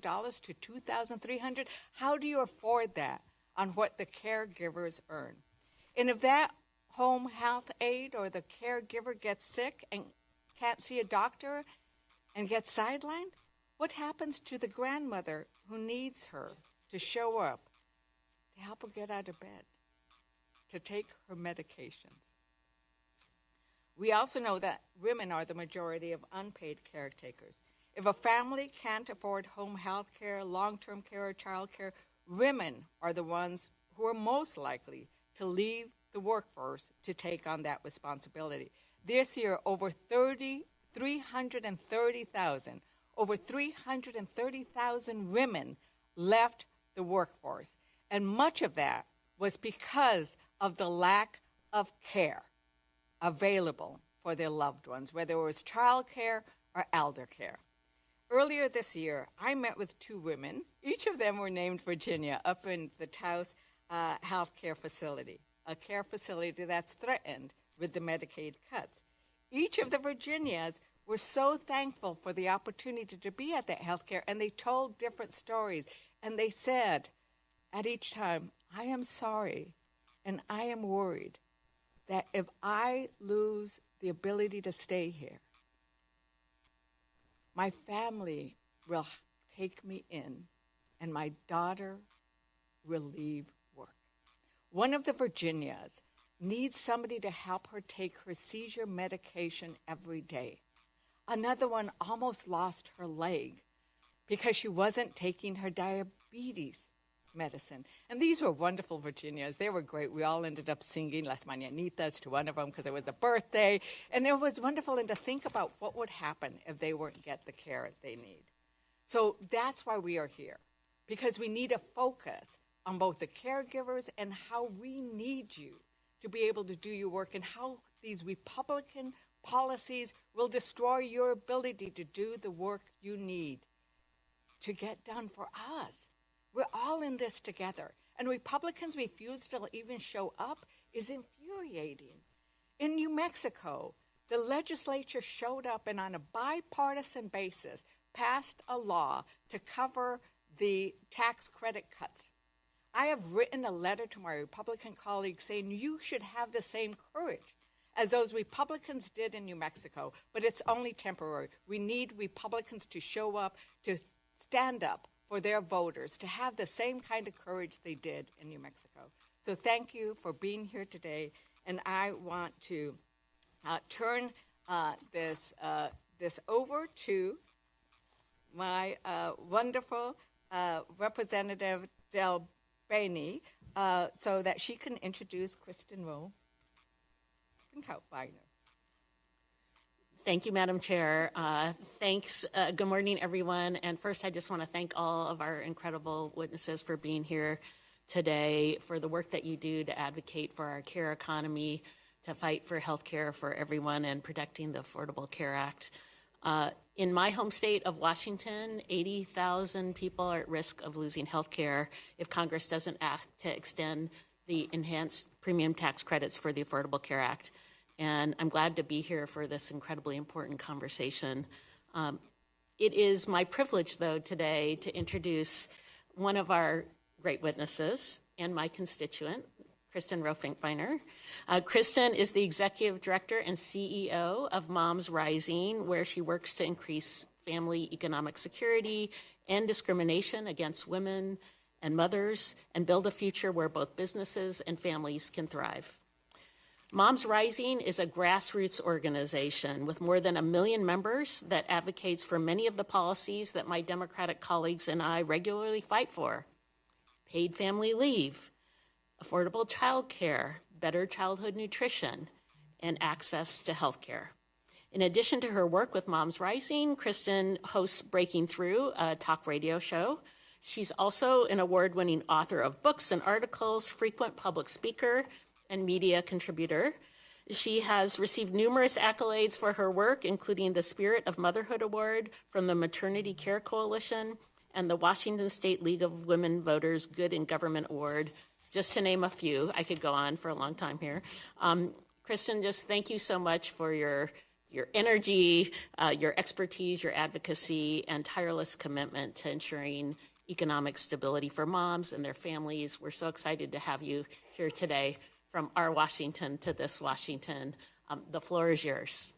$1,500 to $2,300. How do you afford that on what the caregivers earn? And if that home health aide or the caregiver gets sick and can't see a doctor and gets sidelined, what happens to the grandmother who needs her to show up to help her get out of bed, to take her medications? We also know that women are the majority of unpaid caretakers. If a family can't afford home health care, long-term care, or child care, women are the ones who are most likely to leave the workforce to take on that responsibility. This year, over 330,000 women left the workforce. And much of that was because of the lack of care available for their loved ones, whether it was child care or elder care. Earlier this year, I met with two women. Each of them were named Virginia up in the Taos Health Care Facility, a care facility that's threatened with the Medicaid cuts. Each of the Virginias were so thankful for the opportunity to be at that health care, and they told different stories. And they said at each time, I am sorry and I am worried that if I lose the ability to stay here, my family will take me in and my daughter will leave work. One of the Virginias needs somebody to help her take her seizure medication every day. Another one almost lost her leg because she wasn't taking her diabetes medicine. And these were wonderful Virginias. They were great. We all ended up singing Las Mañanitas to one of them because it was a birthday. And it was wonderful, and to think about what would happen if they weren't get the care they need. So that's why we are here, because we need a focus on both the caregivers and how we need you to be able to do your work, and how these Republican policies will destroy your ability to do the work you need to get done for us. We're all in this together. And Republicans' refusal to even show up is infuriating. In New Mexico, the legislature showed up and on a bipartisan basis passed a law to cover the tax credit cuts. I have written a letter to my Republican colleagues saying you should have the same courage as those Republicans did in New Mexico, but it's only temporary. We need Republicans to show up, to stand up for their voters, to have the same kind of courage they did in New Mexico. So thank you for being here today, and I want to turn this over to my wonderful Representative Del Bainey, so that she can introduce Kristen Rowe and Countwiner. Thank you, Madam Chair. Thanks. Good morning, everyone. And first, I just want to thank all of our incredible witnesses for being here today, for the work that you do to advocate for our care economy, to fight for health care for everyone, and protecting the Affordable Care Act. In my home state of Washington, 80,000 people are at risk of losing health care if Congress doesn't act to extend the enhanced premium tax credits for the Affordable Care Act. And I'm glad to be here for this incredibly important conversation. It is my privilege, though, today to introduce one of our great witnesses and my constituent, Kristen Rowe Finkbeiner. Kristen is the Executive Director and CEO of Moms Rising, where she works to increase family economic security and discrimination against women and mothers, and build a future where both businesses and families can thrive. Moms Rising is a grassroots organization with more than 1 million members that advocates for many of the policies that my Democratic colleagues and I regularly fight for: paid family leave, affordable child care, better childhood nutrition, and access to health care. In addition to her work with Moms Rising, Kristen hosts Breaking Through, a talk radio show. She's also an award-winning author of books and articles, frequent public speaker, and media contributor. She has received numerous accolades for her work, including the Spirit of Motherhood Award from the Maternity Care Coalition and the Washington State League of Women Voters Good in Government Award, just to name a few. I could go on for a long time here. Kristen, just thank you so much for your your energy, your expertise, your advocacy, and tireless commitment to ensuring economic stability for moms and their families. We're so excited to have you here today from our Washington to this Washington. The floor is yours.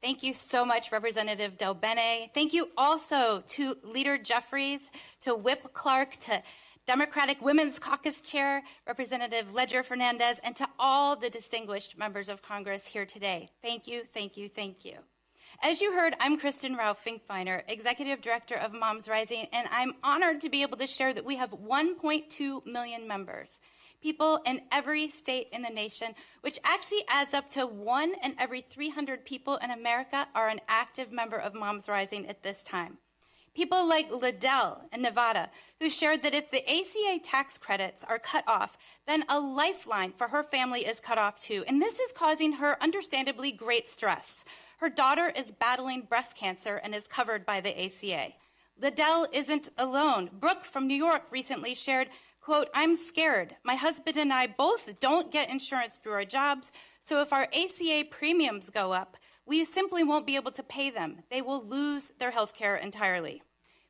Thank you so much, Representative Del Bene. Thank you also to Leader Jeffries, to Whip Clark, to Democratic Women's Caucus Chair, Representative Ledger Fernandez, and to all the distinguished members of Congress here today. Thank you, thank you, thank you. As you heard, I'm Kristen Rao-Finkbeiner, Executive Director of Moms Rising, and I'm honored to be able to share that we have 1.2 million members, people in every state in the nation, which actually adds up to 1 in every 300 people in America are an active member of Moms Rising at this time. People like Liddell in Nevada, who shared that if the ACA tax credits are cut off, then a lifeline for her family is cut off too. And this is causing her understandably great stress. Her daughter is battling breast cancer and is covered by the ACA. Liddell isn't alone. Brooke from New York recently shared, quote, "I'm scared. My husband and I both don't get insurance through our jobs, so if our ACA premiums go up, we simply won't be able to pay them. They will lose their health care entirely."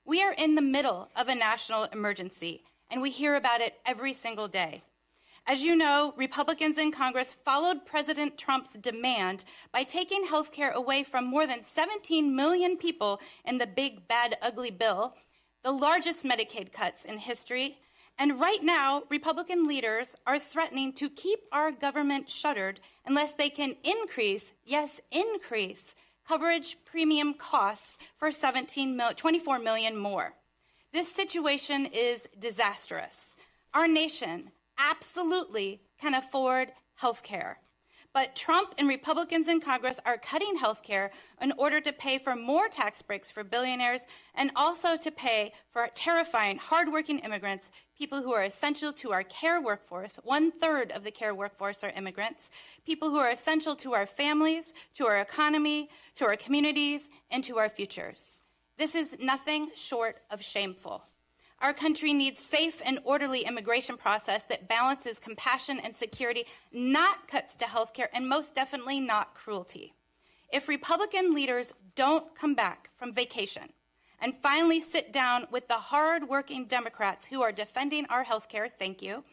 We are in the middle of a national emergency, and we hear about it every single day. As you know, Republicans in Congress followed President Trump's demand by taking health care away from more than 17 million people in the big, bad, ugly bill, the largest Medicaid cuts in history. And right now, Republican leaders are threatening to keep our government shuttered unless they can increase, yes, increase, coverage premium costs for 24 million more. This situation is disastrous. Our nation absolutely can afford health care. But Trump and Republicans in Congress are cutting health care in order to pay for more tax breaks for billionaires and also to pay for terrifying, hardworking immigrants, people who are essential to our care workforce. 1/3 of the care workforce are immigrants, people who are essential to our families, to our economy, to our communities, and to our futures. This is nothing short of shameful. Our country needs safe and orderly immigration process that balances compassion and security, not cuts to health care, and most definitely not cruelty. If Republican leaders don't come back from vacation and finally sit down with the hard-working Democrats who are defending our health care, thank you,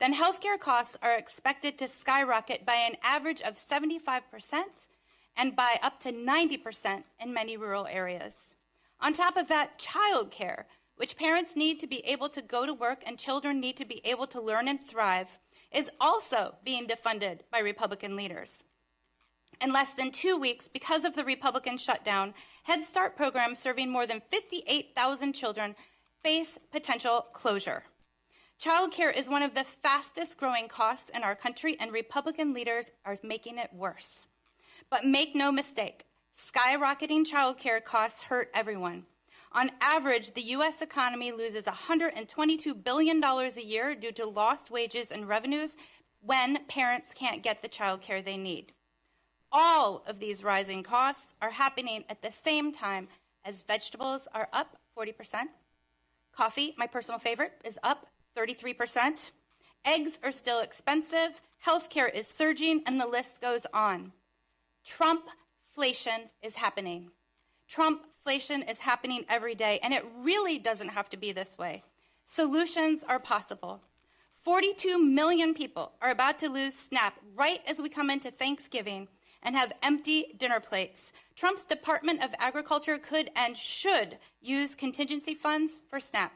then health care costs are expected to skyrocket by an average of 75% and by up to 90% in many rural areas. On top of that, child care, which parents need to be able to go to work and children need to be able to learn and thrive, is also being defunded by Republican leaders. In less than 2 weeks, because of the Republican shutdown, Head Start programs serving more than 58,000 children face potential closure. Child care is one of the fastest growing costs in our country, and Republican leaders are making it worse. But make no mistake, skyrocketing child care costs hurt everyone. On average, the U.S. economy loses $122 billion a year due to lost wages and revenues when parents can't get the child care they need. All of these rising costs are happening at the same time as vegetables are up 40%. Coffee, my personal favorite, is up 33%. Eggs are still expensive. Healthcare is surging, and the list goes on. Trumpflation is happening. Trumpflation is happening every day, and it really doesn't have to be this way. Solutions are possible. 42 million people are about to lose SNAP right as we come into Thanksgiving and have empty dinner plates. Trump's Department of Agriculture could and should use contingency funds for SNAP.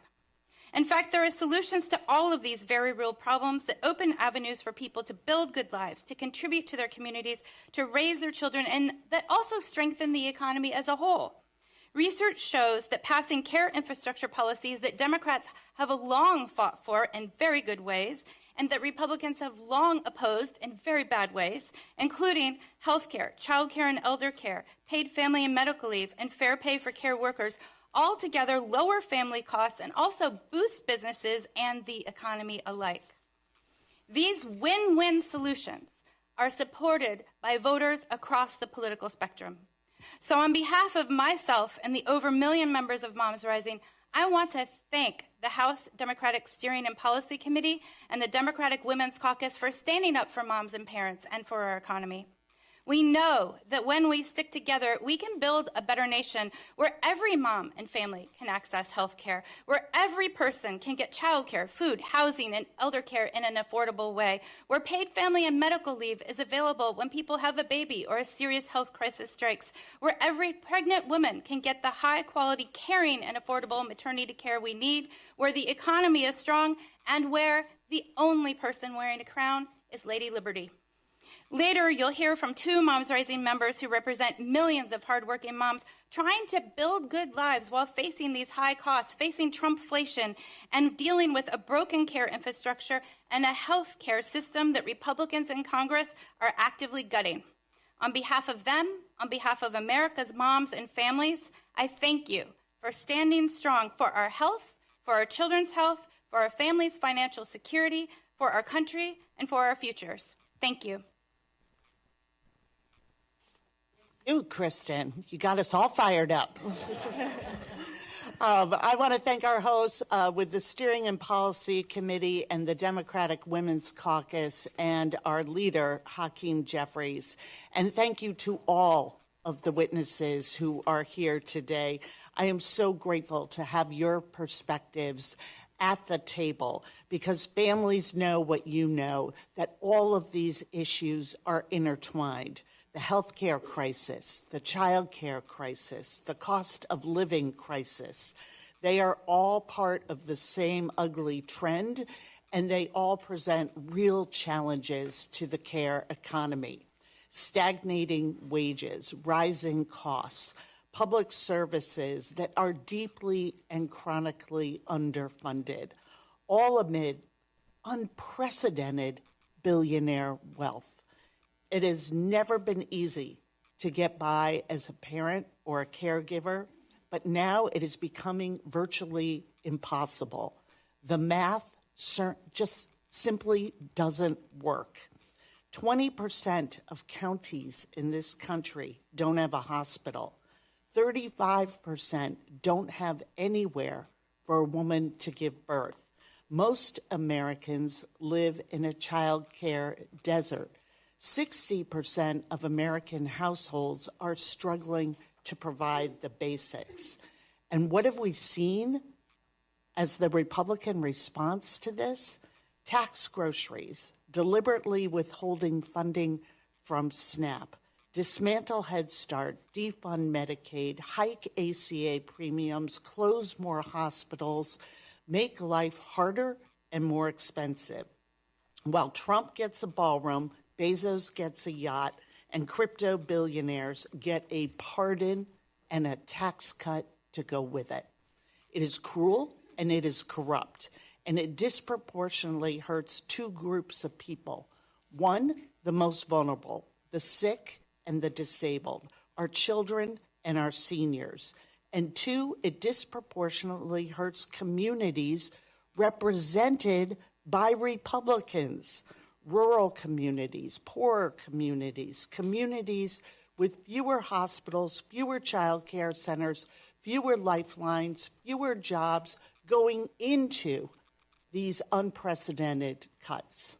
In fact, there are solutions to all of these very real problems that open avenues for people to build good lives, to contribute to their communities, to raise their children, and that also strengthen the economy as a whole. Research shows that passing care infrastructure policies that Democrats have long fought for in very good ways and that Republicans have long opposed in very bad ways, including health care, child care and elder care, paid family and medical leave, and fair pay for care workers, all together lower family costs and also boost businesses and the economy alike. These win-win solutions are supported by voters across the political spectrum. So on behalf of myself and the over 1 million members of Moms Rising, I want to thank the House Democratic Steering and Policy Committee and the Democratic Women's Caucus for standing up for moms and parents and for our economy. We know that when we stick together, we can build a better nation where every mom and family can access health care, where every person can get child care, food, housing, and elder care in an affordable way, where paid family and medical leave is available when people have a baby or a serious health crisis strikes, where every pregnant woman can get the high-quality, caring, and affordable maternity care we need, where the economy is strong, and where the only person wearing a crown is Lady Liberty. Later, you'll hear from two Moms Rising members who represent millions of hardworking moms trying to build good lives while facing these high costs, facing Trumpflation, and dealing with a broken care infrastructure and a health care system that Republicans in Congress are actively gutting. On behalf of them, on behalf of America's moms and families, I thank you for standing strong for our health, for our children's health, for our families' financial security, for our country, and for our futures. Thank you. You, Kristen. You got us all fired up. I want to thank our hosts with the Steering and Policy Committee and the Democratic Women's Caucus and our leader, Hakeem Jeffries. And thank you to all of the witnesses who are here today. I am so grateful to have your perspectives at the table because families know what you know, that all of these issues are intertwined. The healthcare crisis, the child care crisis, the cost of living crisis. They are all part of the same ugly trend, and they all present real challenges to the care economy. Stagnating wages, rising costs, public services that are deeply and chronically underfunded, all amid unprecedented billionaire wealth. It has never been easy to get by as a parent or a caregiver, but now it is becoming virtually impossible. The math just simply doesn't work. 20% of counties in this country don't have a hospital. 35% don't have anywhere for a woman to give birth. Most Americans live in a child care desert. 60% of American households are struggling to provide the basics. And what have we seen as the Republican response to this? Tax groceries, deliberately withholding funding from SNAP, dismantle Head Start, defund Medicaid, hike ACA premiums, close more hospitals, make life harder and more expensive. While Trump gets a ballroom, Bezos gets a yacht, and crypto billionaires get a pardon and a tax cut to go with it. It is cruel and it is corrupt, and it disproportionately hurts two groups of people. One, the most vulnerable, the sick and the disabled, our children and our seniors. And two, it disproportionately hurts communities represented by Republicans. Rural communities, poorer communities, communities with fewer hospitals, fewer child care centers, fewer lifelines, fewer jobs going into these unprecedented cuts.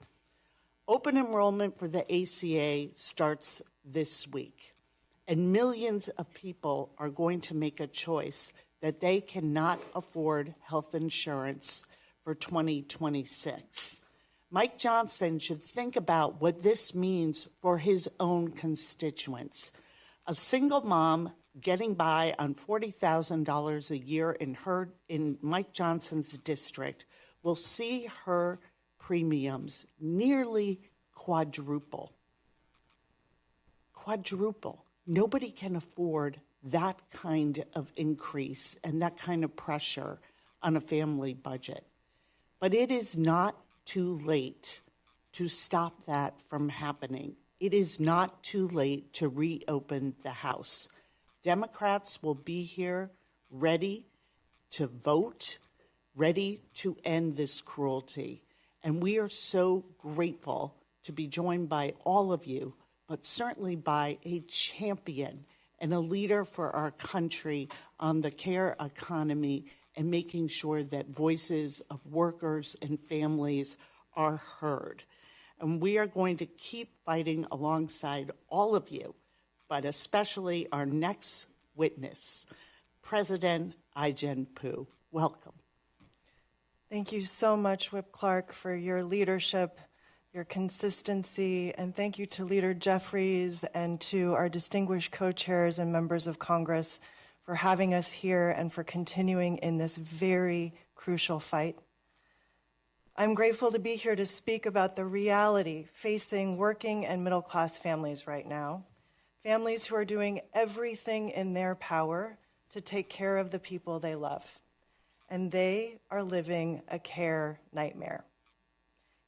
Open enrollment for the ACA starts this week, and millions of people are going to make a choice that they cannot afford health insurance for 2026. Mike Johnson should think about what this means for his own constituents. A single mom getting by on $40,000 a year in Mike Johnson's district will see her premiums nearly quadruple. Quadruple. Nobody can afford that kind of increase and that kind of pressure on a family budget. But it is not too late to stop that from happening. It is not too late to reopen the House. Democrats will be here ready to vote, ready to end this cruelty. And we are so grateful to be joined by all of you, but certainly by a champion and a leader for our country on the care economy and making sure that voices of workers and families are heard. And we are going to keep fighting alongside all of you, but especially our next witness, President Ai-jen Poo. Welcome. Thank you so much, Whip Clark, for your leadership, your consistency, and thank you to Leader Jeffries and to our distinguished co-chairs and members of Congress for having us here and for continuing in this very crucial fight. I'm grateful to be here to speak about the reality facing working and middle-class families right now, families who are doing everything in their power to take care of the people they love, and they are living a care nightmare.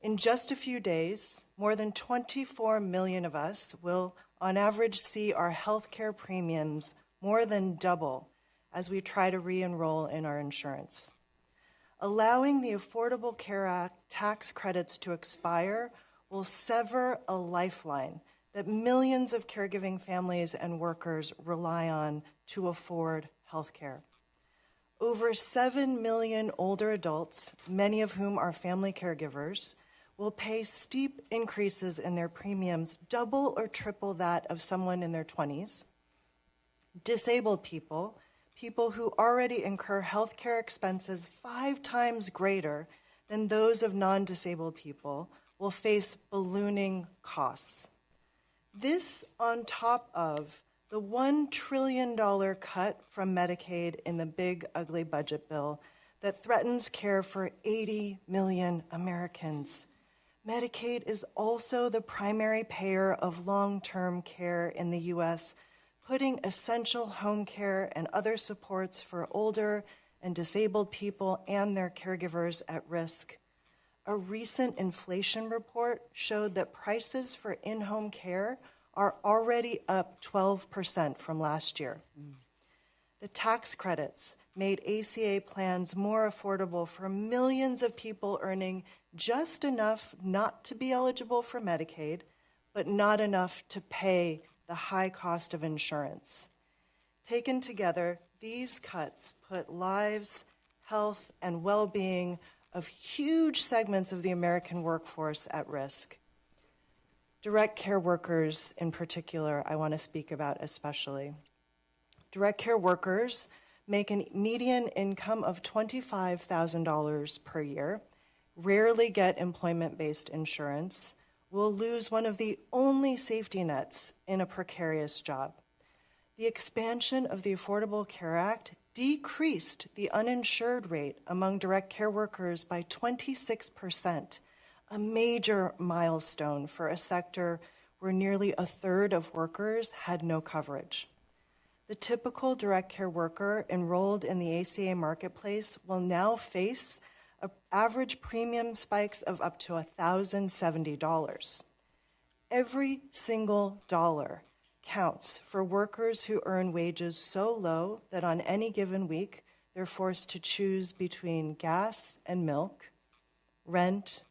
In just a few days, more than 24 million of us will, on average, see our health care premiums more than double as we try to re-enroll in our insurance. Allowing the Affordable Care Act tax credits to expire will sever a lifeline that millions of caregiving families and workers rely on to afford health care. Over 7 million older adults, many of whom are family caregivers, will pay steep increases in their premiums, double or triple that of someone in their 20s. Disabled people, people who already incur health care expenses 5 times greater than those of non-disabled people, will face ballooning costs. This on top of the $1 trillion cut from Medicaid in the big, ugly budget bill that threatens care for 80 million Americans. Medicaid is also the primary payer of long-term care in the U.S., putting essential home care and other supports for older and disabled people and their caregivers at risk. A recent inflation report showed that prices for in-home care are already up 12% from last year. The tax credits made ACA plans more affordable for millions of people earning just enough not to be eligible for Medicaid, but not enough to pay the high cost of insurance. Taken together, these cuts put lives, health, and well-being of huge segments of the American workforce at risk. Direct care workers, in particular, I want to speak about especially. Direct care workers make a median income of $25,000 per year, rarely get employment-based insurance, will lose one of the only safety nets in a precarious job. The expansion of the Affordable Care Act decreased the uninsured rate among direct care workers by 26%, a major milestone for a sector where nearly a third of workers had no coverage. The typical direct care worker enrolled in the ACA marketplace will now face average premium spikes of up to $1,070. Every single dollar counts for workers who earn wages so low that on any given week they're forced to choose between gas and milk, rent,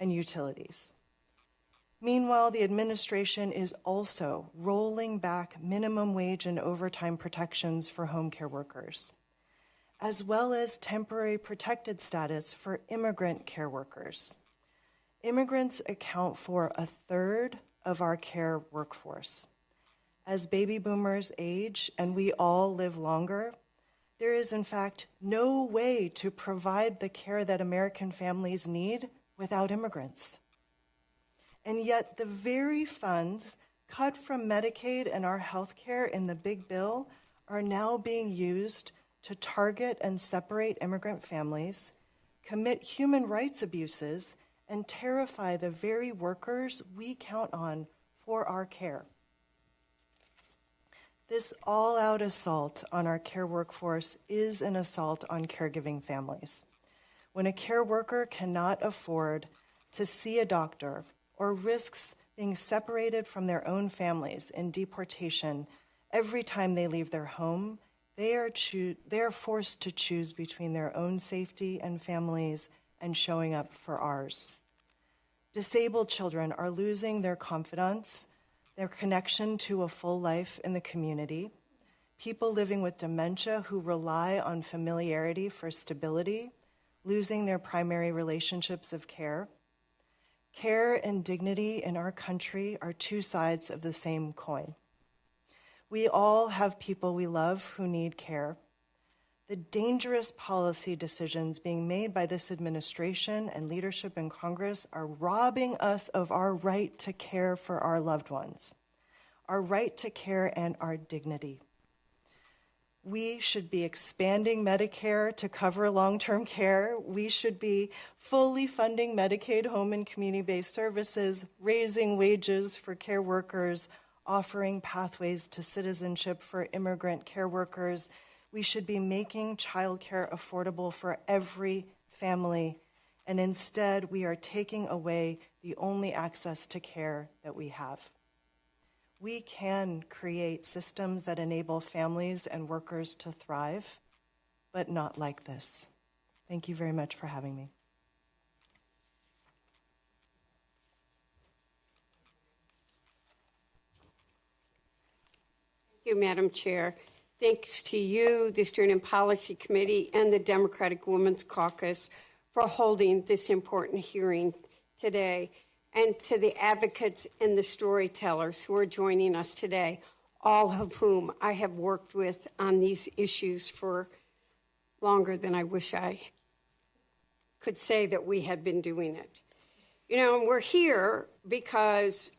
and utilities. Meanwhile, the administration is also rolling back minimum wage and overtime protections for home care workers, as well as temporary protected status for immigrant care workers. Immigrants account for a third of our care workforce. As baby boomers age and we all live longer, there is in fact no way to provide the care that American families need without immigrants. And yet the very funds cut from Medicaid and our health care in the big bill are now being used to target and separate immigrant families, commit human rights abuses, and terrify the very workers we count on for our care. This all-out assault on our care workforce is an assault on caregiving families. When a care worker cannot afford to see a doctor or risks being separated from their own families in deportation every time they leave their home, they are forced to choose between their own safety and families and showing up for ours. Disabled children are losing their confidence, their connection to a full life in the community. People living with dementia who rely on familiarity for stability, losing their primary relationships of care. Care and dignity in our country are two sides of the same coin. We all have people we love who need care. The dangerous policy decisions being made by this administration and leadership in Congress are robbing us of our right to care for our loved ones, our right to care and our dignity. We should be expanding Medicare to cover long-term care. We should be fully funding Medicaid home and community-based services, raising wages for care workers, offering pathways to citizenship for immigrant care workers. We should be making childcare affordable for every family. And instead, we are taking away the only access to care that we have. We can create systems that enable families and workers to thrive, but not like this. Thank you very much for having me. Thank you, Madam Chair. Thanks to you, the Steering and Policy Committee, and the Democratic Women's Caucus for holding this important hearing today, and to the advocates and the storytellers who are joining us today, all of whom I have worked with on these issues for longer than I wish I could say that we had been doing it. You know, and we're here because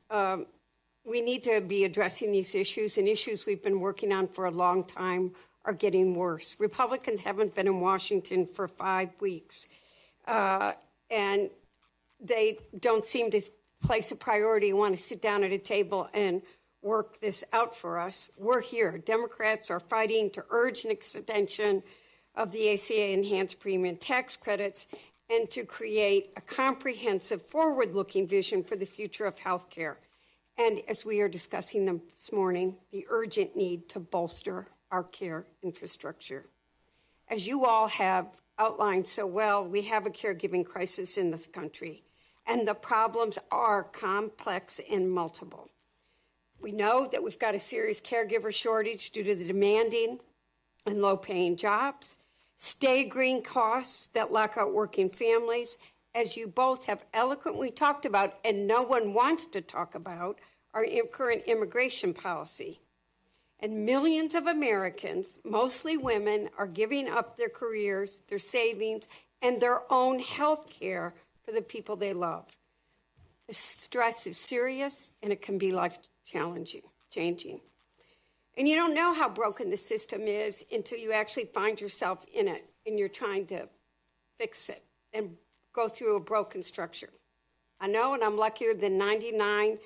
we need to be addressing these issues, and issues we've been working on for a long time are getting worse. Republicans haven't been in Washington for 5 weeks, and they don't seem to place a priority and want to sit down at a table and work this out for us. We're here. Democrats are fighting to urge an extension of the ACA enhanced premium tax credits and to create a comprehensive, forward-looking vision for the future of health care. And as we are discussing them this morning, the urgent need to bolster our care infrastructure. As you all have outlined so well, we have a caregiving crisis in this country, and the problems are complex and multiple. We know that we've got a serious caregiver shortage due to the demanding and low-paying jobs, staggering costs that lock out working families, as you both have eloquently talked about, and no one wants to talk about, our current immigration policy. And millions of Americans, mostly women, are giving up their careers, their savings, and their own health care for the people they love. The stress is serious, and it can be life-changing. And you don't know how broken the system is until you actually find yourself in it, and you're trying to fix it and go through a broken structure. I know, and I'm luckier than 99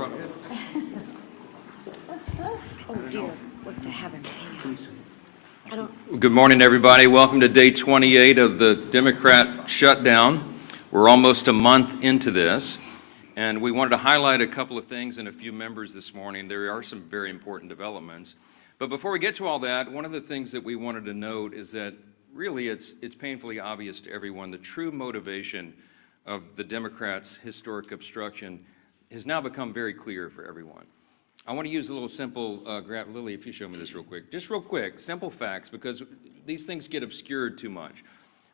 front. Oh dear, what the heavens, hang on. I don't, Good morning, everybody. Welcome to day 28 of the Democrat shutdown. We're almost a month into this, and we wanted to highlight a couple of things and a few members this morning. There are some very important developments. But before we get to all that, one of the things that we wanted to note is that really it's painfully obvious to everyone the true motivation of the Democrats' historic obstruction has now become very clear for everyone. I want to use a little simple, Lily, if you show me this real quick. Just real quick, simple facts, because these things get obscured too much.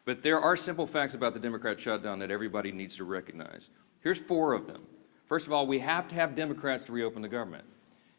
But there are simple facts about the Democrat shutdown that everybody needs to recognize. Here's 4 of them. First of all, we have to have Democrats to reopen the government.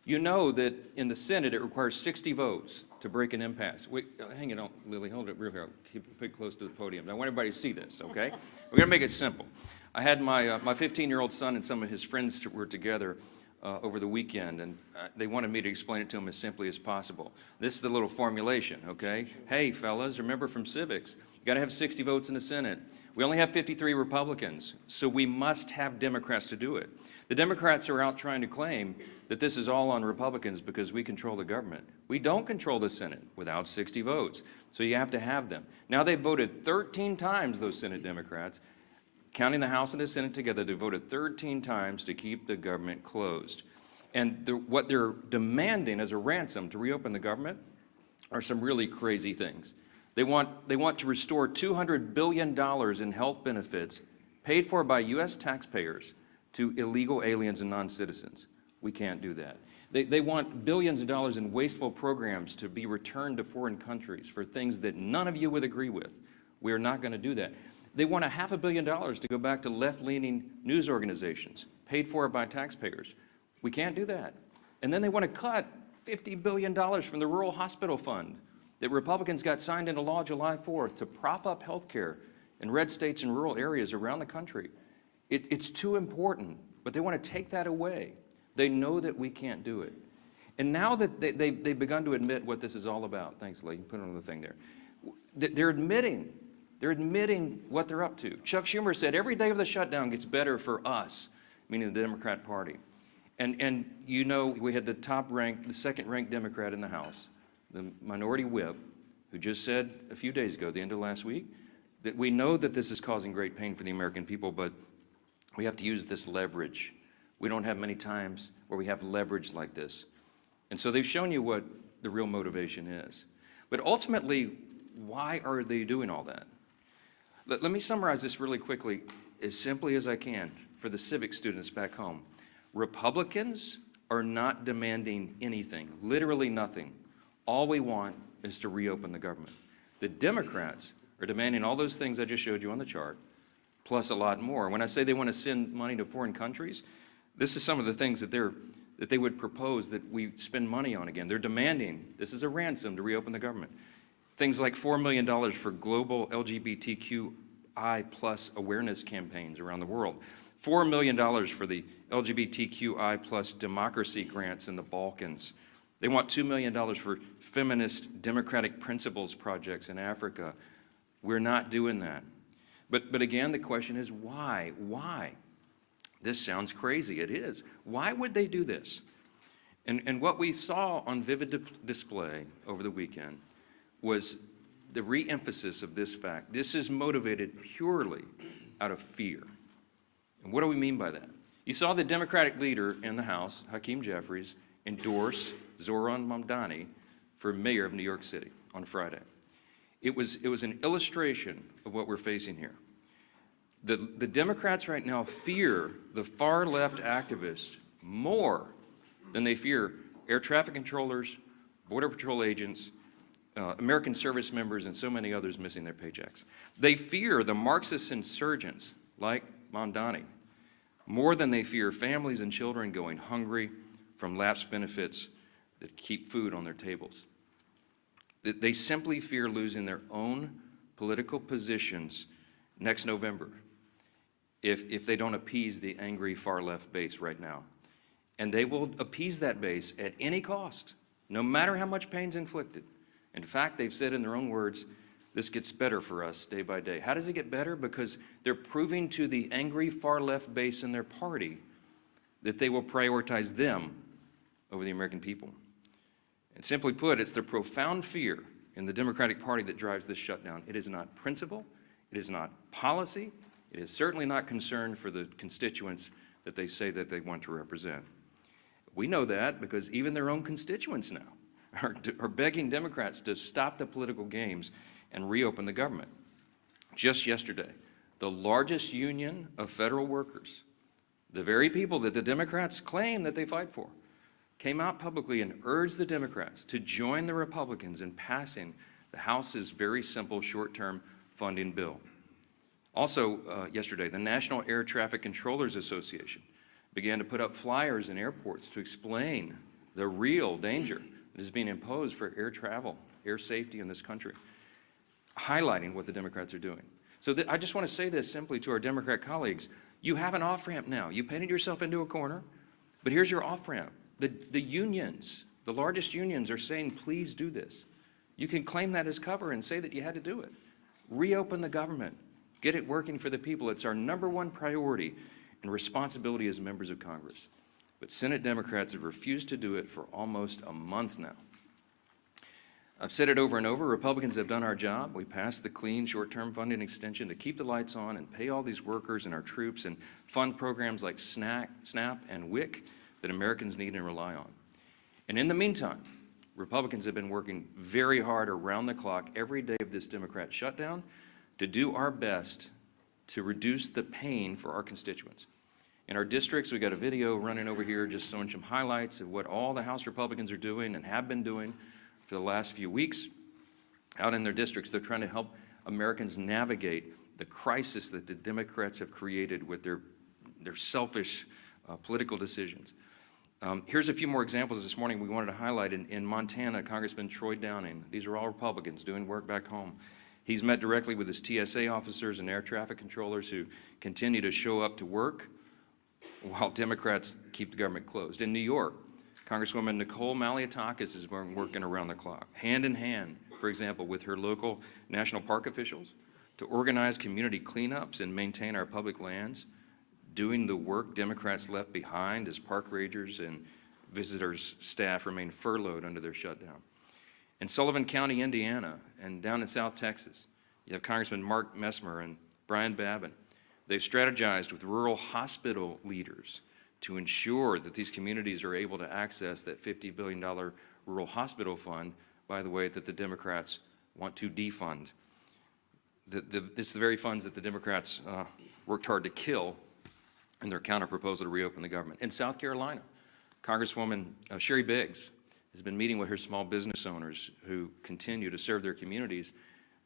You know that in the Senate it requires 60 votes to break an impasse. Wait, hang it on, Lily, hold it real here. Keep it close to the podium. I want everybody to see this, okay? We're gonna make it simple. I had my 15-year-old son and some of his friends were together over the weekend, and they wanted me to explain it to them as simply as possible. This is the little formulation, okay? Hey, fellas, remember from civics, you gotta have 60 votes in the Senate. We only have 53 Republicans, so we must have Democrats to do it. The Democrats are out trying to claim that this is all on Republicans because we control the government. We don't control the Senate without 60 votes, so you have to have them. Now they've voted 13 times, those Senate Democrats, counting the House and the Senate together, they voted 13 times to keep the government closed. And what they're demanding as a ransom to reopen the government are some really crazy things. They want to restore $200 billion in health benefits paid for by U.S. taxpayers to illegal aliens and non-citizens. We can't do that. They want billions of dollars in wasteful programs to be returned to foreign countries for things that none of you would agree with. We are not going to do that. They want $500 million to go back to left-leaning news organizations paid for by taxpayers. We can't do that. And then they want to cut $50 billion from the Rural Hospital Fund that Republicans got signed into law July 4th to prop up health care in red states and rural areas around the country. It's too important, but they want to take that away. They know that we can't do it. And now that they've begun to admit what this is all about, thanks, Lee, put on the thing there. They're admitting what they're up to. Chuck Schumer said every day of the shutdown gets better for us, meaning the Democrat Party. And you know, we had the second-ranked Democrat in the House, the minority whip, who just said a few days ago, the end of last week, that we know that this is causing great pain for the American people, but we have to use this leverage. We don't have many times where we have leverage like this. And so they've shown you what the real motivation is. But ultimately, why are they doing all that? Let me summarize this really quickly, as simply as I can, for the civic students back home. Republicans are not demanding anything, literally nothing. All we want is to reopen the government. The Democrats are demanding all those things I just showed you on the chart, plus a lot more. When I say they want to send money to foreign countries, this is some of the things that they would propose that we spend money on again. They're demanding, this is a ransom to reopen the government. Things like $4 million for global LGBTQI plus awareness campaigns around the world. $4 million for the LGBTQI plus democracy grants in the Balkans. They want $2 million for feminist democratic principles projects in Africa. We're not doing that. But again, the question is why? Why? This sounds crazy. It is. Why would they do this? And what we saw on vivid display over the weekend was the re-emphasis of this fact. This is motivated purely out of fear. And what do we mean by that? You saw the Democratic leader in the House, Hakeem Jeffries, endorse Zohran Mamdani for mayor of New York City on Friday. It was an illustration of what we're facing here. The Democrats right now fear the far-left activists more than they fear air traffic controllers, Border Patrol agents, American service members, and so many others missing their paychecks. They fear the Marxist insurgents like Mamdani more than they fear families and children going hungry from lapsed benefits that keep food on their tables. They simply fear losing their own political positions next November if they don't appease the angry far-left base right now. And they will appease that base at any cost, no matter how much pain's inflicted. In fact, they've said in their own words, this gets better for us day by day. How does it get better? Because they're proving to the angry far-left base in their party that they will prioritize them over the American people. And simply put, it's the profound fear in the Democratic Party that drives this shutdown. It is not principle, it is not policy, it is certainly not concern for the constituents that they say that they want to represent. We know that because even their own constituents now are begging Democrats to stop the political games and reopen the government. Just yesterday, the largest union of federal workers, the very people that the Democrats claim that they fight for, came out publicly and urged the Democrats to join the Republicans in passing the House's very simple short-term funding bill. Also yesterday, the National Air Traffic Controllers Association began to put up flyers in airports to explain the real danger that is being imposed for air travel, air safety in this country, highlighting what the Democrats are doing. So I just want to say this simply to our Democrat colleagues. You have an off-ramp now. You painted yourself into a corner, but here's your off-ramp. The unions, the largest unions are saying, please do this. You can claim that as cover and say that you had to do it. Reopen the government. Get it working for the people. It's our #1 priority and responsibility as members of Congress. But Senate Democrats have refused to do it for almost a month now. I've said it over and over, Republicans have done our job. We passed the clean short-term funding extension to keep the lights on and pay all these workers and our troops and fund programs like SNAP and WIC that Americans need and rely on. And in the meantime, Republicans have been working very hard around the clock every day of this Democrat shutdown to do our best to reduce the pain for our constituents. In our districts, we got a video running over here just showing some highlights of what all the House Republicans are doing and have been doing for the last few weeks. Out in their districts, they're trying to help Americans navigate the crisis that the Democrats have created with their selfish political decisions. Here's a few more examples this morning we wanted to highlight. In Montana, Congressman Troy Downing, these are all Republicans doing work back home. He's met directly with his TSA officers and air traffic controllers who continue to show up to work while Democrats keep the government closed. In New York, Congresswoman Nicole Maliotakis has been working around the clock, hand in hand, for example, with her local national park officials to organize community cleanups and maintain our public lands, doing the work Democrats left behind as park rangers and visitors' staff remain furloughed under their shutdown. In Sullivan County, Indiana, and down in South Texas, you have Congressman Mark Messmer and Brian Babin. They've strategized with rural hospital leaders to ensure that these communities are able to access that $50 billion rural hospital fund, by the way, that the Democrats want to defund. It's the very funds that the Democrats worked hard to kill in their counterproposal to reopen the government. In South Carolina, Congresswoman Sherry Biggs has been meeting with her small business owners who continue to serve their communities,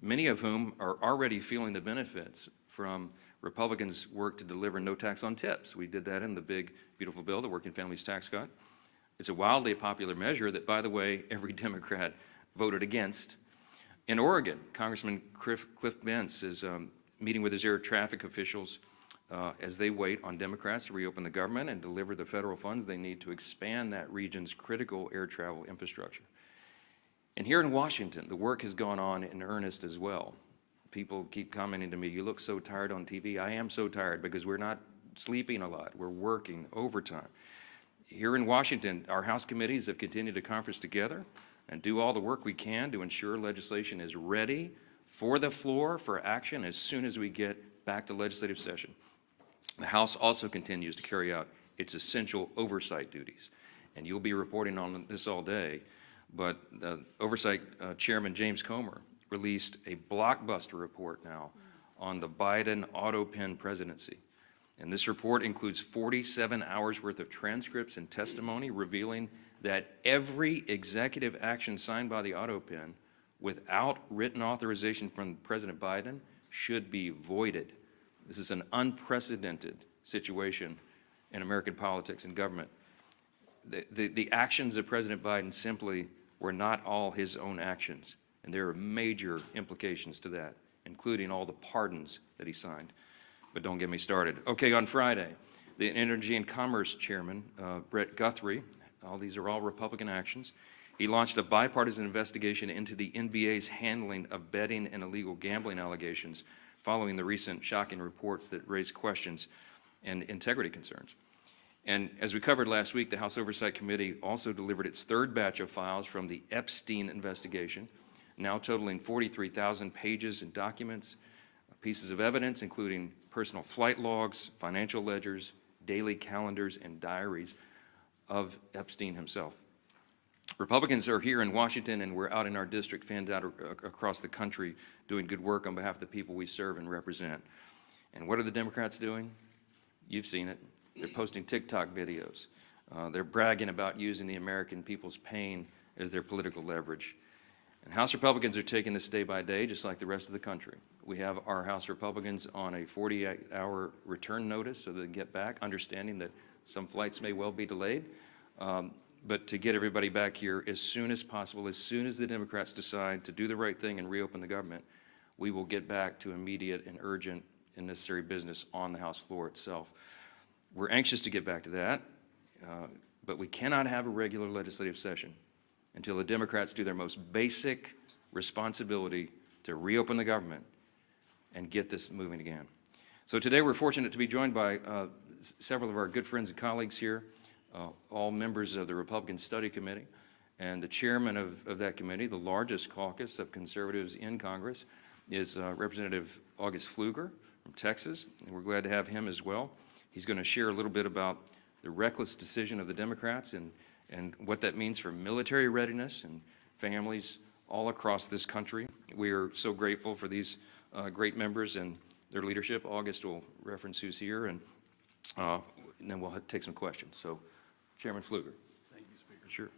many of whom are already feeling the benefits from Republicans' work to deliver no tax on tips. We did that in the big, beautiful bill, the Working Families Tax Cut. It's a wildly popular measure that, by the way, every Democrat voted against. In Oregon, Congressman Cliff Bentz is meeting with his air traffic officials as they wait on Democrats to reopen the government and deliver the federal funds they need to expand that region's critical air travel infrastructure. And here in Washington, the work has gone on in earnest as well. People keep commenting to me, you look so tired on TV. I am so tired because we're not sleeping a lot. We're working overtime. Here in Washington, our House committees have continued to conference together and do all the work we can to ensure legislation is ready for the floor for action as soon as we get back to legislative session. The House also continues to carry out its essential oversight duties. And you'll be reporting on this all day, but the Oversight Chairman James Comer released a blockbuster report now on the Biden auto pen presidency. And this report includes 47 hours worth of transcripts and testimony revealing that every executive action signed by the auto pen without written authorization from President Biden should be voided. This is an unprecedented situation in American politics and government. The actions of President Biden simply were not all his own actions. And there are major implications to that, including all the pardons that he signed. But don't get me started. Okay, on Friday, the Energy and Commerce Chairman, Brett Guthrie, these are all Republican actions, he launched a bipartisan investigation into the NBA's handling of betting and illegal gambling allegations following the recent shocking reports that raised questions and integrity concerns. And as we covered last week, the House Oversight Committee also delivered its third batch of files from the Epstein investigation, now totaling 43,000 pages and documents, pieces of evidence, including personal flight logs, financial ledgers, daily calendars, and diaries of Epstein himself. Republicans are here in Washington, and we're out in our district, fanned out across the country, doing good work on behalf of the people we serve and represent. And what are the Democrats doing? You've seen it. They're posting TikTok videos. They're bragging about using the American people's pain as their political leverage. And House Republicans are taking this day by day, just like the rest of the country. We have our House Republicans on a 48-hour return notice so they can get back, understanding that some flights may well be delayed. But to get everybody back here as soon as possible, as soon as the Democrats decide to do the right thing and reopen the government, we will get back to immediate and urgent and necessary business on the House floor itself. We're anxious to get back to that, but we cannot have a regular legislative session until the Democrats do their most basic responsibility to reopen the government and get this moving again. So today we're fortunate to be joined by several of our good friends and colleagues here, all members of the Republican Study Committee, and the chairman of that committee, the largest caucus of conservatives in Congress, is Representative August Pfluger from Texas, and we're glad to have him as well. He's going to share a little bit about the reckless decision of the Democrats and what that means for military readiness and families all across this country. We are so grateful for these great members and their leadership. August will reference who's here, and then we'll take some questions. So, Chairman Pfluger. Thank you, Speaker. Sure.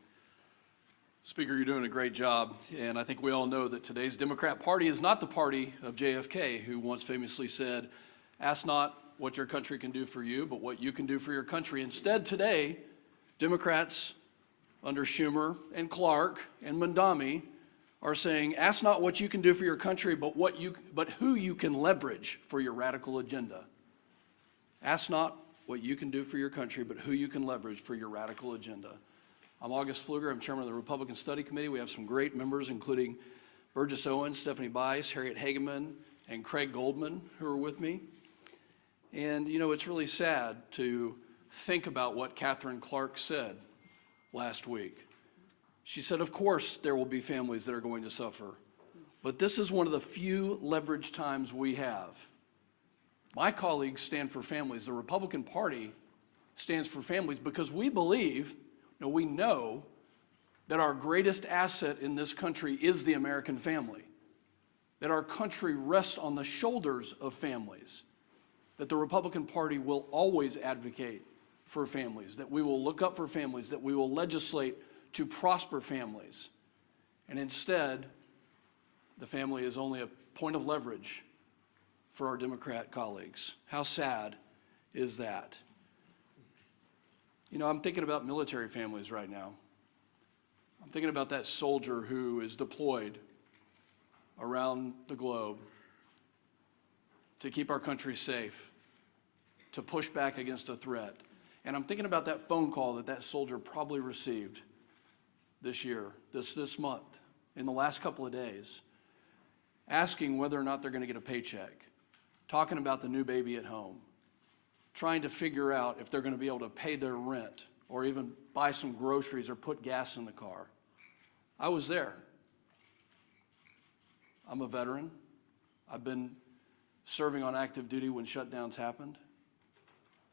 Speaker, you're doing a great job, and I think we all know that today's Democrat Party is not the party of JFK, who once famously said, "Ask not what your country can do for you, but what you can do for your country." Instead, today, Democrats under Schumer and Clark and Mondami are saying, "Ask not what you can do for your country, but who you can leverage for your radical agenda." Ask not what you can do for your country, but who you can leverage for your radical agenda. I'm August Pfluger. I'm chairman of the Republican Study Committee. We have some great members, including Burgess Owens, Stephanie Bice, Harriet Hageman, and Craig Goldman, who are with me. And, you know, it's really sad to think about what Catherine Clark said last week. She said, of course, there will be families that are going to suffer, but this is one of the few leverage times we have. My colleagues stand for families. The Republican Party stands for families because we believe, we know that our greatest asset in this country is the American family, that our country rests on the shoulders of families, that the Republican Party will always advocate for families, that we will look up for families, that we will legislate to prosper families. And instead, the family is only a point of leverage for our Democrat colleagues. How sad is that? You know, I'm thinking about military families right now. I'm thinking about that soldier who is deployed around the globe to keep our country safe, to push back against a threat. And I'm thinking about that phone call that soldier probably received this year, this month, in the last couple of days, asking whether or not they're going to get a paycheck, talking about the new baby at home, trying to figure out if they're going to be able to pay their rent or even buy some groceries or put gas in the car. I was there. I'm a veteran. I've been serving on active duty when shutdowns happened.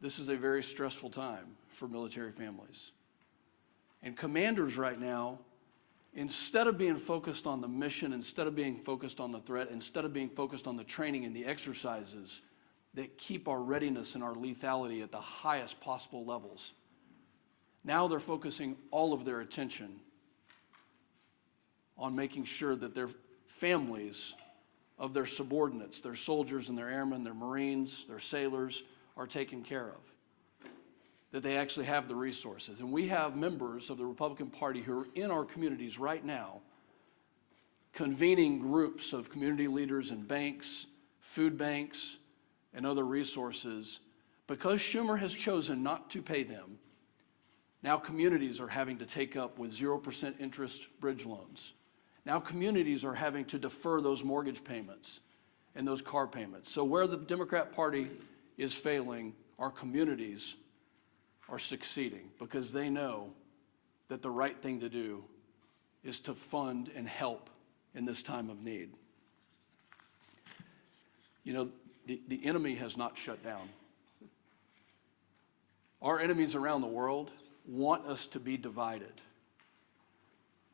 This is a very stressful time for military families. And commanders right now, instead of being focused on the mission, instead of being focused on the threat, instead of being focused on the training and the exercises that keep our readiness and our lethality at the highest possible levels, now they're focusing all of their attention on making sure that their families of their subordinates, their soldiers and their airmen, their Marines, their sailors, are taken care of, that they actually have the resources. And we have members of the Republican Party who are in our communities right now convening groups of community leaders and banks, food banks, and other resources. Because Schumer has chosen not to pay them, now communities are having to take up with 0% interest bridge loans. Now communities are having to defer those mortgage payments and those car payments. So where the Democrat Party is failing, our communities are succeeding because they know that the right thing to do is to fund and help in this time of need. You know, the enemy has not shut down. Our enemies around the world want us to be divided.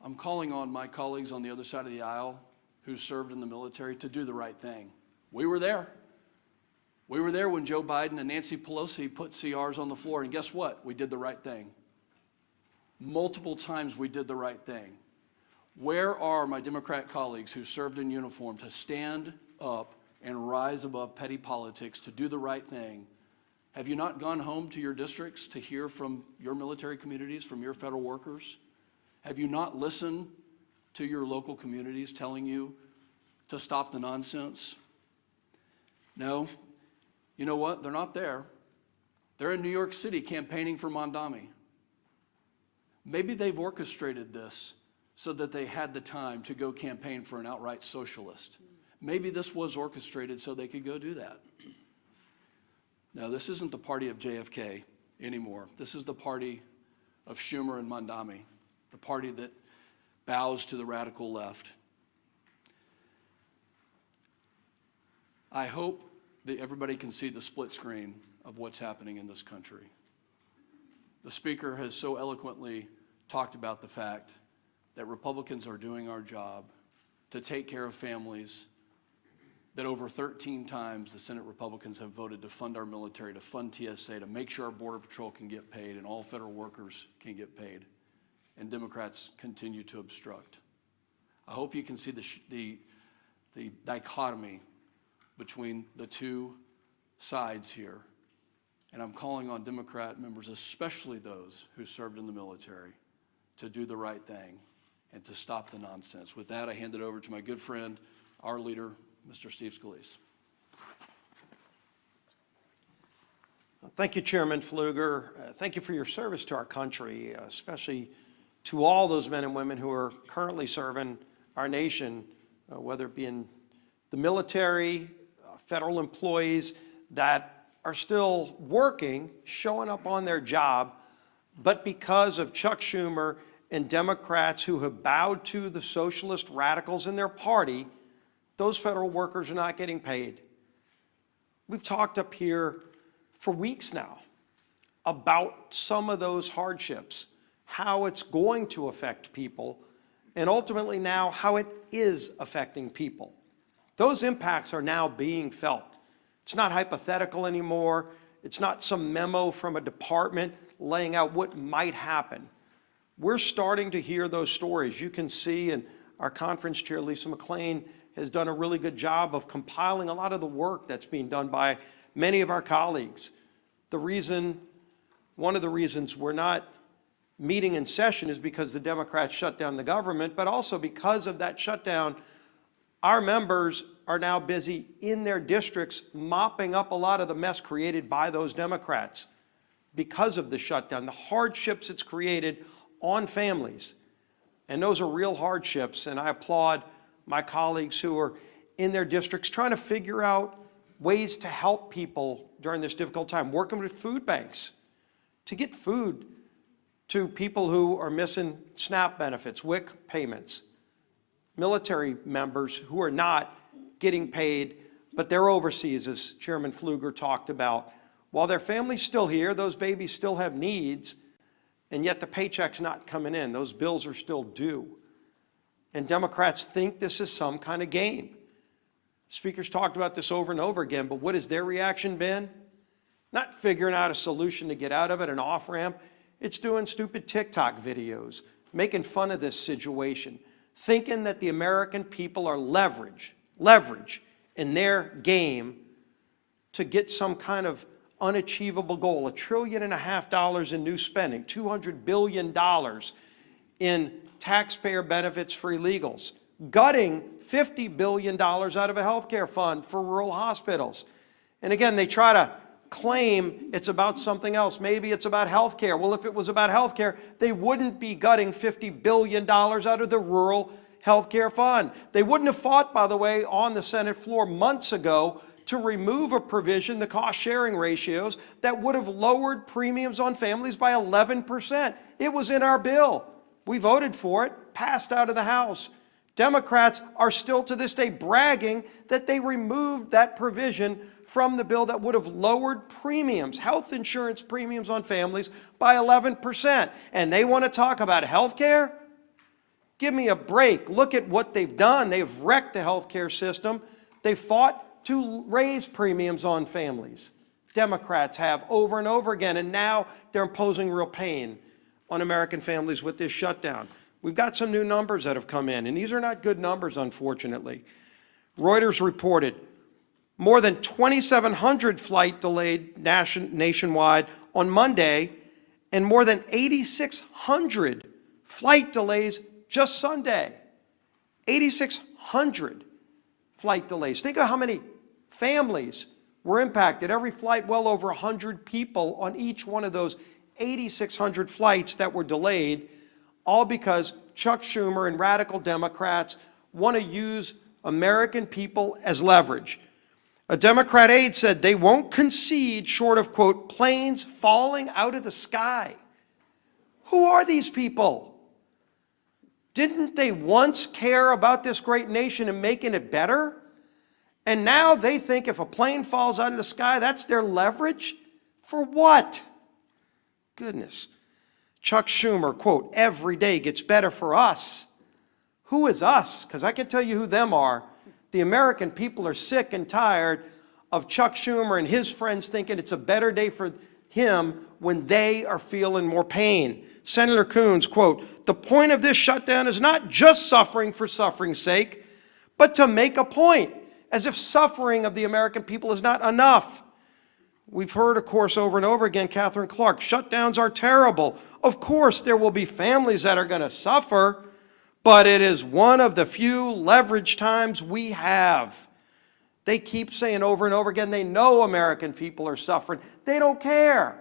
I'm calling on my colleagues on the other side of the aisle who served in the military to do the right thing. We were there. We were there when Joe Biden and Nancy Pelosi put CRs on the floor, and guess what? We did the right thing. Multiple times we did the right thing. Where are my Democrat colleagues who served in uniform to stand up and rise above petty politics to do the right thing? Have you not gone home to your districts to hear from your military communities, from your federal workers? Have you not listened to your local communities telling you to stop the nonsense? No. You know what? They're not there. They're in New York City campaigning for Mondami. Maybe they've orchestrated this so that they had the time to go campaign for an outright socialist. Maybe this was orchestrated so they could go do that. No, this isn't the party of JFK anymore. This is the party of Schumer and Mondami, the party that bows to the radical left. I hope that everybody can see the split screen of what's happening in this country. The speaker has so eloquently talked about the fact that Republicans are doing our job to take care of families, that over 13 times the Senate Republicans have voted to fund our military, to fund TSA, to make sure our Border Patrol can get paid and all federal workers can get paid, and Democrats continue to obstruct. I hope you can see the dichotomy between the two sides here, and I'm calling on Democrat members, especially those who served in the military, to do the right thing and to stop the nonsense. With that, I hand it over to my good friend, our leader, Mr. Steve Scalise. Thank you, Chairman Pfluger. Thank you for your service to our country, especially to all those men and women who are currently serving our nation, whether it be in the military, federal employees that are still working, showing up on their job, but because of Chuck Schumer and Democrats who have bowed to the socialist radicals in their party, those federal workers are not getting paid. We've talked up here for weeks now about some of those hardships, how it's going to affect people, and ultimately now how it is affecting people. Those impacts are now being felt. It's not hypothetical anymore. It's not some memo from a department laying out what might happen. We're starting to hear those stories. You can see, and our conference chair, Lisa McClain, has done a really good job of compiling a lot of the work that's being done by many of our colleagues. One of the reasons we're not meeting in session is because the Democrats shut down the government, but also because of that shutdown, our members are now busy in their districts mopping up a lot of the mess created by those Democrats because of the shutdown, the hardships it's created on families. And those are real hardships, and I applaud my colleagues who are in their districts trying to figure out ways to help people during this difficult time, working with food banks to get food to people who are missing SNAP benefits, WIC payments, military members who are not getting paid, but they're overseas, as Chairman Pfluger talked about. While their family's still here, those babies still have needs, and yet the paycheck's not coming in. Those bills are still due. And Democrats think this is some kind of game. Speakers talked about this over and over again, but what has their reaction been? Not figuring out a solution to get out of it, an off-ramp. It's doing stupid TikTok videos, making fun of this situation, thinking that the American people are leverage in their game to get some kind of unachievable goal, $1.5 trillion in new spending, $200 billion in taxpayer benefits for illegals, gutting $50 billion out of a healthcare fund for rural hospitals. And again, they try to claim it's about something else. Maybe it's about healthcare. Well, if it was about healthcare, they wouldn't be gutting $50 billion out of the rural healthcare fund. They wouldn't have fought, by the way, on the Senate floor months ago to remove a provision, the cost-sharing ratios, that would have lowered premiums on families by 11%. It was in our bill. We voted for it, passed out of the House. Democrats are still to this day bragging that they removed that provision from the bill that would have lowered premiums, health insurance premiums on families by 11%. And they want to talk about health care? Give me a break. Look at what they've done. They've wrecked the health care system. They fought to raise premiums on families. Democrats have over and over again, and now they're imposing real pain on American families with this shutdown. We've got some new numbers that have come in, and these are not good numbers, unfortunately. Reuters reported more than 2,700 flight delayed nationwide on Monday, and more than 8,600 flight delays just Sunday. 8,600 flight delays. Think of how many families were impacted. Every flight, well over 100 people on each one of those 8,600 flights that were delayed, all because Chuck Schumer and radical Democrats want to use American people as leverage. A Democrat aide said they won't concede short of, quote, planes falling out of the sky. Who are these people? Didn't they once care about this great nation and making it better? And now they think if a plane falls out of the sky, that's their leverage? For what? Goodness. Chuck Schumer, quote, every day gets better for us. Who is us? Because I can tell you who them are. The American people are sick and tired of Chuck Schumer and his friends thinking it's a better day for him when they are feeling more pain. Senator Coons, quote, the point of this shutdown is not just suffering for suffering's sake, but to make a point, as if suffering of the American people is not enough. We've heard, of course, over and over again, Catherine Clark, shutdowns are terrible. Of course, there will be families that are going to suffer, but it is one of the few leverage times we have. They keep saying over and over again, they know American people are suffering. They don't care.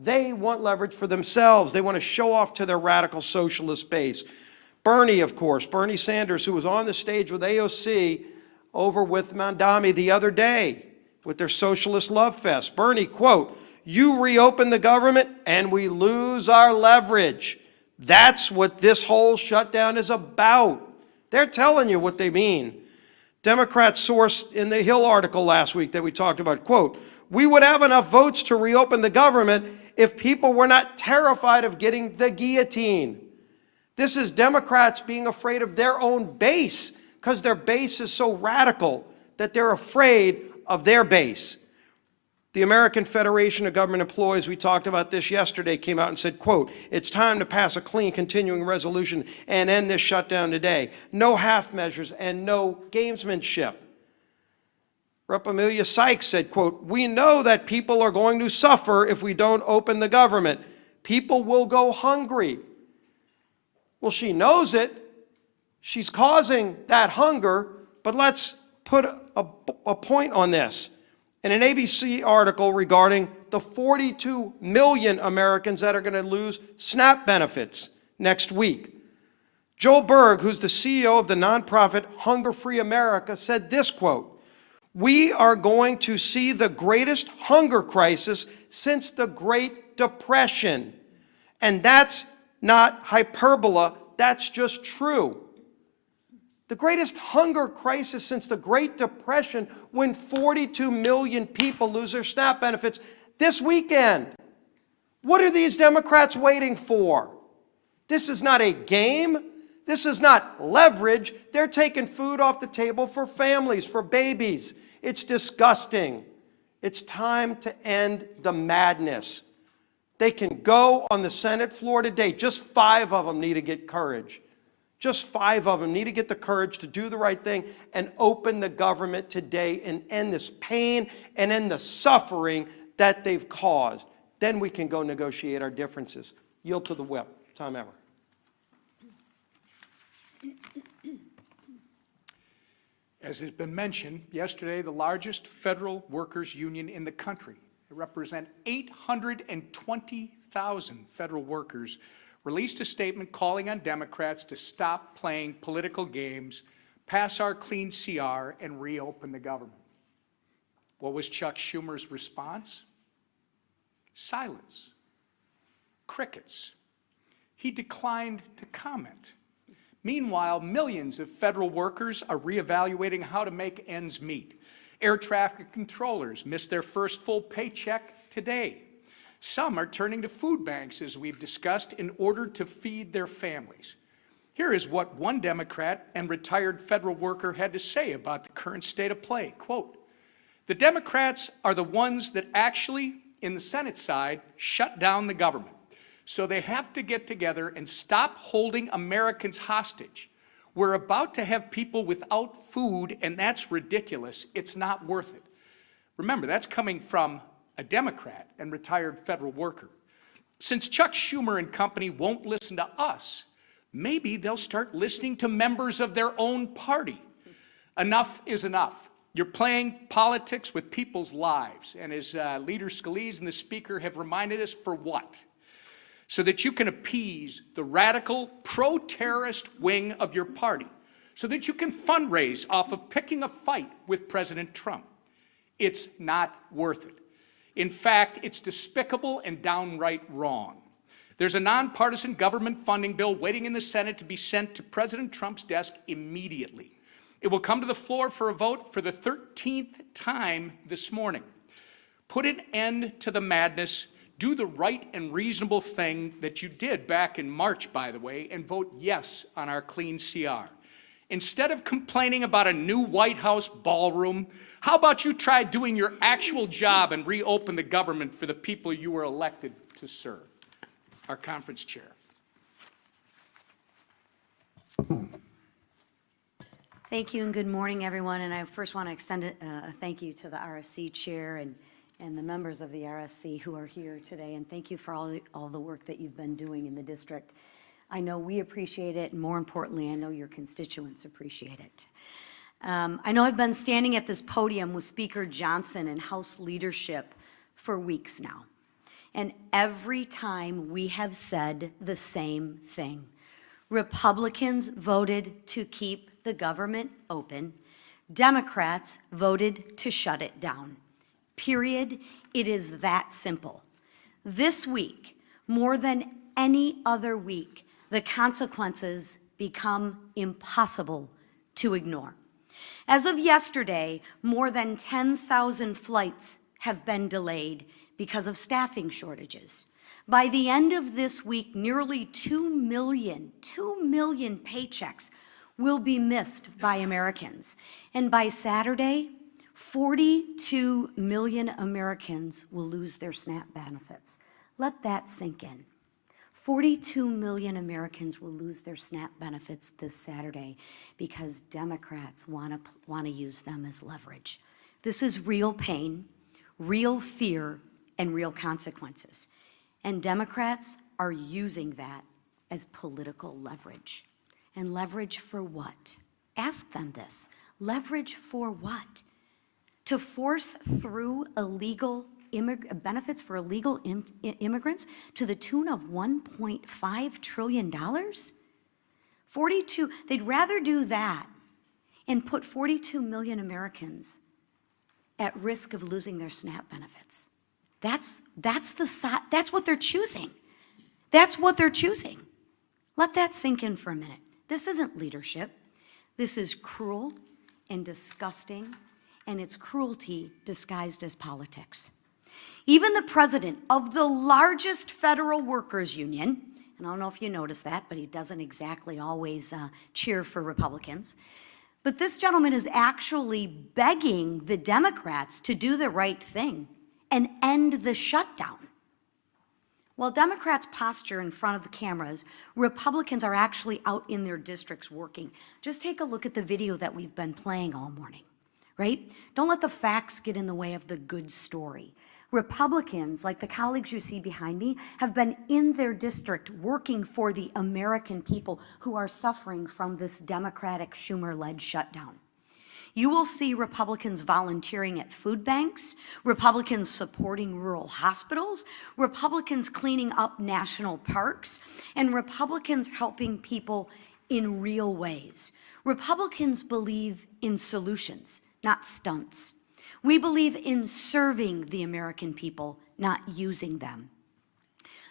They want leverage for themselves. They want to show off to their radical socialist base. Bernie, of course, Bernie Sanders, who was on the stage with AOC over with Mandami the other day with their socialist love fest. Bernie, quote, you reopen the government and we lose our leverage. That's what this whole shutdown is about. They're telling you what they mean. Democrats source in the Hill article last week that we talked about, quote, we would have enough votes to reopen the government if people were not terrified of getting the guillotine. This is Democrats being afraid of their own base because their base is so radical that they're afraid of their base. The American Federation of Government Employees, we talked about this yesterday, came out and said, quote, it's time to pass a clean continuing resolution and end this shutdown today. No half measures and no gamesmanship. Rep. Amelia Sykes said, quote, we know that people are going to suffer if we don't open the government. People will go hungry. Well, she knows it. She's causing that hunger, but let's put a point on this. In an ABC article regarding the 42 million Americans that are going to lose SNAP benefits next week, Joel Berg, who's the CEO of the nonprofit Hunger Free America, said this, quote, we are going to see the greatest hunger crisis since the Great Depression. And that's not hyperbole, that's just true. The greatest hunger crisis since the Great Depression, when 42 million people lose their SNAP benefits this weekend. What are these Democrats waiting for? This is not a game. This is not leverage. They're taking food off the table for families, for babies. It's disgusting. It's time to end the madness. They can go on the Senate floor today. Just 5 of them need to get courage. Just 5 of them need to get the courage to do the right thing and open the government today and end this pain and end the suffering that they've caused. Then we can go negotiate our differences. Yield to the whip. Time ever. As has been mentioned, yesterday, the largest federal workers union in the country, they represent 820,000 federal workers, released a statement calling on Democrats to stop playing political games, pass our clean CR, and reopen the government. What was Chuck Schumer's response? Silence. Crickets. He declined to comment. Meanwhile, millions of federal workers are reevaluating how to make ends meet. Air traffic controllers missed their first full paycheck today. Some are turning to food banks, as we've discussed, in order to feed their families. Here is what one Democrat and retired federal worker had to say about the current state of play. Quote, "The Democrats are the ones that actually, in the Senate side, shut down the government. So they have to get together and stop holding Americans hostage. We're about to have people without food, and that's ridiculous. It's not worth it." Remember, that's coming from a Democrat and retired federal worker. Since Chuck Schumer and company won't listen to us, maybe they'll start listening to members of their own party. Enough is enough. You're playing politics with people's lives, and as Leader Scalise and the Speaker have reminded us, for what? So that you can appease the radical pro-terrorist wing of your party, so that you can fundraise off of picking a fight with President Trump. It's not worth it. In fact, it's despicable and downright wrong. There's a nonpartisan government funding bill waiting in the Senate to be sent to President Trump's desk immediately. It will come to the floor for a vote for the 13th time this morning. Put an end to the madness. Do the right and reasonable thing that you did back in March, by the way, and vote yes on our clean CR. Instead of complaining about a new White House ballroom, how about you try doing your actual job and reopen the government for the people you were elected to serve? Our conference chair. Thank you and good morning, everyone. And I first want to extend a thank you to the RSC chair and the members of the RSC who are here today. And thank you for all the work that you've been doing in the district. I know we appreciate it, and more importantly, I know your constituents appreciate it. I know I've been standing at this podium with Speaker Johnson and House leadership for weeks now. And every time we have said the same thing. Republicans voted to keep the government open. Democrats voted to shut it down. Period. It is that simple. This week, more than any other week, the consequences become impossible to ignore. As of yesterday, more than 10,000 flights have been delayed because of staffing shortages. By the end of this week, nearly 2 million paychecks will be missed by Americans. And by Saturday, 42 million Americans will lose their SNAP benefits. Let that sink in. 42 million Americans will lose their SNAP benefits this Saturday because Democrats want to use them as leverage. This is real pain, real fear, and real consequences. And Democrats are using that as political leverage. And leverage for what? Ask them this. Leverage for what? To force through illegal benefits for illegal immigrants to the tune of $1.5 trillion? 42, they'd rather do that and put 42 million Americans at risk of losing their SNAP benefits. That's what they're choosing. That's what they're choosing. Let that sink in for a minute. This isn't leadership. This is cruel and disgusting, and it's cruelty disguised as politics. Even the president of the largest federal workers union, and I don't know if you noticed that, but he doesn't exactly always cheer for Republicans, but this gentleman is actually begging the Democrats to do the right thing and end the shutdown. While Democrats posture in front of the cameras, Republicans are actually out in their districts working. Just take a look at the video that we've been playing all morning, right? Don't let the facts get in the way of the good story. Republicans, like the colleagues you see behind me, have been in their district working for the American people who are suffering from this Democratic Schumer-led shutdown. You will see Republicans volunteering at food banks, Republicans supporting rural hospitals, Republicans cleaning up national parks, and Republicans helping people in real ways. Republicans believe in solutions, not stunts. We believe in serving the American people, not using them.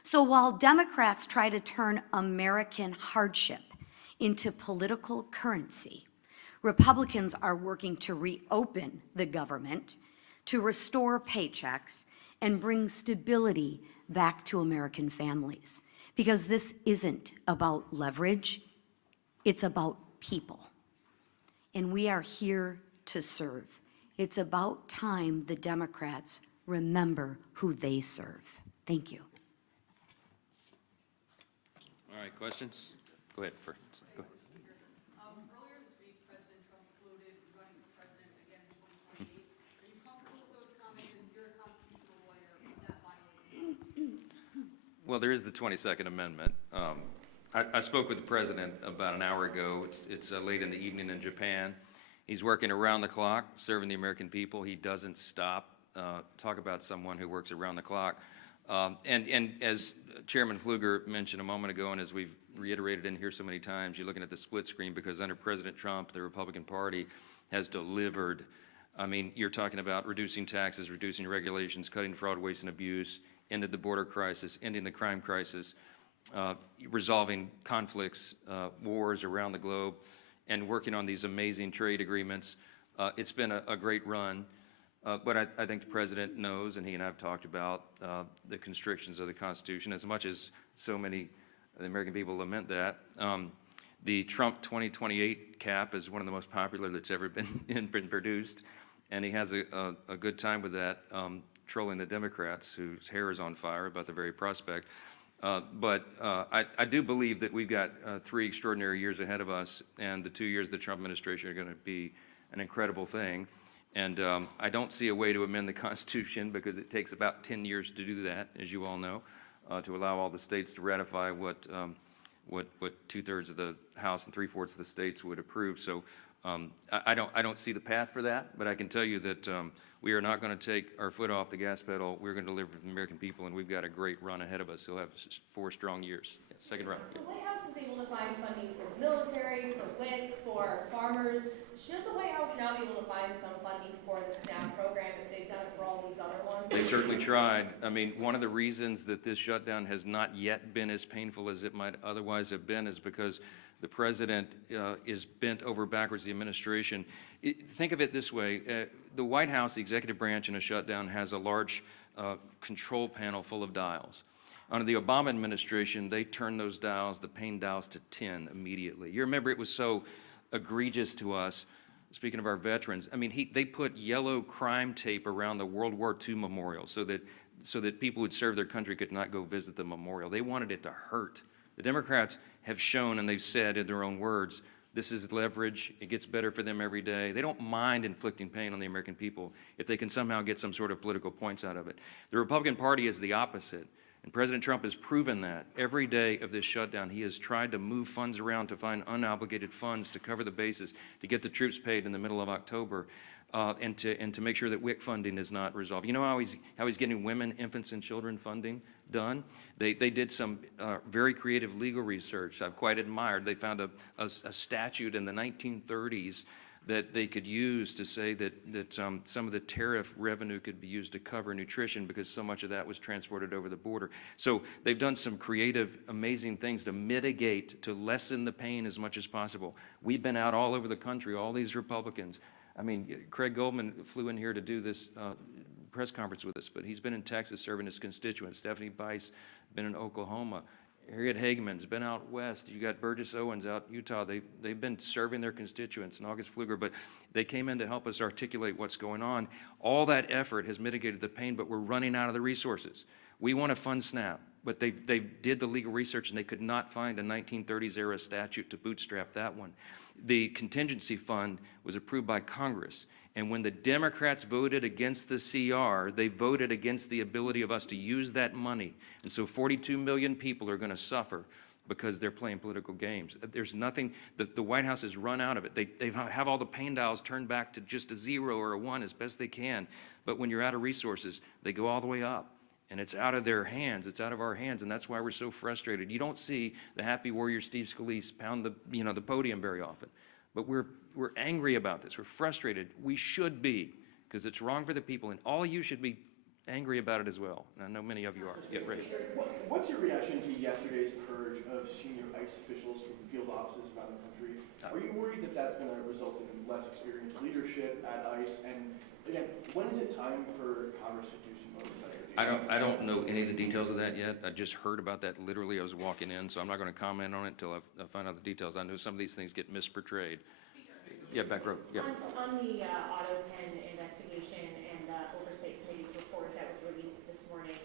So while Democrats try to turn American hardship into political currency, Republicans are working to reopen the government, to restore paychecks, and bring stability back to American families. Because this isn't about leverage, it's about people. And we are here to serve. It's about time the Democrats remember who they serve. Thank you. All right, questions? Go ahead first. Go ahead. Earlier this week, President Trump floated running for president again in 2028. Are you comfortable with those comments, and you're a constitutional lawyer, with that violating? Well, there is the 22nd Amendment. I spoke with the president about an hour ago. It's late in the evening in Japan. He's working around the clock, serving the American people. He doesn't stop. Talk about someone who works around the clock. And as Chairman Pfluger mentioned a moment ago, and as we've reiterated in here so many times, you're looking at the split screen because under President Trump, the Republican Party has delivered. I mean, you're talking about reducing taxes, reducing regulations, cutting fraud, waste, and abuse, ended the border crisis, ending the crime crisis, resolving conflicts, wars around the globe, and working on these amazing trade agreements. It's been a great run. But I think the president knows, and he and I have talked about the constrictions of the Constitution, as much as so many of the American people lament that. The Trump 2028 cap is one of the most popular that's ever been produced, and he has a good time with that, trolling the Democrats whose hair is on fire about the very prospect. But I do believe that we've got 3 extraordinary years ahead of us, and the 2 years of the Trump administration are going to be an incredible thing. And I don't see a way to amend the Constitution because it takes about 10 years to do that, as you all know, to allow all the states to ratify what 2/3 of the House and 3/4 of the states would approve. So I don't see the path for that, but I can tell you that we are not going to take our foot off the gas pedal. We're going to deliver for the American people, and we've got a great run ahead of us. We'll have 4 strong years. Yeah, second round. The White House was able to find funding for the military, for WIC, for farmers. Should the White House now be able to find some funding for the SNAP program if they've done it for all these other ones? They certainly tried. I mean, one of the reasons that this shutdown has not yet been as painful as it might otherwise have been is because the president is bent over backwards, the administration. Think of it this way. The White House, the executive branch in a shutdown, has a large control panel full of dials. Under the Obama administration, they turned those dials, the pain dials, to 10 immediately. You remember it was so egregious to us, speaking of our veterans. I mean, they put yellow crime tape around the World War II memorial so that people who'd served their country could not go visit the memorial. They wanted it to hurt. The Democrats have shown, and they've said in their own words, this is leverage. It gets better for them every day. They don't mind inflicting pain on the American people if they can somehow get some sort of political points out of it. The Republican Party is the opposite, and President Trump has proven that. Every day of this shutdown, he has tried to move funds around to find unobligated funds to cover the bases, to get the troops paid in the middle of October, and to make sure that WIC funding is not resolved. You know how he's getting women, infants, and children funding done? They did some very creative legal research I've quite admired. They found a statute in the 1930s that they could use to say that some of the tariff revenue could be used to cover nutrition because so much of that was transported over the border. So they've done some creative, amazing things to mitigate, to lessen the pain as much as possible. We've been out all over the country, all these Republicans. I mean, Craig Goldman flew in here to do this press conference with us, but he's been in Texas serving his constituents. Stephanie Bice been in Oklahoma. Harriet Hageman's been out west. You got Burgess Owens out in Utah. They've been serving their constituents, and August Pfluger, but they came in to help us articulate what's going on. All that effort has mitigated the pain, but we're running out of the resources. We want to fund SNAP, but they did the legal research, and they could not find a 1930s era statute to bootstrap that one. The contingency fund was approved by Congress. And when the Democrats voted against the CR, they voted against the ability of us to use that money. And so 42 million people are going to suffer because they're playing political games. There's nothing, the White House has run out of it. They have all the pain dials turned back to just a 0 or a 1 as best they can. But when you're out of resources, they go all the way up. And it's out of their hands. It's out of our hands, and that's why we're so frustrated. You don't see the happy warrior Steve Scalise pound the podium very often. But we're angry about this. We're frustrated. We should be because it's wrong for the people, and all of you should be angry about it as well. And I know many of you are. Get ready. What's your reaction to yesterday's purge of senior ICE officials from field offices around the country? Are you worried that that's going to result in less experienced leadership at ICE? And again, when is it time for Congress to do some oversight? I don't know any of the details of that yet. I just heard about that literally. I was walking in, so I'm not going to comment on it until I find out the details. I know some of these things get misportrayed. Yeah, back row. Yeah. On the auto pen investigation and the Oversight Committee's report that was released this morning,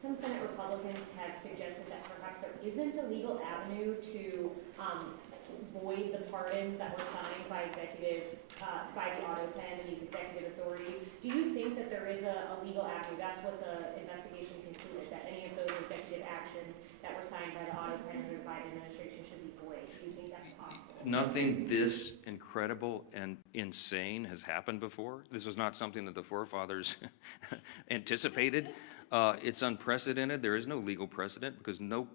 some Senate Republicans have suggested that perhaps there isn't a legal avenue to void the pardons that were signed by by the auto pen and these executive authorities. Do you think that there is a legal avenue? That's what the investigation concluded, that any of those executive actions that were signed by the auto pen under the Biden administration should be void. Do you think that's possible? Nothing this incredible and insane has happened before. This was not something that the forefathers anticipated. It's unprecedented. There is no legal precedent because no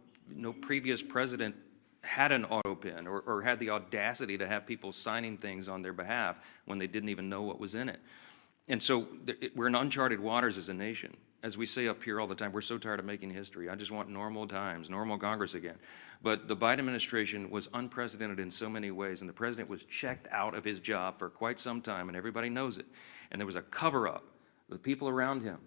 previous president had an auto pen or had the audacity to have people signing things on their behalf when they didn't even know what was in it. And so we're in uncharted waters as a nation. As we say up here all the time, we're so tired of making history. I just want normal times, normal Congress again. But the Biden administration was unprecedented in so many ways, and the president was checked out of his job for quite some time, and everybody knows it. And there was a cover-up. The people around him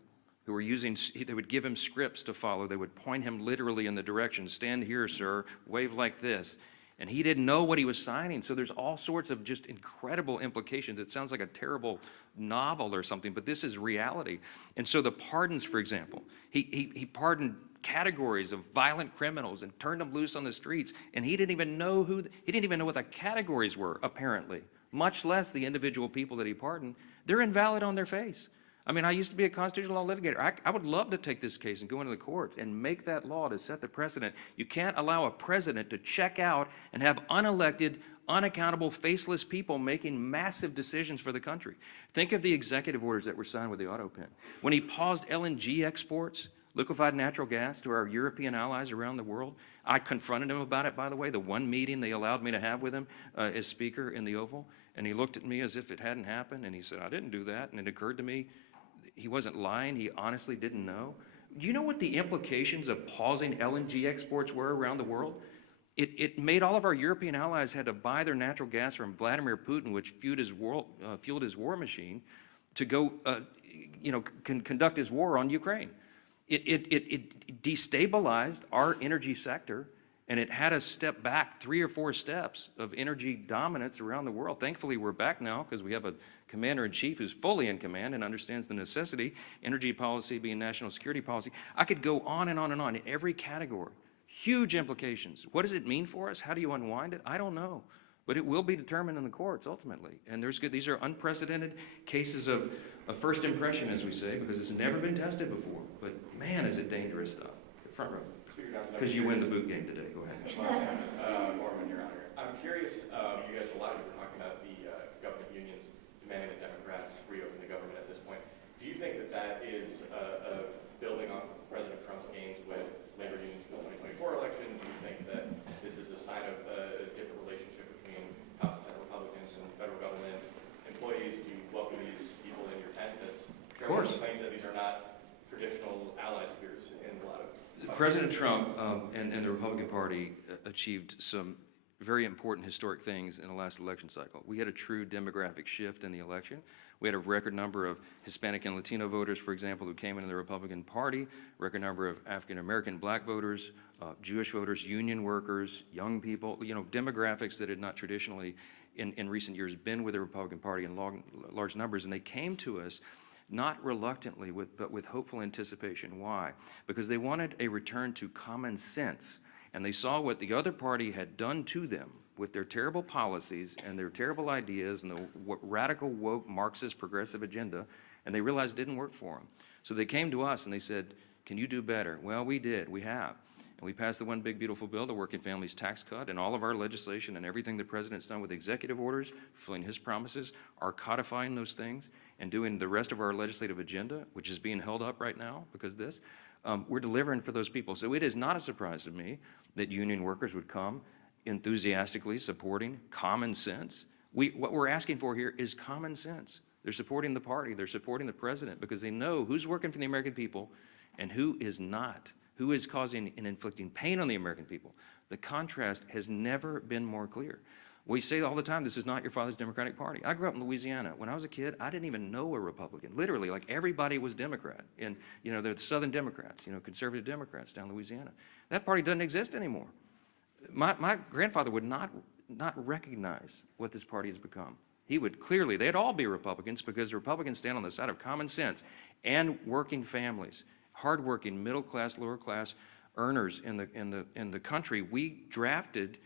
who were using, they would give him scripts to follow. They would point him literally in the direction, stand here, sir, wave like this. And he didn't know what he was signing. So there's all sorts of just incredible implications. It sounds like a terrible novel or something, but this is reality. And so the pardons, for example, he pardoned categories of violent criminals and turned them loose on the streets. And he didn't even know what the categories were, apparently, much less the individual people that he pardoned. They're invalid on their face. I mean, I used to be a constitutional law litigator. I would love to take this case and go into the courts and make that law to set the precedent. You can't allow a president to check out and have unelected, unaccountable, faceless people making massive decisions for the country. Think of the executive orders that were signed with the auto pen. When he paused LNG exports, liquefied natural gas, to our European allies around the world, I confronted him about it, by the way, the one meeting they allowed me to have with him as Speaker in the Oval. And he looked at me as if it hadn't happened, and he said, I didn't do that. And it occurred to me, he wasn't lying. He honestly didn't know. Do you know what the implications of pausing LNG exports were around the world? It made all of our European allies had to buy their natural gas from Vladimir Putin, which fueled his war machine, to go, conduct his war on Ukraine. It destabilized our energy sector, and it had us step back 3 or 4 steps of energy dominance around the world. Thankfully, we're back now because we have a commander-in-chief who's fully in command and understands the necessity, energy policy being national security policy. I could go on and on and on in every category. Huge implications. What does it mean for us? How do you unwind it? I don't know. But it will be determined in the courts ultimately. And these are unprecedented cases of first impression, as we say, because it's never been tested before. But man, is it dangerous stuff. Front row. Because you win the boot game today. Go ahead. Norman, Your Honor. I'm curious, you guys, a lot of you were talking about the government unions demanding that Democrats reopen the government at this point. Do you think that that is building off of President Trump's gains with labor unions for the 2024 election? Do you think that this is a sign of a different relationship between House and Senate Republicans and federal government employees? Do you welcome these people in your tent? As Chairman claims that these are not traditional allies of yours in a lot of President Trump and the Republican Party achieved some very important historic things in the last election cycle. We had a true demographic shift in the election. We had a record number of Hispanic and Latino voters, for example, who came into the Republican Party, record number of African-American black voters, Jewish voters, union workers, young people, demographics that had not traditionally in recent years been with the Republican Party in large numbers, and they came to us not reluctantly, but with hopeful anticipation. Why? Because they wanted a return to common sense, and they saw what the other party had done to them with their terrible policies and their terrible ideas and the radical, woke, Marxist, progressive agenda, and they realized it didn't work for them. So they came to us and they said, can you do better? Well, we did. We have. And we passed the One Big Beautiful Bill, the Working Families Tax Cut, and all of our legislation and everything the president's done with executive orders, fulfilling his promises, are codifying those things and doing the rest of our legislative agenda, which is being held up right now because of this. We're delivering for those people. So it is not a surprise to me that union workers would come enthusiastically supporting common sense. What we're asking for here is common sense. They're supporting the party. They're supporting the president because they know who's working for the American people and who is not, who is causing and inflicting pain on the American people. The contrast has never been more clear. We say all the time, this is not your father's Democratic Party. I grew up in Louisiana. When I was a kid, I didn't even know a Republican. Literally, like everybody was Democrat. And, you know, they're the Southern Democrats, you know, conservative Democrats down in Louisiana. That party doesn't exist anymore. My grandfather would not recognize what this party has become. He would clearly, they'd all be Republicans because the Republicans stand on the side of common sense and working families, hardworking, middle class, lower class earners in the country. We drafted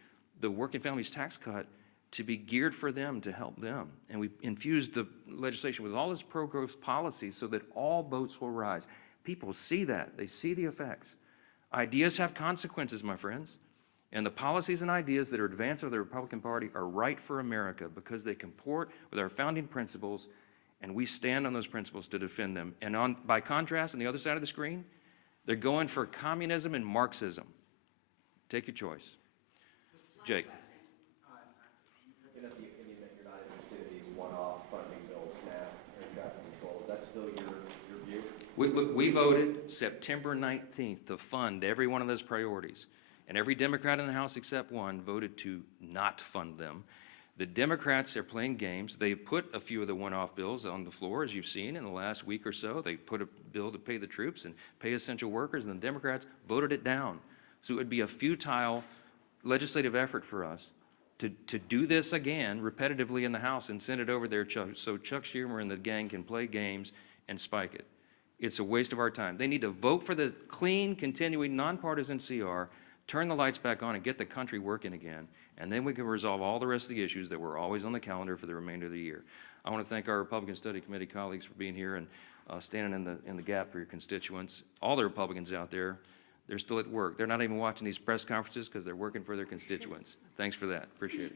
the working families tax cut to be geared for them, to help them. And we infused the legislation with all this pro-growth policies so that all boats will rise. People see that. They see the effects. Ideas have consequences, my friends. And the policies and ideas that are advanced by the Republican Party are right for America because they comport with our founding principles, and we stand on those principles to defend them. And by contrast, on the other side of the screen, they're going for communism and Marxism. Take your choice. Jake. Picking up the opinion that you're not interested in these one-off funding bills, SNAP, air traffic control, is that still your view? We voted September 19th to fund every one of those priorities. And every Democrat in the House except one voted to not fund them. The Democrats are playing games. They put a few of the one-off bills on the floor, as you've seen in the last week or so. They put a bill to pay the troops and pay essential workers, and the Democrats voted it down. So it would be a futile legislative effort for us to do this again repetitively in the House and send it over there so Chuck Schumer and the gang can play games and spike it. It's a waste of our time. They need to vote for the clean, continuing, nonpartisan CR, turn the lights back on and get the country working again, and then we can resolve all the rest of the issues that were always on the calendar for the remainder of the year. I want to thank our Republican Study Committee colleagues for being here and standing in the gap for your constituents. All the Republicans out there, they're still at work. They're not even watching these press conferences because they're working for their constituents. Thanks for that. Appreciate it.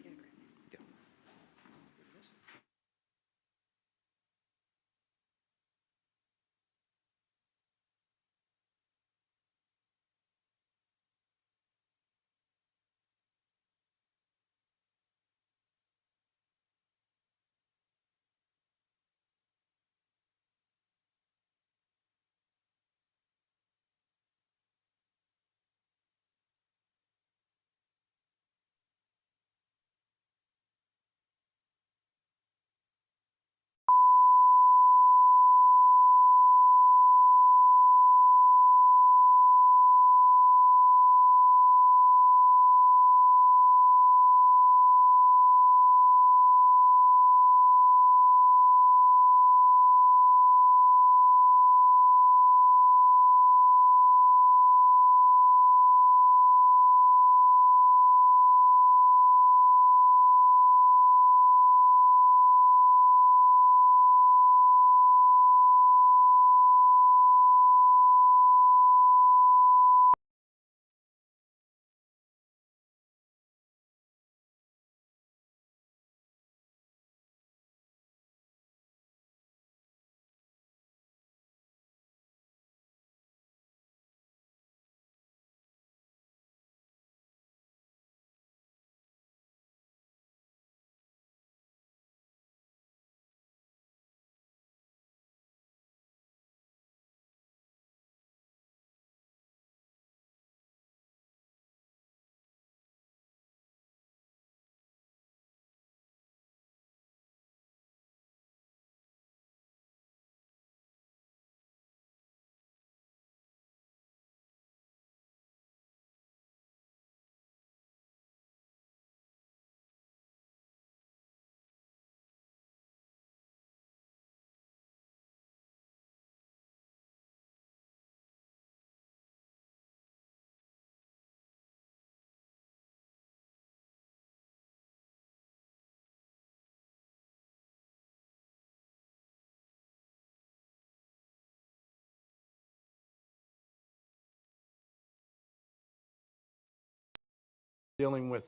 Dealing with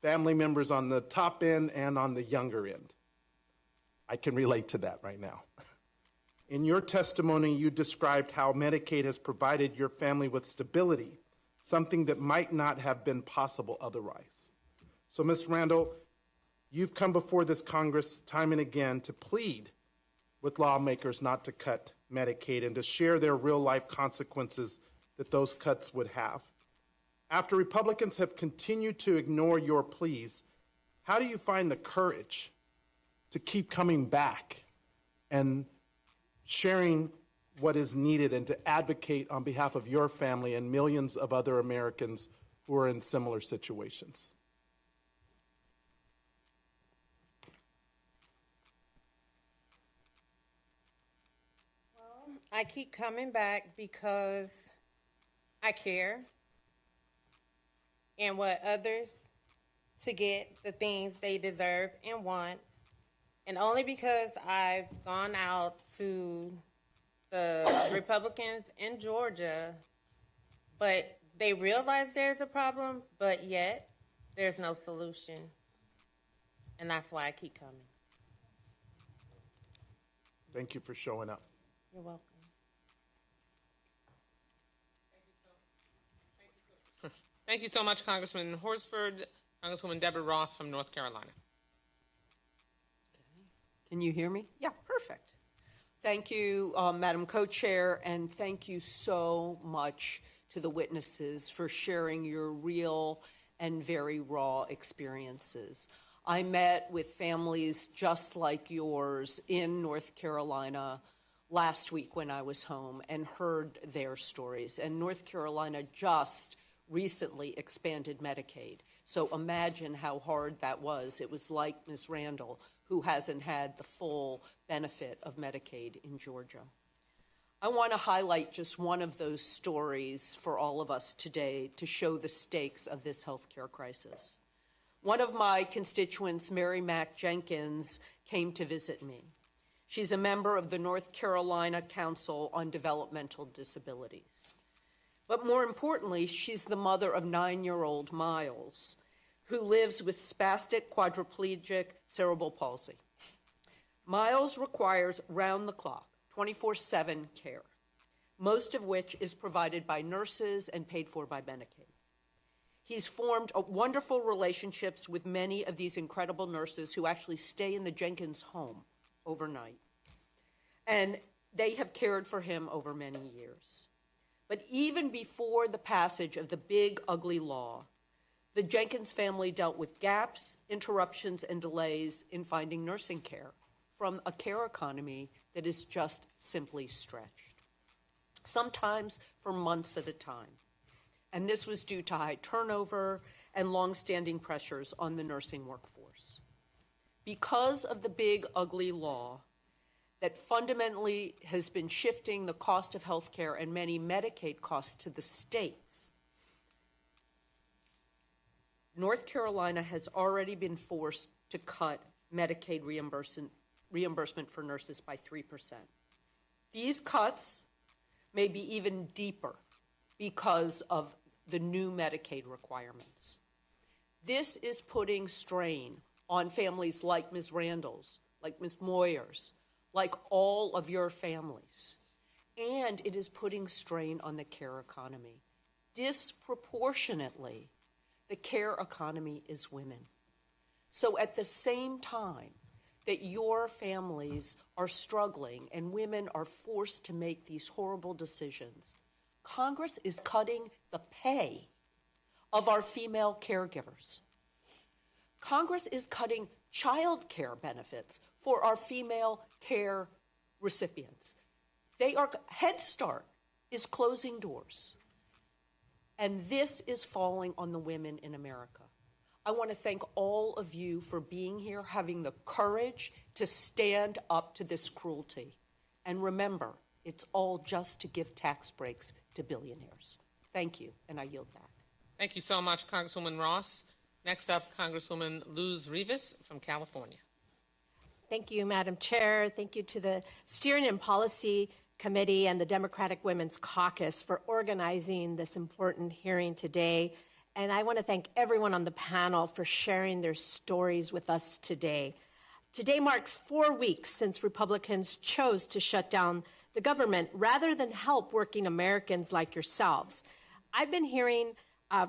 family members on the top end and on the younger end. I can relate to that right now. In your testimony, you described how Medicaid has provided your family with stability, something that might not have been possible otherwise. So, Ms. Randall, You've come before this Congress time and again to plead with lawmakers not to cut Medicaid and to share their real-life consequences that those cuts would have. After Republicans have continued to ignore your pleas, how do you find the courage to keep coming back and sharing what is needed and to advocate on behalf of your family and millions of other Americans who are in similar situations? I keep coming back because I care and want others to get the things they deserve and want. And only because I've gone out to the Republicans in Georgia, but they realize there's a problem, but yet there's no solution. And that's why I keep coming. Thank you for showing up. You're welcome. Thank you so much, Congressman Horsford. Congresswoman Deborah Ross from North Carolina. Can you hear me? Yeah, perfect. Thank you, Madam Co-Chair, and thank you so much to the witnesses for sharing your real and very raw experiences. I met with families just like yours in North Carolina last week when I was home and heard their stories. And North Carolina just recently expanded Medicaid. So imagine how hard that was. It was like Ms. Randall, who hasn't had the full benefit of Medicaid in Georgia. I want to highlight just one of those stories for all of us today to show the stakes of this healthcare crisis. One of my constituents, Mary Mack Jenkins, came to visit me. She's a member of the North Carolina Council on Developmental Disabilities. But more importantly, she's the mother of 9-year-old Miles, who lives with spastic quadriplegic cerebral palsy. Miles requires round-the-clock, 24/7 care, most of which is provided by nurses and paid for by Medicaid. He's formed wonderful relationships with many of these incredible nurses who actually stay in the Jenkins home overnight. And they have cared for him over many years. But even before the passage of the big, ugly law, the Jenkins family dealt with gaps, interruptions, and delays in finding nursing care from a care economy that is just simply stretched, sometimes for months at a time. And this was due to high turnover and longstanding pressures on the nursing workforce. Because of the big, ugly law that fundamentally has been shifting the cost of health care and many Medicaid costs to the states, North Carolina has already been forced to cut Medicaid reimbursement for nurses by 3%. These cuts may be even deeper because of the new Medicaid requirements. This is putting strain on families like Ms. Randall's, like Ms. Moyer's, like all of your families. And it is putting strain on the care economy. Disproportionately, the care economy is women. So at the same time that your families are struggling and women are forced to make these horrible decisions, Congress is cutting the pay of our female caregivers. Congress is cutting child care benefits for our female care recipients. Head Start is closing doors. And this is falling on the women in America. I want to thank all of you for being here, having the courage to stand up to this cruelty. And remember, it's all just to give tax breaks to billionaires. Thank you, and I yield back. Thank you so much, Congresswoman Ross. Next up, Congresswoman Luz Rivas from California. Thank you, Madam Chair. Thank you to the Steering and Policy Committee and the Democratic Women's Caucus for organizing this important hearing today. And I want to thank everyone on the panel for sharing their stories with us today. Today marks 4 weeks since Republicans chose to shut down the government rather than help working Americans like yourselves. I've been hearing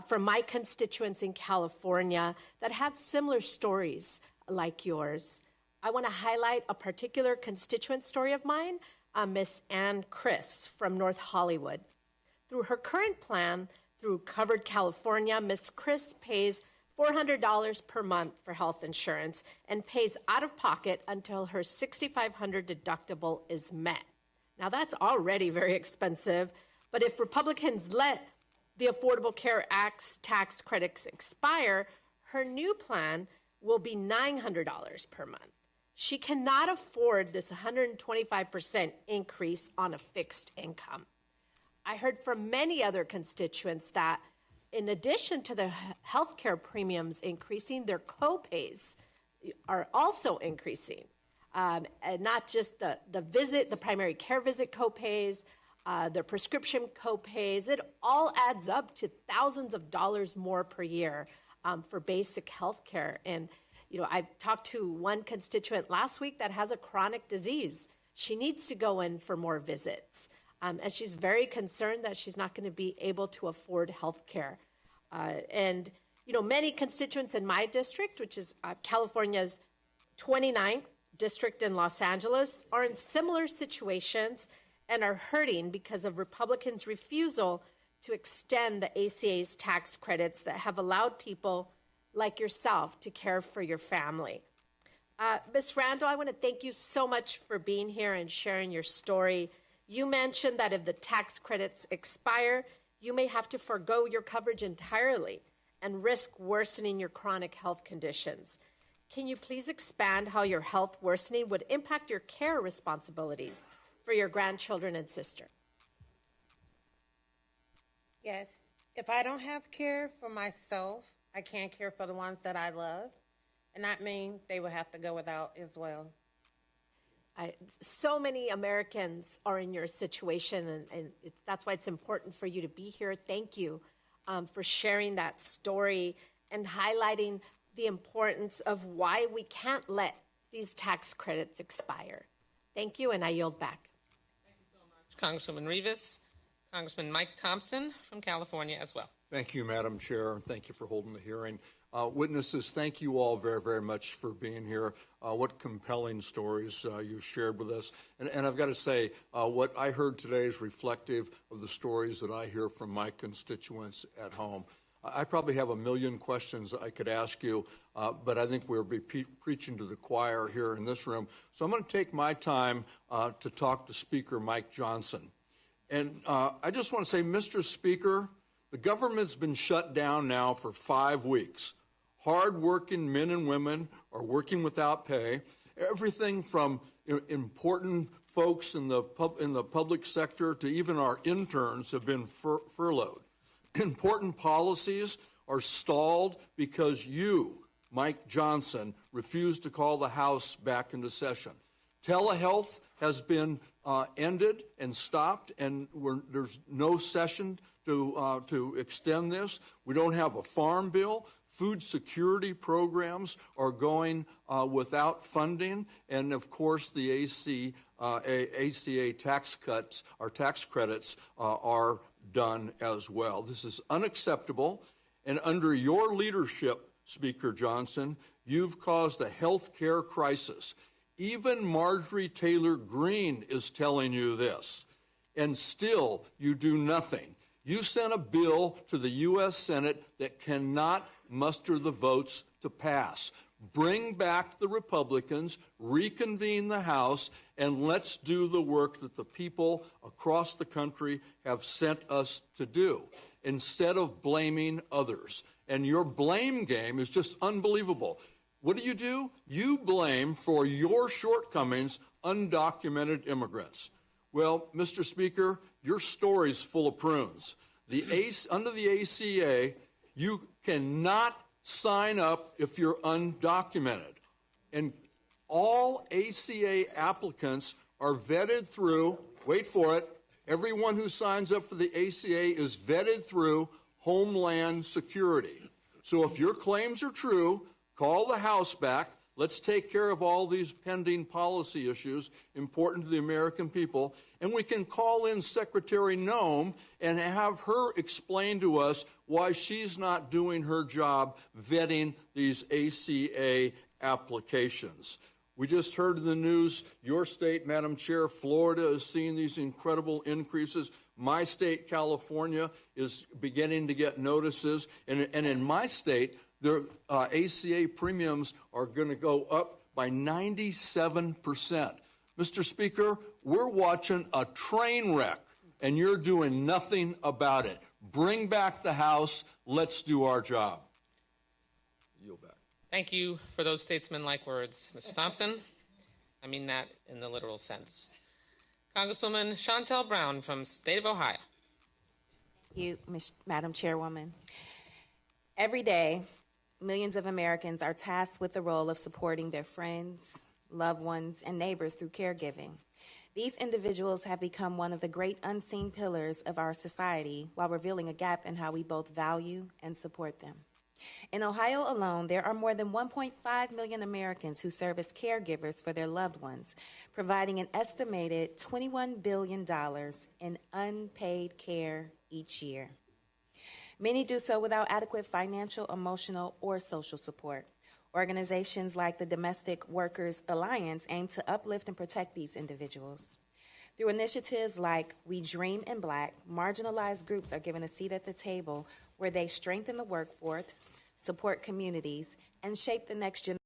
from my constituents in California that have similar stories like yours. I want to highlight a particular constituent story of mine, Miss Ann Chris from North Hollywood. Through her current plan, through Covered California, Miss Chris pays $400 per month for health insurance and pays out of pocket until her $6,500 deductible is met. Now, that's already very expensive, but if Republicans let the Affordable Care Act's tax credits expire, her new plan will be $900 per month. She cannot afford this 125% increase on a fixed income. I heard from many other constituents that in addition to the healthcare premiums increasing, their co-pays are also increasing. And not just the primary care visit co-pays, their prescription co-pays. It all adds up to thousands of dollars more per year for basic health care. And, I talked to one constituent last week that has a chronic disease. She needs to go in for more visits. And she's very concerned that she's not going to be able to afford health care. And many constituents in my district, which is California's 29th district in Los Angeles, are in similar situations and are hurting because of Republicans' refusal to extend the ACA's tax credits that have allowed people like yourself to care for your family. Ms. Randall, I want to thank you so much for being here and sharing your story. You mentioned that if the tax credits expire, you may have to forego your coverage entirely and risk worsening your chronic health conditions. Can you please expand how your health worsening would impact your care responsibilities for your grandchildren and sister? Yes. If I don't have care for myself, I can't care for the ones that I love. And that means they will have to go without as well. So many Americans are in your situation, and that's why it's important for you to be here. Thank you for sharing that story and highlighting the importance of why we can't let these tax credits expire. Thank you, and I yield back. Thank you so much, Congresswoman Rivas. Congressman Mike Thompson from California as well. Thank you, Madam Chair, and thank you for holding the hearing. Witnesses, thank you all very, very much for being here. What compelling stories you shared with us. And I've got to say, what I heard today is reflective of the stories that I hear from my constituents at home. I probably have a million questions I could ask you, but I think we'll be preaching to the choir here in this room. So I'm going to take my time to talk to Speaker Mike Johnson. And I just want to say, Mr. Speaker, the government's been shut down now for 5 weeks. Hard-working men and women are working without pay. Everything from important folks in the public sector to even our interns have been furloughed. Important policies are stalled because you, Mike Johnson, refused to call the House back into session. Telehealth has been ended and stopped, and there's no session to extend this. We don't have a farm bill. Food security programs are going without funding, and of course the ACA tax cuts, our tax credits are done as well. This is unacceptable, and under your leadership, Speaker Johnson, you've caused a health care crisis. Even Marjorie Taylor Greene is telling you this, and still you do nothing. You sent a bill to the U.S. Senate that cannot muster the votes to pass. Bring back the Republicans, reconvene the House, and let's do the work that the people across the country have sent us to do, instead of blaming others. And your blame game is just unbelievable. What do? You blame for your shortcomings undocumented immigrants. Well, Mr. Speaker, your story's full of prunes. Under the ACA, you cannot sign up if you're undocumented. And all ACA applicants are vetted through, wait for it, everyone who signs up for the ACA is vetted through Homeland Security. So if your claims are true, call the House back. Let's take care of all these pending policy issues important to the American people. And we can call in Secretary Noem and have her explain to us why she's not doing her job vetting these ACA applications. We just heard in the news, your state, Madam Chair, Florida is seeing these incredible increases. My state, California, is beginning to get notices. And in my state, their ACA premiums are going to go up by 97%. Mr. Speaker, we're watching a train wreck, and you're doing nothing about it. Bring back the House. Let's do our job. Yield back. Thank you for those statesman-like words, Mr. Thompson. I mean that in the literal sense. Congresswoman Shontel Brown from state of Ohio. Thank you, Madam Chairwoman. Every day, millions of Americans are tasked with the role of supporting their friends, loved ones, and neighbors through caregiving. These individuals have become one of the great unseen pillars of our society while revealing a gap in how we both value and support them. In Ohio alone, there are more than 1.5 million Americans who serve as caregivers for their loved ones, providing an estimated $21 billion in unpaid care each year. Many do so without adequate financial, emotional, or social support. Organizations like the Domestic Workers Alliance aim to uplift and protect these individuals. Through initiatives like We Dream in Black, marginalized groups are given a seat at the table where they strengthen the workforce, support communities, and shape the next generation.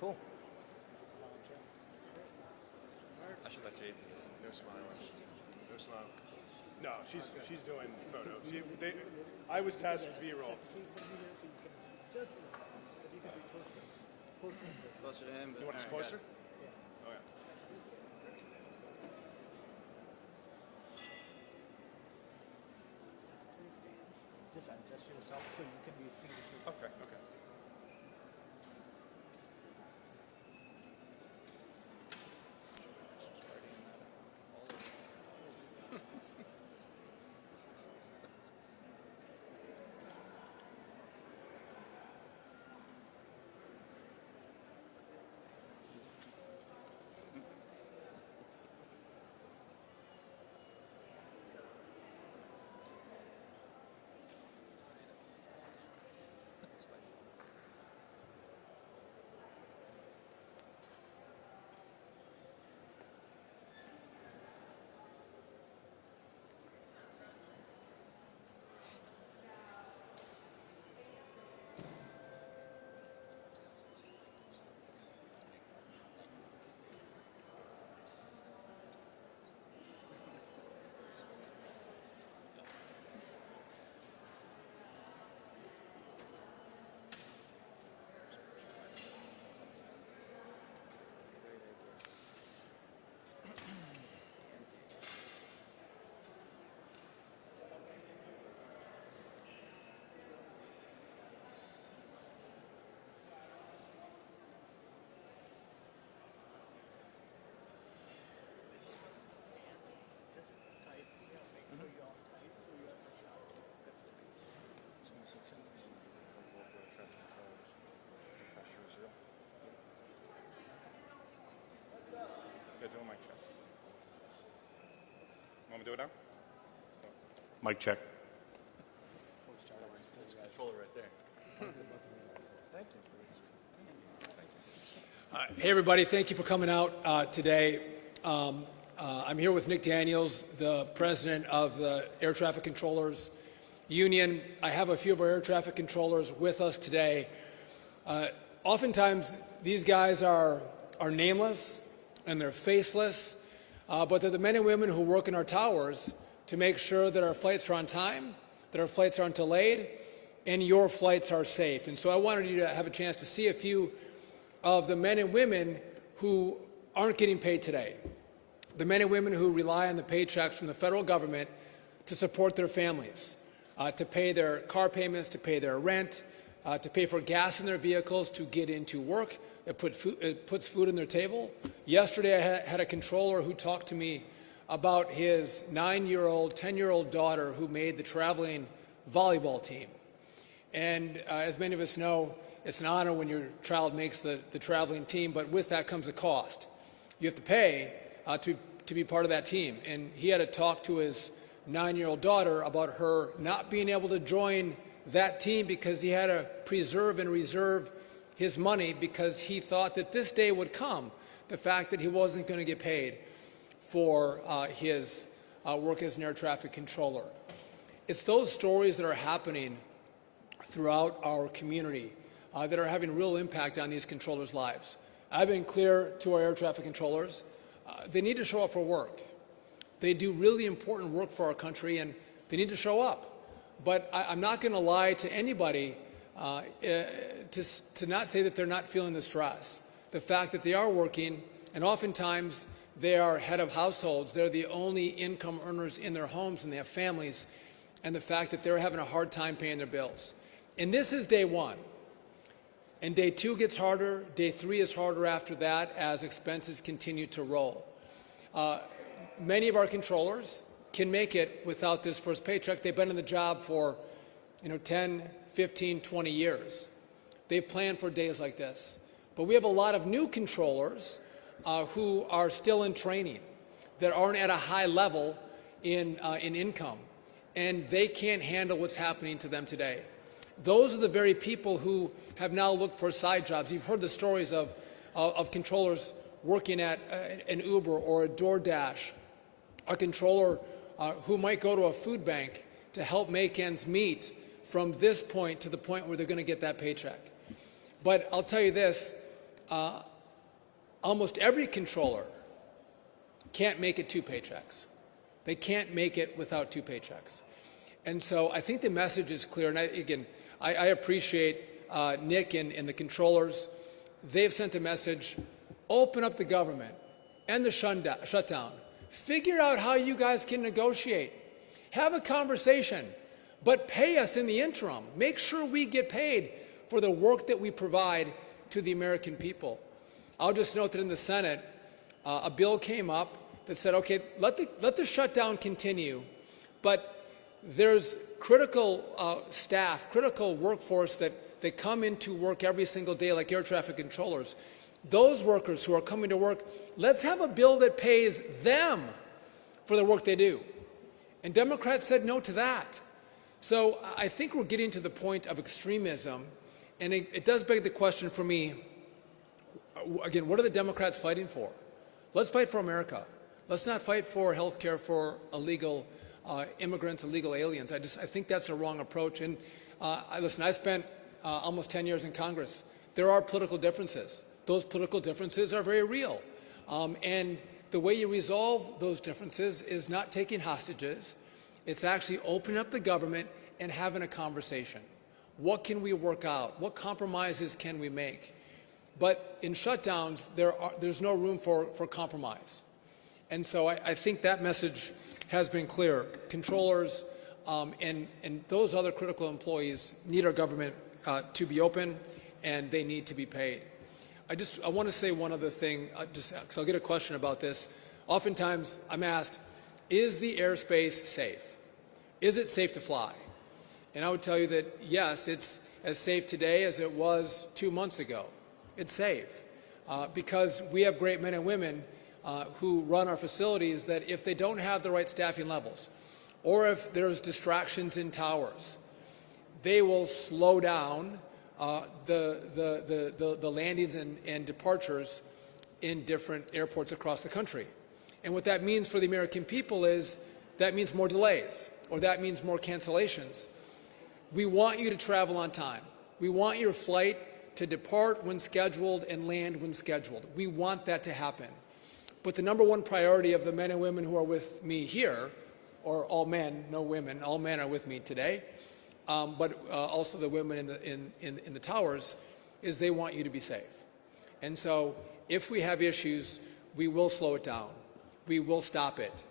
Cool. I should let Jade do this. No smile. No smile. No, she's doing photos. I was tasked with B-roll. Closer to him. You want us closer? Oh, yeah. Just adjust yourself so you can be seen. Okay, okay. Do a mic check. Want me to do it now? Mic check. Controller right there. Hey, everybody. Thank you for coming out today. I'm here with Nick Daniels, the president of the Air Traffic Controllers Union. I have a few of our air traffic controllers with us today. Oftentimes, these guys are nameless and they're faceless, but they're the men and women who work in our towers to make sure that our flights are on time, that our flights aren't delayed, and your flights are safe. And so I wanted you to have a chance to see a few of the men and women who aren't getting paid today. The men and women who rely on the paychecks from the federal government to support their families, to pay their car payments, to pay their rent, to pay for gas in their vehicles, to get into work. It puts food on their table. Yesterday, I had a controller who talked to me about his 9-year-old, 10-year-old daughter who made the traveling volleyball team. And as many of us know, it's an honor when your child makes the traveling team, but with that comes a cost. You have to pay to be part of that team. And he had to talk to his 9-year-old daughter about her not being able to join that team because he had to preserve and reserve his money because he thought that this day would come, the fact that he wasn't going to get paid for his work as an air traffic controller. It's those stories that are happening throughout our community that are having real impact on these controllers' lives. I've been clear to our air traffic controllers, they need to show up for work. They do really important work for our country and they need to show up. But I'm not going to lie to anybody to not say that they're not feeling the stress. The fact that they are working, and oftentimes they are head of households, they're the only income earners in their homes and they have families, and the fact that they're having a hard time paying their bills. And this is day one. And day two gets harder, day three is harder after that as expenses continue to roll. Many of our controllers can make it without this first paycheck. They've been in the job for 10, 15, 20 years. They plan for days like this. But we have a lot of new controllers who are still in training, that aren't at a high level in income, and they can't handle what's happening to them today. Those are the very people who have now looked for side jobs. You've heard the stories of controllers working at an Uber or a DoorDash, a controller who might go to a food bank to help make ends meet from this point to the point where they're going to get that paycheck. But I'll tell you this, almost every controller can't make it 2 paychecks. They can't make it without 2 paychecks. And so I think the message is clear. And I appreciate Nick and the controllers. They've sent a message: open up the government, end the shutdown. Figure out how you guys can negotiate. Have a conversation, but pay us in the interim. Make sure we get paid for the work that we provide to the American people. I'll just note that in the Senate, a bill came up that said, okay, let the shutdown continue, but there's critical staff, critical workforce that come into work every single day, like air traffic controllers. Those workers who are coming to work, let's have a bill that pays them for the work they do. And Democrats said no to that. So I think we're getting to the point of extremism, and it does beg the question for me, again, what are the Democrats fighting for? Let's fight for America. Let's not fight for health care for illegal immigrants, illegal aliens. I think that's a wrong approach. And listen, I spent almost 10 years in Congress. There are political differences. Those political differences are very real. And the way you resolve those differences is not taking hostages. It's actually opening up the government and having a conversation. What can we work out? What compromises can we make? But in shutdowns, there's no room for compromise. And so I think that message has been clear. Controllers and those other critical employees need our government to be open, and they need to be paid. I want to say one other thing, because I'll get a question about this. Oftentimes, I'm asked, is the airspace safe? Is it safe to fly? And I would tell you that, yes, it's as safe today as it was 2 months ago. It's safe because we have great men and women who run our facilities that if they don't have the right staffing levels, or if there's distractions in towers, they will slow down the landings and departures in different airports across the country. And what that means for the American people is that means more delays, or that means more cancellations. We want you to travel on time. We want your flight to depart when scheduled and land when scheduled. We want that to happen. But the number one priority of the men and women who are with me here, or all men, no women, all men are with me today, but also the women in the towers, is they want you to be safe. And so if we have issues, we will slow it down. We will stop it.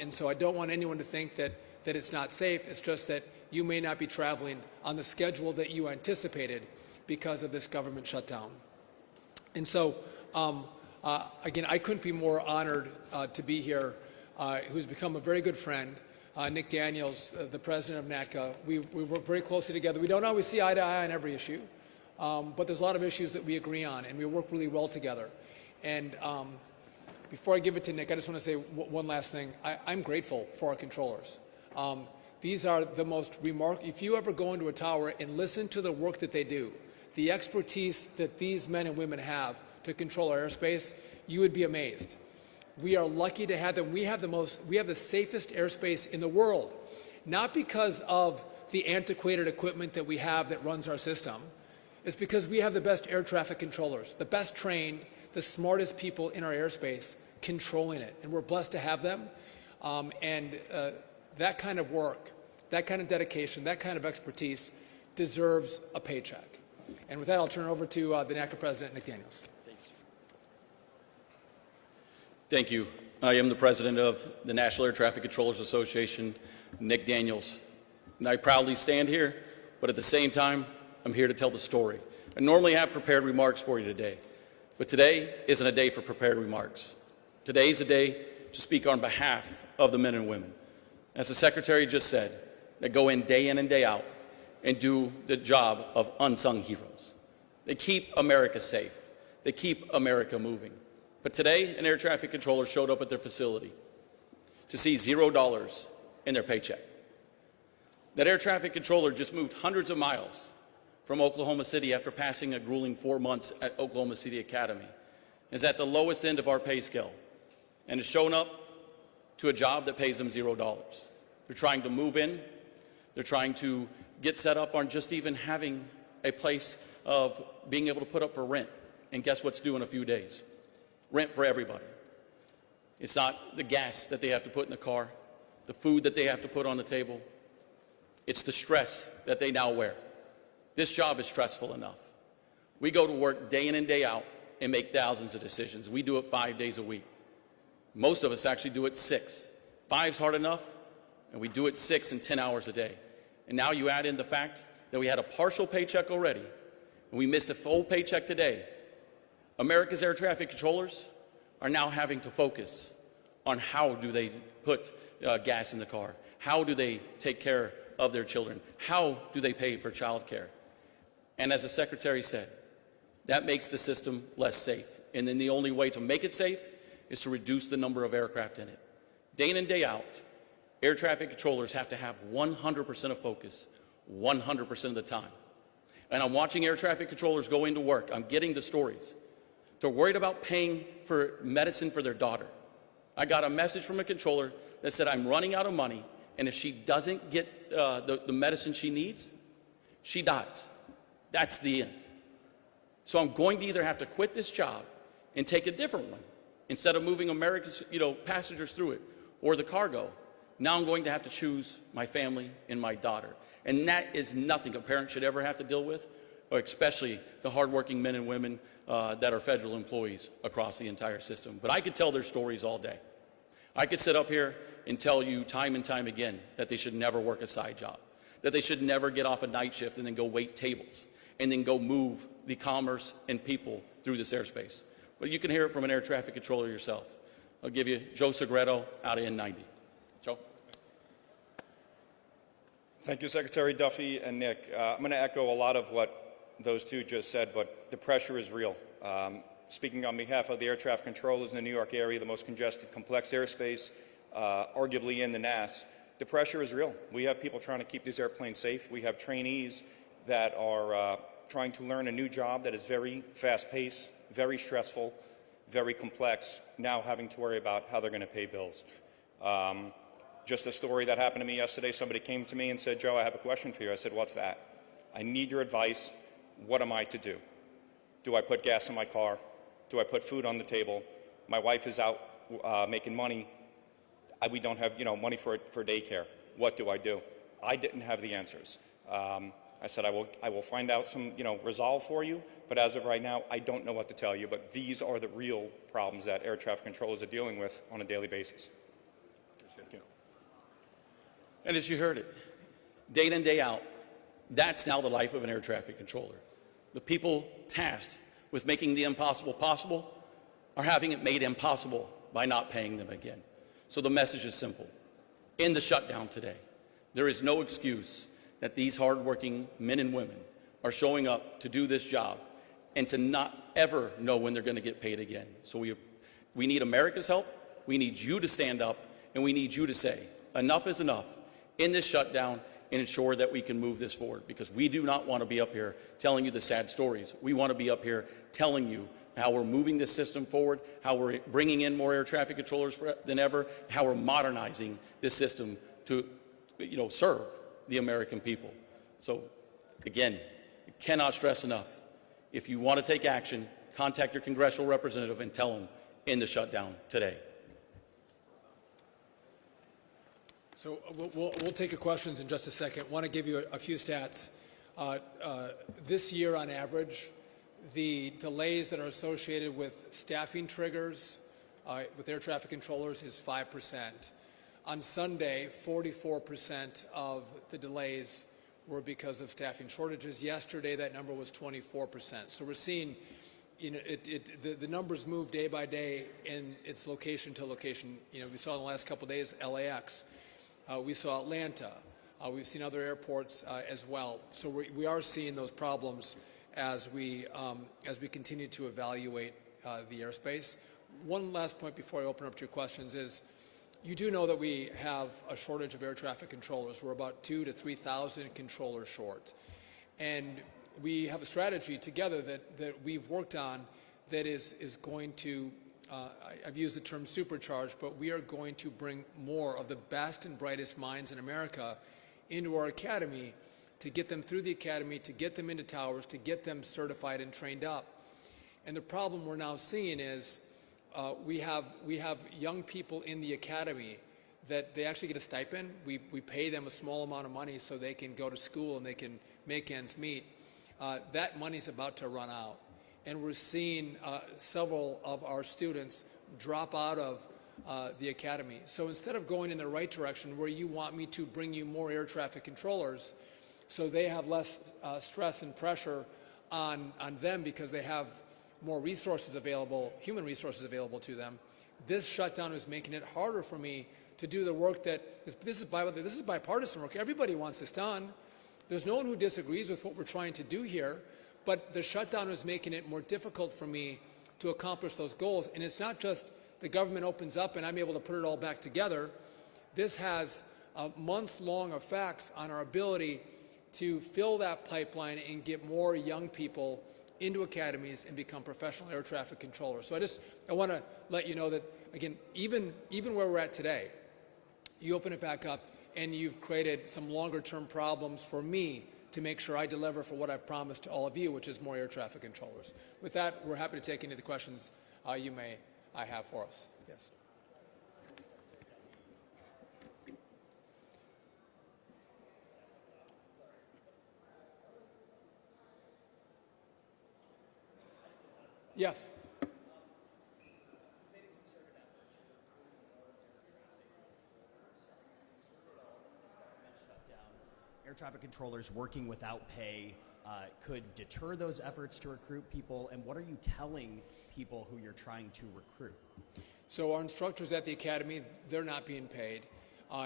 And so I don't want anyone to think that it's not safe. It's just that you may not be traveling on the schedule that you anticipated because of this government shutdown. And so, again, I couldn't be more honored to be here, who's become a very good friend, Nick Daniels, the president of NATCA. We work very closely together. We don't always see eye to eye on every issue, but there's a lot of issues that we agree on, and we work really well together. And before I give it to Nick, I just want to say one last thing. I'm grateful for our controllers. These are the most remarkable. If you ever go into a tower and listen to the work that they do, the expertise that these men and women have to control our airspace, you would be amazed. We are lucky to have them. We have the safest airspace in the world, not because of the antiquated equipment that we have that runs our system. It's because we have the best air traffic controllers, the best trained, the smartest people in our airspace controlling it, and we're blessed to have them. That kind of work, that kind of dedication, that kind of expertise deserves a paycheck. And with that, I'll turn it over to the NATCA president, Nick Daniels. Thank you. I am the president of the National Air Traffic Controllers Association, Nick Daniels. And I proudly stand here, but at the same time, I'm here to tell the story. I normally have prepared remarks for you today, but today isn't a day for prepared remarks. Today is a day to speak on behalf of the men and women, as the Secretary just said, that go in and day out and do the job of unsung heroes. They keep America safe. They keep America moving. But today, an air traffic controller showed up at their facility to see $0 in their paycheck. That air traffic controller just moved hundreds of miles from Oklahoma City after passing a grueling 4 months at Oklahoma City Academy, is at the lowest end of our pay scale, and has shown up to a job that pays them $0. They're trying to move in. They're trying to get set up on just even having a place of being able to put up for rent. And guess what's due in a few days? Rent for everybody. It's not the gas that they have to put in the car, the food that they have to put on the table. It's the stress that they now wear. This job is stressful enough. We go to work day in and day out and make thousands of decisions. We do it 5 days a week. Most of us actually do it 6. 5's hard enough, and we do it 6 and 10 hours a day. And now you add in the fact that we had a partial paycheck already, and we missed a full paycheck today. America's air traffic controllers are now having to focus on how do they put gas in the car, how do they take care of their children, how do they pay for child care. And as the Secretary said, that makes the system less safe. And then the only way to make it safe is to reduce the number of aircraft in it. Day in and day out, air traffic controllers have to have 100% of focus, 100% of the time. And I'm watching air traffic controllers go into work. I'm getting the stories. They're worried about paying for medicine for their daughter. I got a message from a controller that said, I'm running out of money, and if she doesn't get the medicine she needs, she dies. That's the end. So I'm going to either have to quit this job and take a different one instead of moving America's passengers through it or the cargo. Now I'm going to have to choose my family and my daughter. And that is nothing a parent should ever have to deal with, or especially the hardworking men and women that are federal employees across the entire system. But I could tell their stories all day. I could sit up here and tell you time and time again that they should never work a side job, that they should never get off a night shift and then go wait tables, and then go move the commerce and people through this airspace. But you can hear it from an air traffic controller yourself. I'll give you Joe Segreto out of N90. Joe? Thank you, Secretary Duffy and Nick. I'm going to echo a lot of what those two just said, but the pressure is real. Speaking on behalf of the air traffic controllers in the New York area, the most congested, complex airspace, arguably in the NAS, the pressure is real. We have people trying to keep these airplanes safe. We have trainees that are trying to learn a new job that is very fast-paced, very stressful, very complex, now having to worry about how they're going to pay bills. Just a story that happened to me yesterday. Somebody came to me and said, Joe, I have a question for you. I said, what's that? I need your advice. What am I to do? Do I put gas in my car? Do I put food on the table? My wife is out making money. We don't have money for daycare. What do I do? I didn't have the answers. I said, I will find out some resolve for you, but as of right now, I don't know what to tell you. But these are the real problems that air traffic controllers are dealing with on a daily basis. Thank you. And as you heard it, day in and day out, that's now the life of an air traffic controller. The people tasked with making the impossible possible are having it made impossible by not paying them again. So the message is simple. In the shutdown today, there is no excuse that these hardworking men and women are showing up to do this job and to not ever know when they're going to get paid again. So we need America's help, we need you to stand up, and we need you to say, enough is enough in this shutdown and ensure that we can move this forward, because we do not want to be up here telling you the sad stories. We want to be up here telling you how we're moving this system forward, how we're bringing in more air traffic controllers than ever, how we're modernizing this system to serve the American people. So again, cannot stress enough, if you want to take action, contact your congressional representative and tell them in the shutdown today. So we'll take your questions in just a second. I want to give you a few stats. This year, on average, the delays that are associated with staffing triggers with air traffic controllers is 5%. On Sunday, 44% of the delays were because of staffing shortages. Yesterday, that number was 24%. So we're seeing, the numbers move day by day in its location to location. We saw in the last couple of days, LAX. We saw Atlanta. We've seen other airports as well. So we are seeing those problems as we continue to evaluate the airspace. One last point before I open up to your questions is, you do know that we have a shortage of air traffic controllers. We're about 2,000 to 3,000 controllers short. And we have a strategy together that we've worked on that is going to, I've used the term supercharge, but we are going to bring more of the best and brightest minds in America into our academy to get them through the academy, to get them into towers, to get them certified and trained up. And the problem we're now seeing is we have young people in the academy that they actually get a stipend. We pay them a small amount of money so they can go to school and they can make ends meet. That money's about to run out. And we're seeing several of our students drop out of the academy. So instead of going in the right direction where you want me to bring you more air traffic controllers so they have less stress and pressure on them because they have more resources available, human resources available to them, this shutdown is making it harder for me to do the work that this is bipartisan work. Everybody wants this done. There's no one who disagrees with what we're trying to do here, but the shutdown is making it more difficult for me to accomplish those goals. And it's not just the government opens up and I'm able to put it all back together. This has months-long effects on our ability to fill that pipeline and get more young people into academies and become professional air traffic controllers. So I want to let you know that, again, even where we're at today, you open it back up and you've created some longer-term problems for me to make sure I deliver for what I promised to all of you, which is more air traffic controllers. With that, we're happy to take any of the questions I have for us. Yes. Yes. Air traffic controllers working without pay could deter those efforts to recruit people, and what are you telling people who you're trying to recruit? So our instructors at the academy, they're not being paid.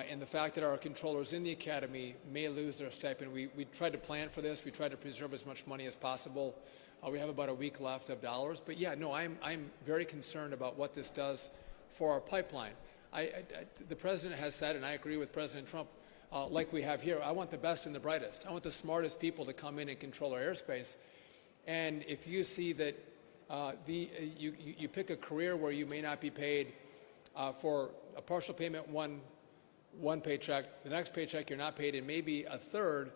And the fact that our controllers in the academy may lose their stipend, we tried to plan for this. We tried to preserve as much money as possible. We have about a week left of dollars. But yeah, no, I'm very concerned about what this does for our pipeline. The president has said, and I agree with President Trump, like we have here, I want the best and the brightest. I want the smartest people to come in and control our airspace. And if you see that you pick a career where you may not be paid for a partial payment one paycheck, the next paycheck you're not paid, and maybe a third,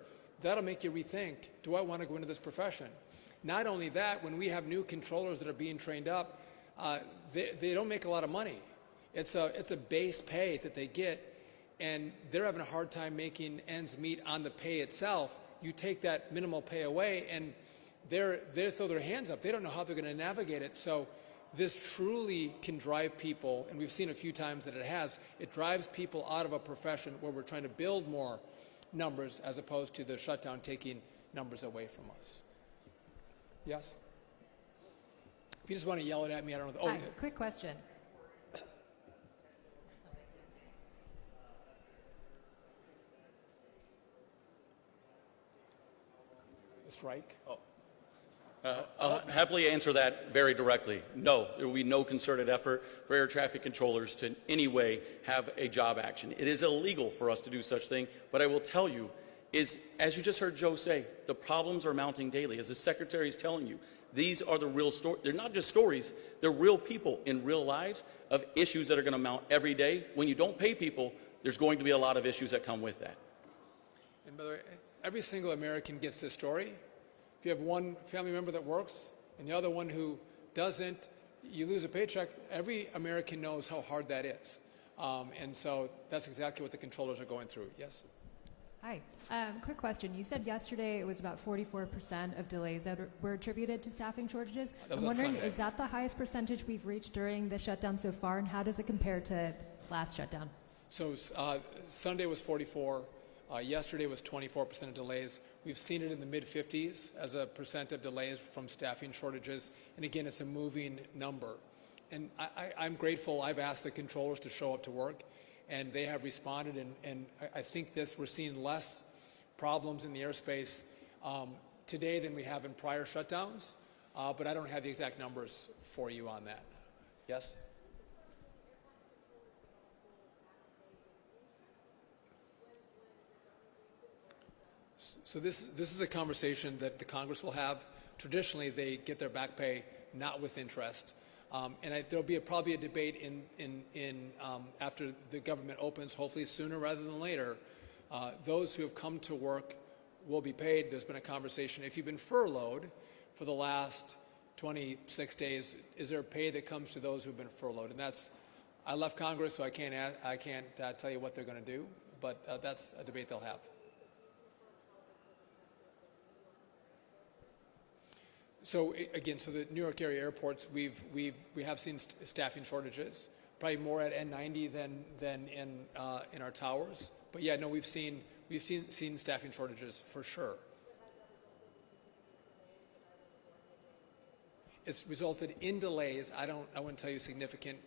that'll make you rethink, do I want to go into this profession? Not only that, when we have new controllers that are being trained up, they don't make a lot of money. It's a base pay that they get, and they're having a hard time making ends meet on the pay itself. You take that minimal pay away, and they throw their hands up. They don't know how they're going to navigate it. So this truly can drive people, and we've seen a few times that it has, it drives people out of a profession where we're trying to build more numbers as opposed to the shutdown taking numbers away from us. Yes? If you just want to yell it at me, I don't know. Hi, quick question. The strike? I'll happily answer that very directly. No, there will be no concerted effort for air traffic controllers to in any way have a job action. It is illegal for us to do such thing, but I will tell you, as you just heard Joe say, the problems are mounting daily. As the Secretary is telling you, these are the real stories. They're not just stories, they're real people in real lives of issues that are going to mount every day. When you don't pay people, there's going to be a lot of issues that come with that. And by the way, every single American gets this story. If you have one family member that works and the other one who doesn't, you lose a paycheck. Every American knows how hard that is. And so that's exactly what the controllers are going through. Yes? Hi. Quick question. You said yesterday it was about 44% of delays that were attributed to staffing shortages. That was I'm on wondering, Sunday. is that the highest percentage we've reached during the shutdown so far, and how does it compare to last shutdown? So Sunday was 44. Yesterday was 24% of delays. We've seen it in the mid-50s as a percent of delays from staffing shortages. And again, it's a moving number. And I'm grateful. I've asked the controllers to show up to work, and they have responded. And I think we're seeing less problems in the airspace today than we have in prior shutdowns. But I don't have the exact numbers for you on that. Yes? So this is a conversation that the Congress will have. Traditionally, they get their back pay not with interest. There'll be probably a debate after the government opens, hopefully sooner rather than later. Those who have come to work will be paid. There's been a conversation. If you've been furloughed for the last 26 days, is there pay that comes to those who've been furloughed? And that's, I left Congress, so I can't tell you what they're going to do, but that's a debate they'll have. So again, so the New York area airports, we have seen staffing shortages, probably more at N90 than in our towers. But yeah, no, we've seen staffing shortages for sure. It's resulted in delays. I wouldn't tell you significant.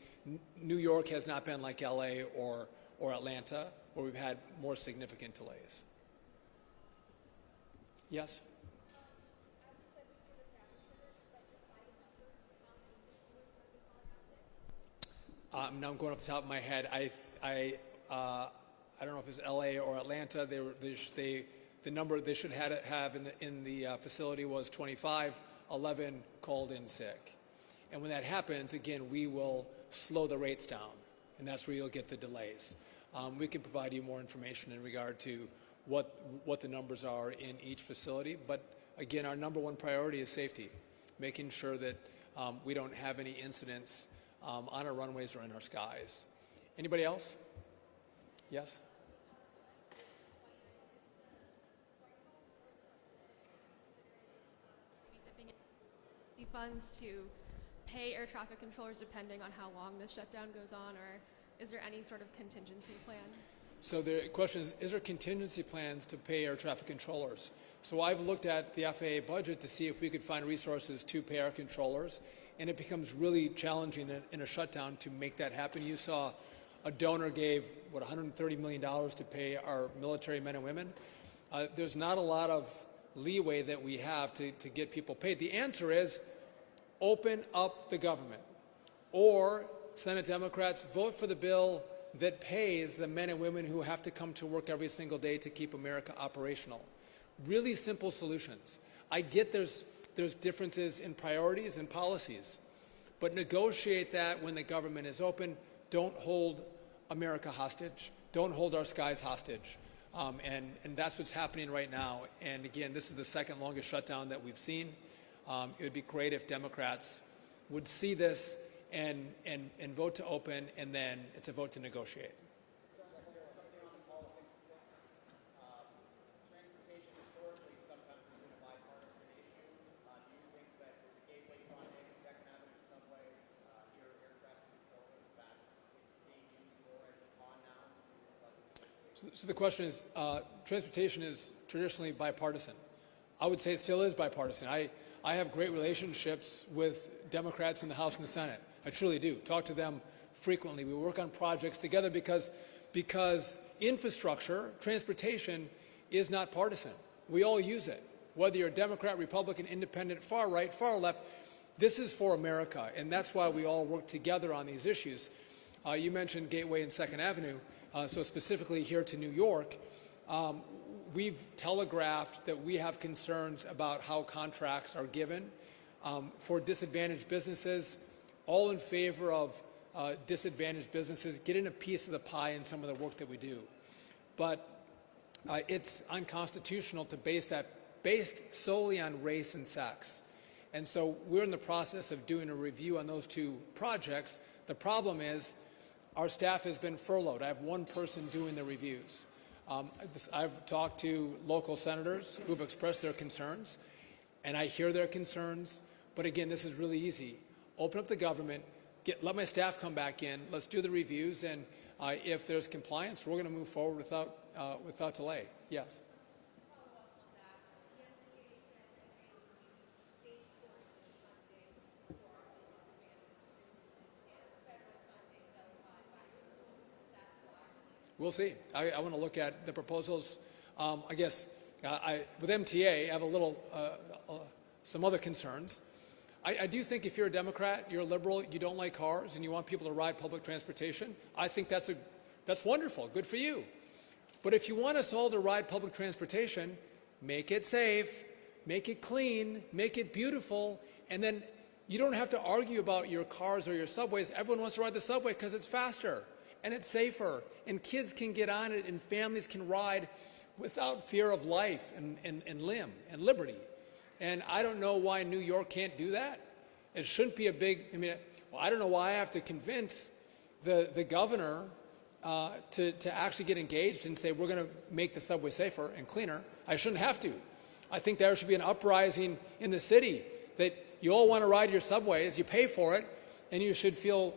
New York has not been like LA or Atlanta, where we've had more significant delays. Yes? Now I'm going off the top of my head. I don't know if it's LA or Atlanta. The number they should have in the facility was 25. 11 called in sick. And when that happens, again, we will slow the rates down, and that's where you'll get the delays. We can provide you more information in regard to what the numbers are in each facility, but again, our number one priority is safety, making sure that we don't have any incidents on our runways or in our skies. Anybody else? Yes? Funds to pay air traffic controllers depending on how long the shutdown goes on, or is there any sort of contingency plan? So the question is there contingency plans to pay air traffic controllers? So I've looked at the FAA budget to see if we could find resources to pay our controllers, and it becomes really challenging in a shutdown to make that happen. You saw a donor gave, $130 million to pay our military men and women. There's not a lot of leeway that we have to get people paid. The answer is open up the government, or Senate Democrats vote for the bill that pays the men and women who have to come to work every single day to keep America operational. Really simple solutions. I get there's differences in priorities and policies, but negotiate that when the government is open. Don't hold America hostage. Don't hold our skies hostage. And that's what's happening right now. And again, this is the second longest shutdown that we've seen. It would be great if Democrats would see this and vote to open, and then it's a vote to negotiate. So the question is, transportation is traditionally bipartisan. I would say it still is bipartisan. I have great relationships with Democrats in the House and the Senate. I truly do. Talk to them frequently. We work on projects together because infrastructure, transportation, is not partisan. We all use it. Whether you're Democrat, Republican, Independent, far right, far left, this is for America, and that's why we all work together on these issues. You mentioned Gateway and 2nd Avenue. So specifically here to New York, we've telegraphed that we have concerns about how contracts are given for disadvantaged businesses, all in favor of disadvantaged businesses getting a piece of the pie in some of the work that we do. But it's unconstitutional to based solely on race and sex. And so we're in the process of doing a review on those two projects. The problem is, our staff has been furloughed. I have one person doing the reviews. I've talked to local senators who have expressed their concerns, and I hear their concerns. But again, this is really easy. Open up the government, let my staff come back in, let's do the reviews, and if there's compliance, we're going to move forward without delay. Yes? We'll see. I want to look at the proposals. I guess with MTA, I have some other concerns. I do think if you're a Democrat, you're a liberal, you don't like cars, and you want people to ride public transportation, I think that's wonderful. Good for you. But if you want us all to ride public transportation, make it safe, make it clean, make it beautiful, and then you don't have to argue about your cars or your subways. Everyone wants to ride the subway because it's faster and it's safer, and kids can get on it, and families can ride without fear of life and limb and liberty. And I don't know why New York can't do that. It shouldn't be a big, well, I don't know why I have to convince the governor to actually get engaged and say we're going to make the subway safer and cleaner. I shouldn't have to. I think there should be an uprising in the city that you all want to ride your subways, you pay for it, and you should feel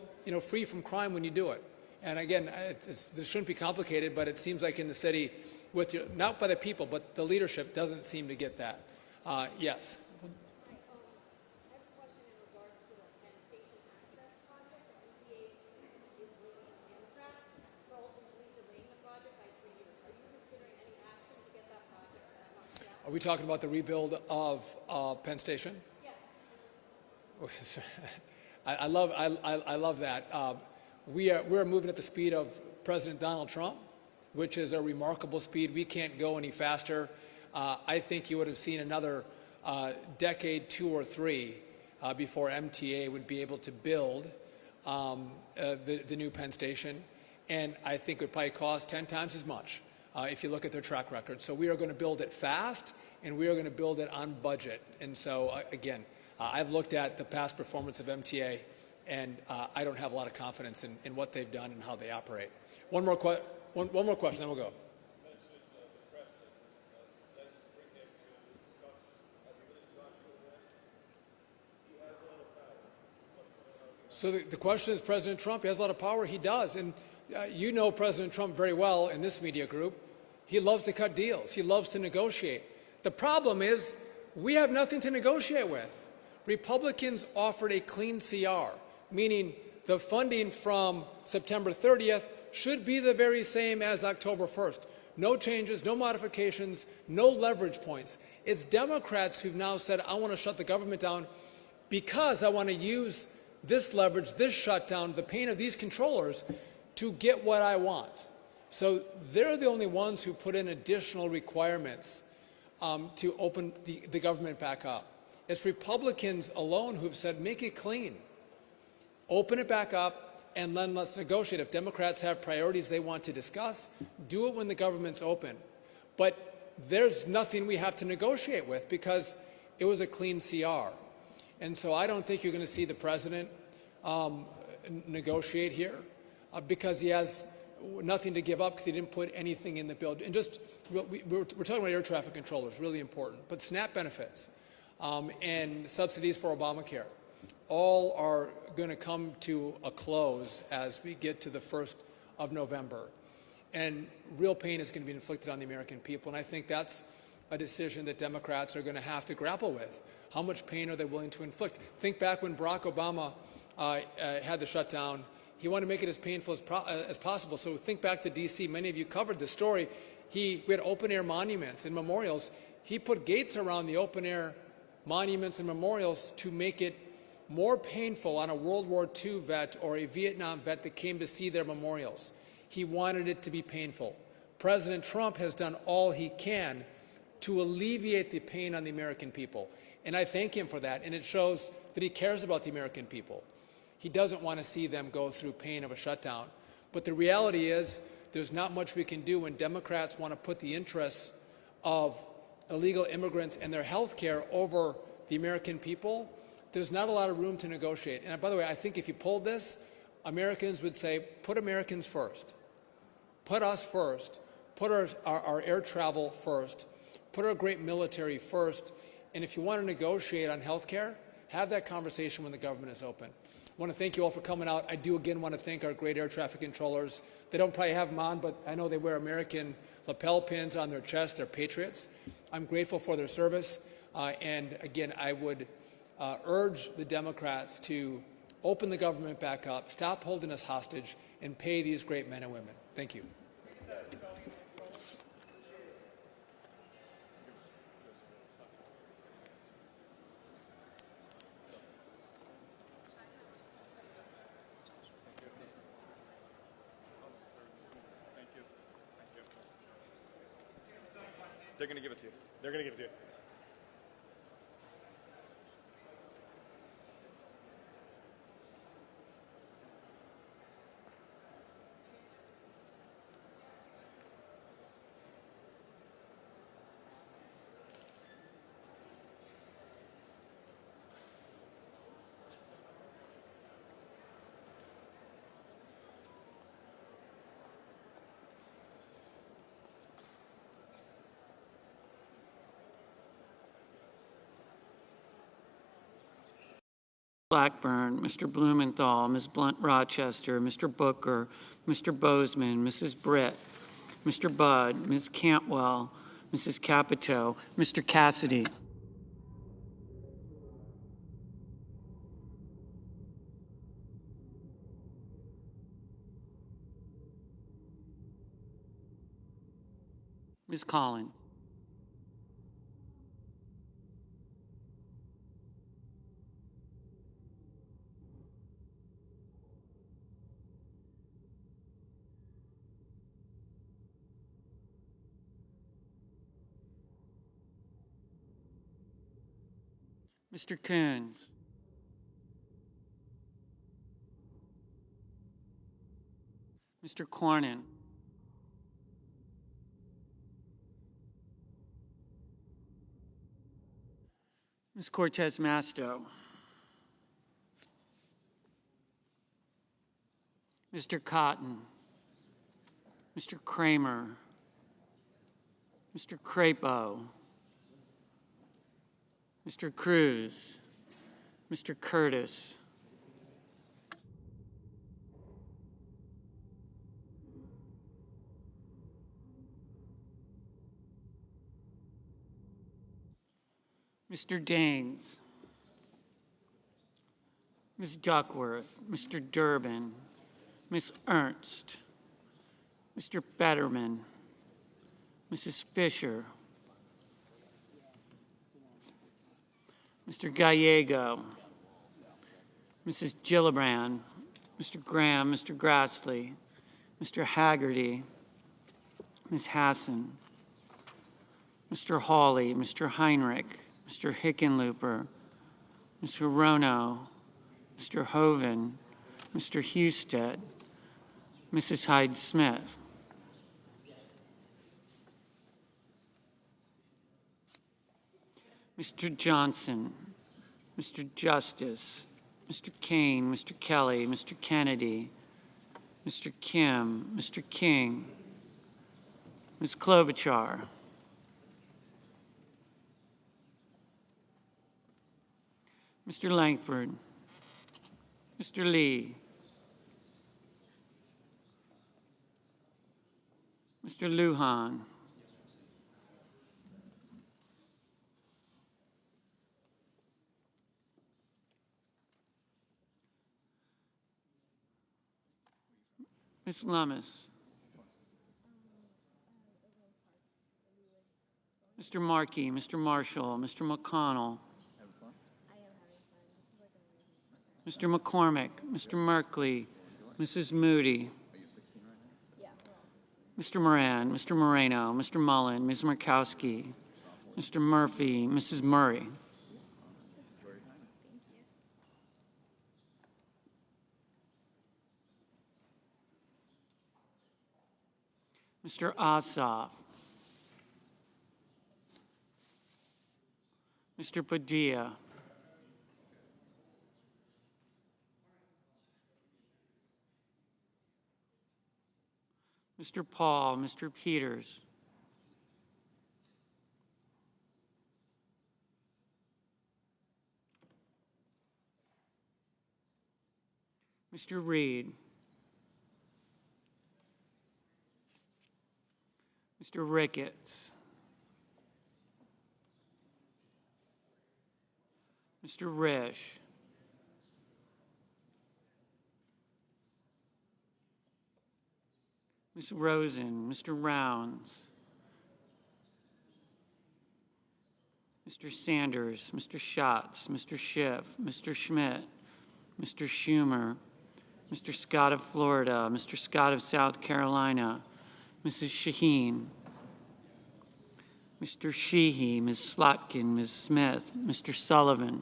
free from crime when you do it. And again, this shouldn't be complicated, but it seems like in the city, not by the people, but the leadership doesn't seem to get that. Yes. Are we talking about the rebuild of Penn Station? Yes. I love that. We're moving at the speed of President Donald Trump, which is a remarkable speed. We can't go any faster. I think you would have seen another decade, 2 or 3, before MTA would be able to build the new Penn Station, and I think it would probably cost 10 times as much if you look at their track record. So we are going to build it fast, and we are going to build it on budget. And so again, I've looked at the past performance of MTA, and I don't have a lot of confidence in what they've done and how they operate. One more question, then we'll go. So the question is, President Trump, he has a lot of power? He does. And you know President Trump very well in this media group. He loves to cut deals. He loves to negotiate. The problem is we have nothing to negotiate with. Republicans offered a clean CR, meaning the funding from September 30th should be the very same as October 1st. No changes, no modifications, no leverage points. It's Democrats who've now said, I want to shut the government down because I want to use this leverage, this shutdown, the pain of these controllers to get what I want. So they're the only ones who put in additional requirements to open the government back up. It's Republicans alone who've said, make it clean. Open it back up, and then let's negotiate. If Democrats have priorities they want to discuss, do it when the government's open. But there's nothing we have to negotiate with because it was a clean CR. And so I don't think you're going to see the president negotiate here because he has nothing to give up because he didn't put anything in the bill. And just, we're talking about air traffic controllers, really important. But SNAP benefits and subsidies for Obamacare all are going to come to a close as we get to the 1st of November. And real pain is going to be inflicted on the American people. And I think that's a decision that Democrats are going to have to grapple with. How much pain are they willing to inflict? Think back when Barack Obama had the shutdown. He wanted to make it as painful as possible. So think back to D.C. Many of you covered this story. We had open-air monuments and memorials. He put gates around the open-air monuments and memorials to make it more painful on a World War II vet or a Vietnam vet that came to see their memorials. He wanted it to be painful. President Trump has done all he can to alleviate the pain on the American people. And I thank him for that, and it shows that he cares about the American people. He doesn't want to see them go through pain of a shutdown. But the reality is there's not much we can do when Democrats want to put the interests of illegal immigrants and their health care over the American people. There's not a lot of room to negotiate. And by the way, I think if you pulled this, Americans would say, put Americans first. Put us first. Put our air travel first. Put our great military first. And if you want to negotiate on health care, have that conversation when the government is open. I want to thank you all for coming out. I do again want to thank our great air traffic controllers. They don't probably have them on, but I know they wear American lapel pins on their chest. They're patriots. I'm grateful for their service. And again, I would urge the Democrats to open the government back up, stop holding us hostage, and pay these great men and women. Thank you. They're going to give it to you. They're going to give it to you. Blackburn, Mr. Blumenthal, Ms. Blunt-Rochester, Mr. Booker, Mr. Bozeman, Mrs. Britt, Mr. Budd, Ms. Cantwell, Mrs. Capito, Mr. Cassidy. Ms. Collins. Mr. Coons. Mr. Cornyn. Ms. Cortez Masto. Mr. Cotton. Mr. Kramer. Mr. Crapo. Mr. Cruz. Mr. Curtis. Mr. Daines. Ms. Duckworth. Mr. Durbin. Ms. Ernst. Mr. Fetterman. Mrs. Fisher. Mr. Gallego. Mrs. Gillibrand. Mr. Graham. Mr. Grassley. Mr. Haggerty. Ms. Hassan. Mr. Hawley. Mr. Heinrich. Mr. Hickenlooper. Mr. Rono. Mr. Hoven. Mr. Husted. Mrs. Hyde-Smith. Mr. Johnson, Mr. Justice, Mr. Kane, Mr. Kelly, Mr. Kennedy, Mr. Kim, Mr. King, Ms. Klobuchar, Mr. Langford, Mr. Lee, Mr. Lujan, Ms. Lummis, Mr. Markey, Mr. Marshall, Mr. McConnell, Mr. McCormick, Mr. Merkley, Mrs. Moody, Mr. Moran, Mr. Moreno, Mr. Mullen, Ms. Murkowski, Mr. Murphy, Mrs. Murray. Mr. Ossoff, Mr. Padilla, Mr. Paul, Mr. Peters, Mr. Reed, Mr. Ricketts, Mr. Risch, Ms. Rosen, Mr. Rounds, Mr. Sanders, Mr. Schatz, Mr. Schiff, Mr. Schmidt, Mr. Schumer, Mr. Scott of Florida, Mr. Scott of South Carolina, Mrs. Shaheen, Mr. Sheehy, Ms. Slotkin, Ms. Smith, Mr. Sullivan,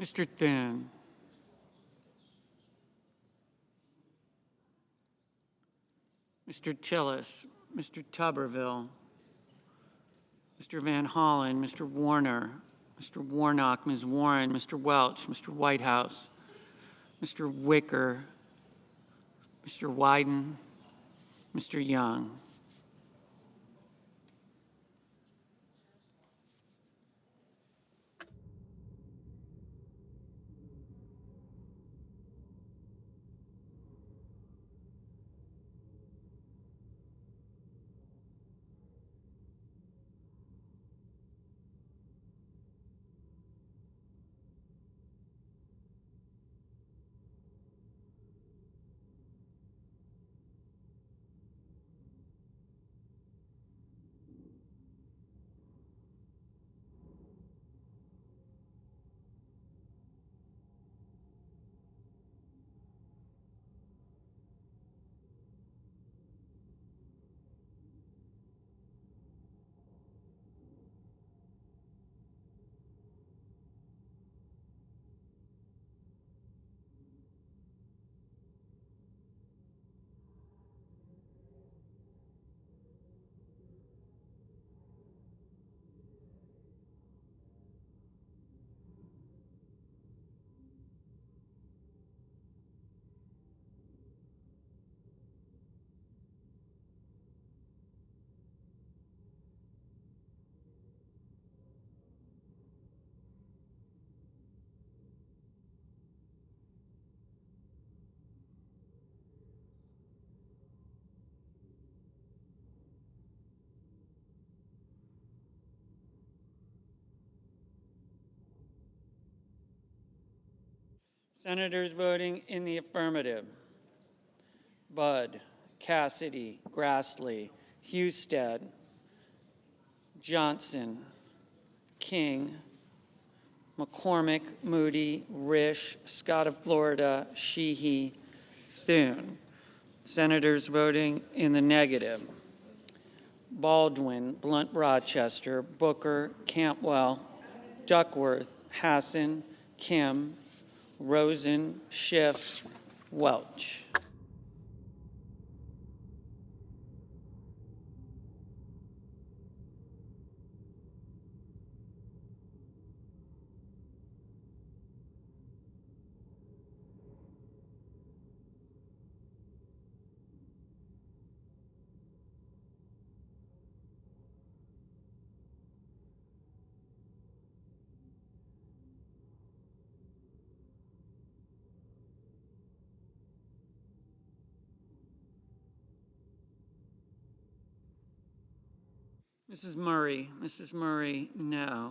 Mr. Thune, Mr. Tillis, Mr. Tuberville, Mr. Van Hollen, Mr. Warner, Mr. Warnock, Ms. Warren, Mr. Welch, Mr. Whitehouse, Mr. Wicker, Mr. Wyden, Mr. Young. Senators voting in the affirmative: Budd, Cassidy, Grassley, Husted, Johnson, King, McCormick, Moody, Risch, Scott of Florida, Sheehy, Thune. Senators voting in the negative: Baldwin, Blunt Rochester, Booker, Cantwell, Duckworth, Hassan, Kim, Rosen, Schiff, Welch. Mrs. Murray, no.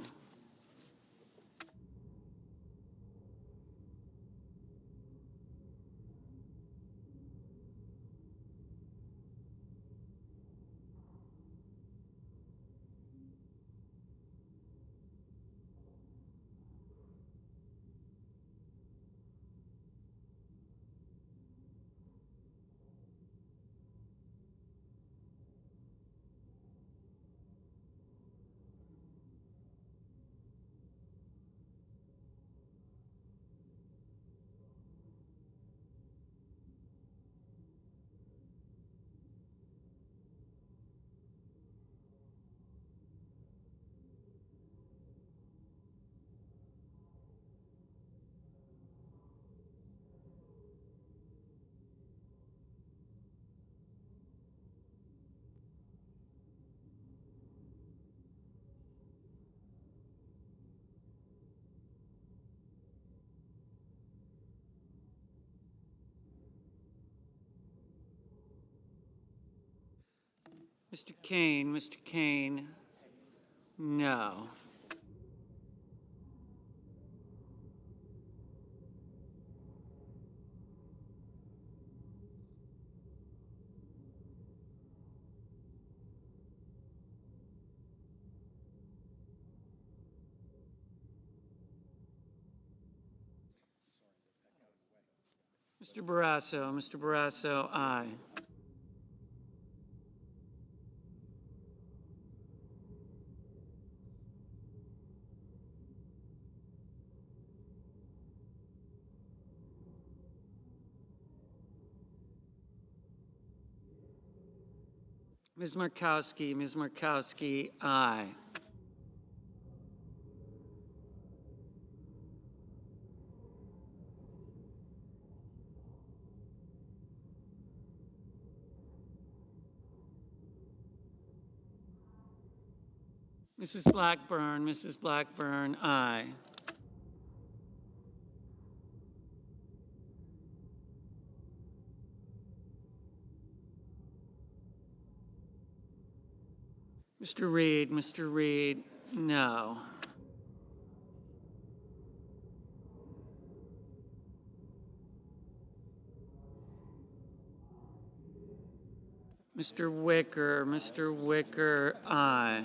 Mr. Kane, no. Mr. Barrasso, aye. Ms. Markowski, aye. Mrs. Blackburn, aye. Mr. Reed, no. Mr. Wicker, aye.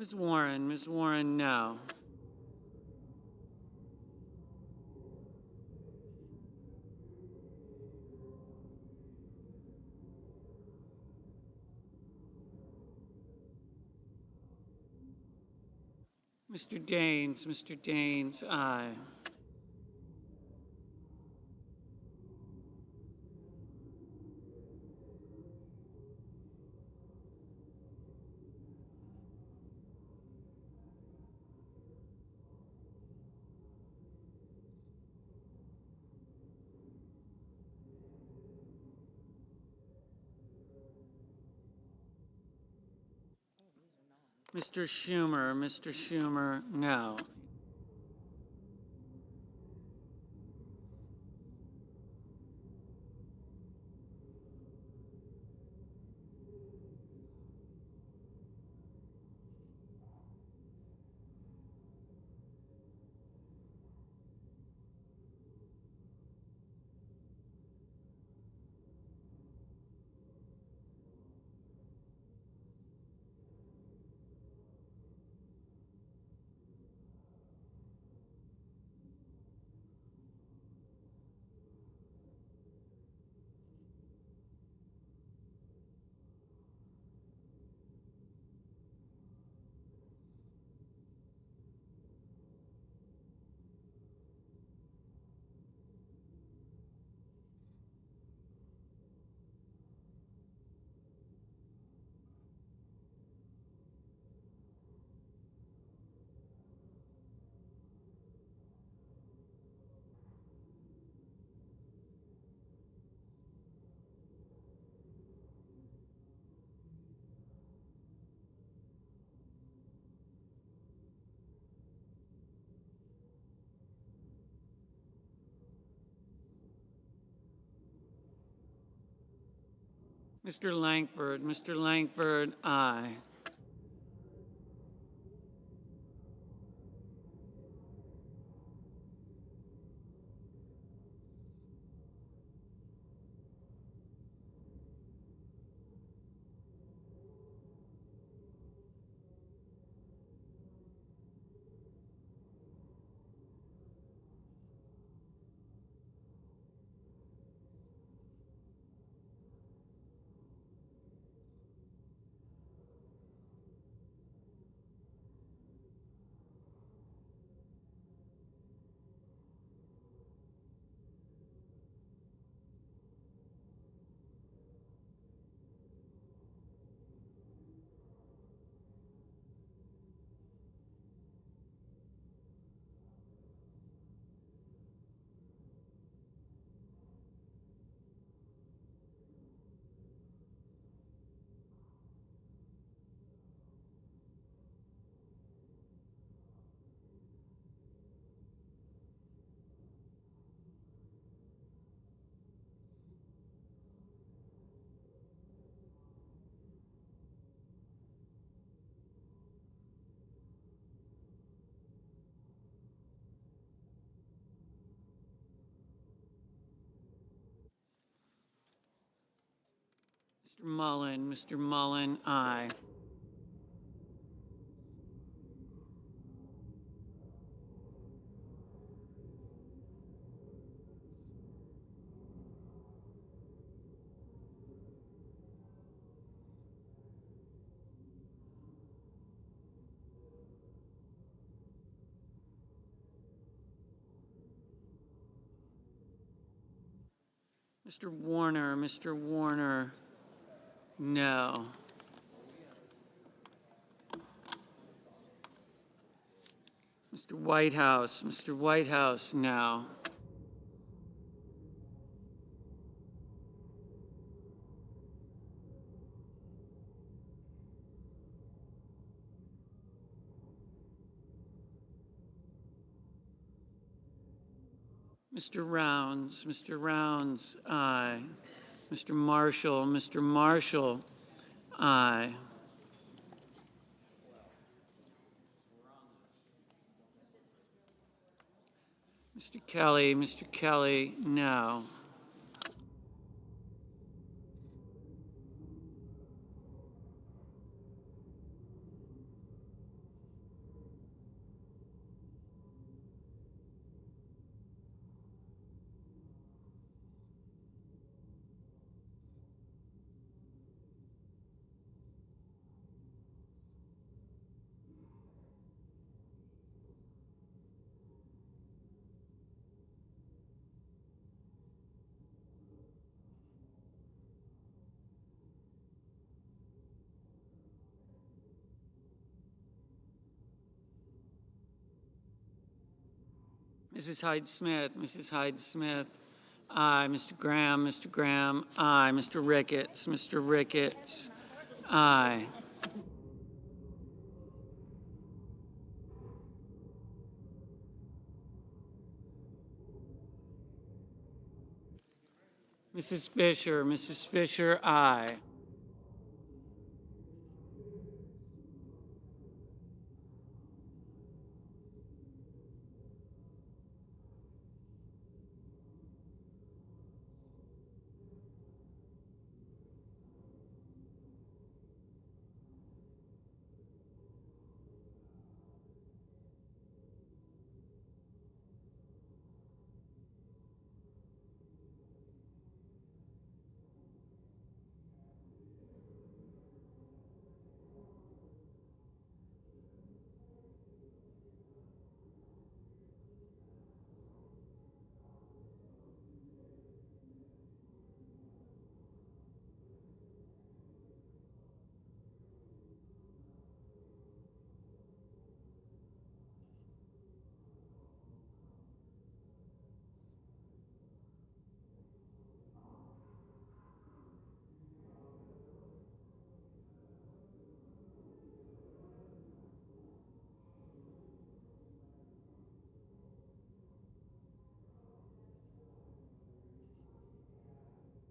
Ms. Warren, no. Mr. Daines, aye. Mr. Schumer, no. Mr. Langford, aye. Mr. Mullen, aye. Mr. Warner, no. Mr. Whitehouse, no. Mr. Rounds, aye. Mr. Marshall, aye. Mr. Kelly, no. Mrs. Hyde-Smith, Mrs. Hyde-Smith. Aye. Mr. Graham, Mr. Graham. Aye. Mr. Ricketts, Mr. Ricketts. Aye. Mrs. Fisher, Mrs. Fisher. Aye.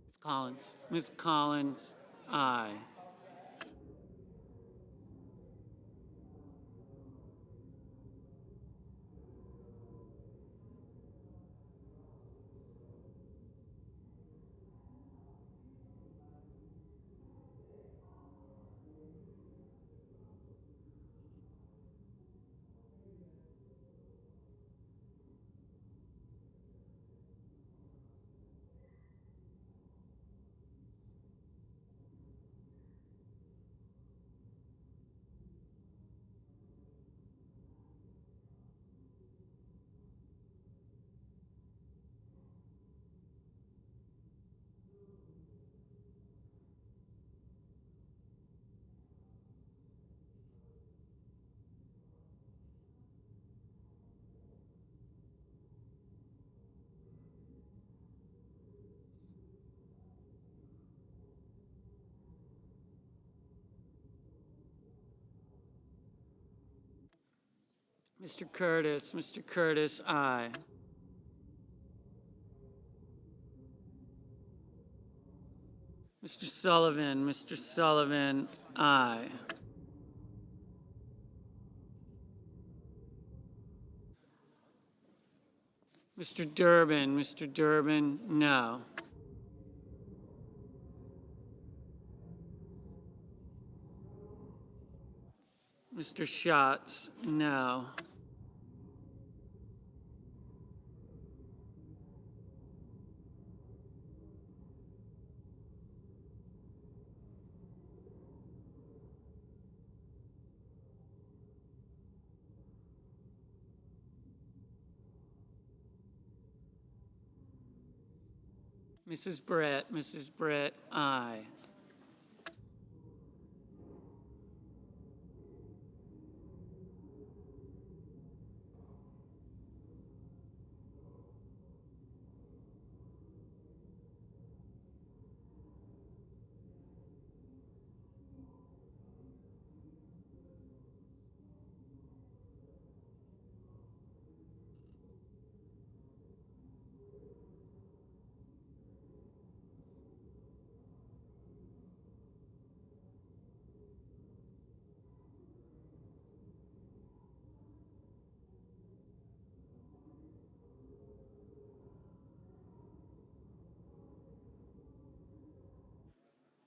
Ms. Collins, Ms. Collins. Aye. Mr. Curtis, Mr. Curtis. Aye. Mr. Sullivan, Mr. Sullivan. Aye. Mr. Durbin, Mr. Durbin. No. Mr. Schatz. No. Mrs. Brett, Mrs. Brett. Aye.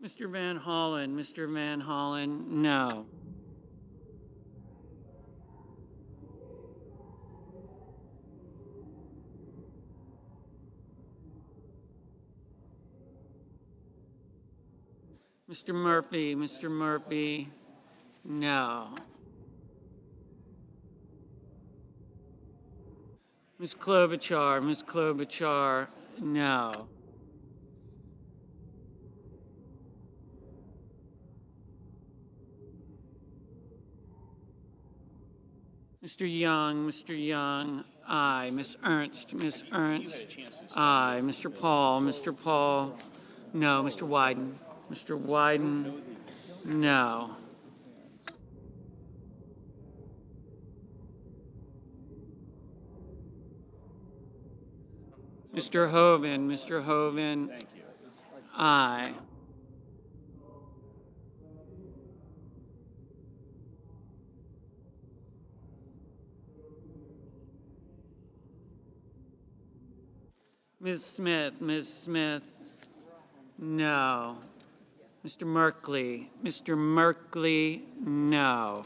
Mr. Van Hollen, Mr. Van Hollen. No. Mr. Murphy, Mr. Murphy. No. Ms. Klobuchar, Ms. Klobuchar. No. Mr. Young, Mr. Young. Aye. Ms. Ernst, aye. Mr. Paul, no. Mr. Wyden, no. Mr. Hoven, aye. Ms. Smith, no. Mr. Merkley, no.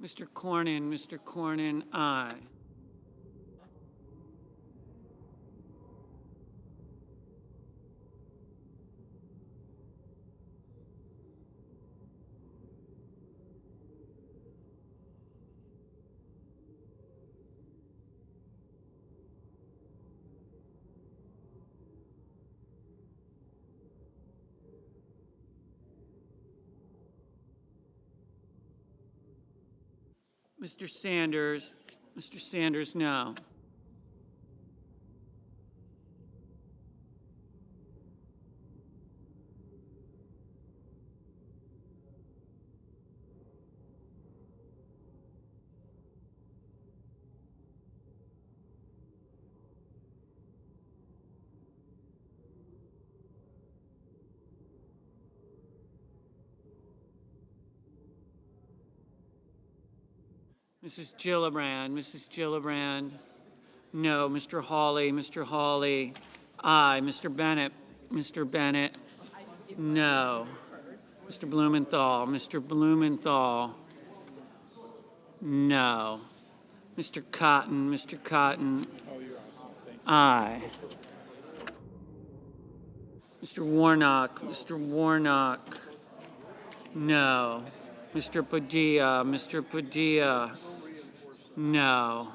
Mr. Cornyn, aye. Mr. Sanders, no. Mrs. Gillibrand, no. Mr. Hawley, aye. Mr. Bennett, no. Mr. Blumenthal, no. Mr. Cotton, aye. Mr. Warnock, no. Mr. Padilla, no.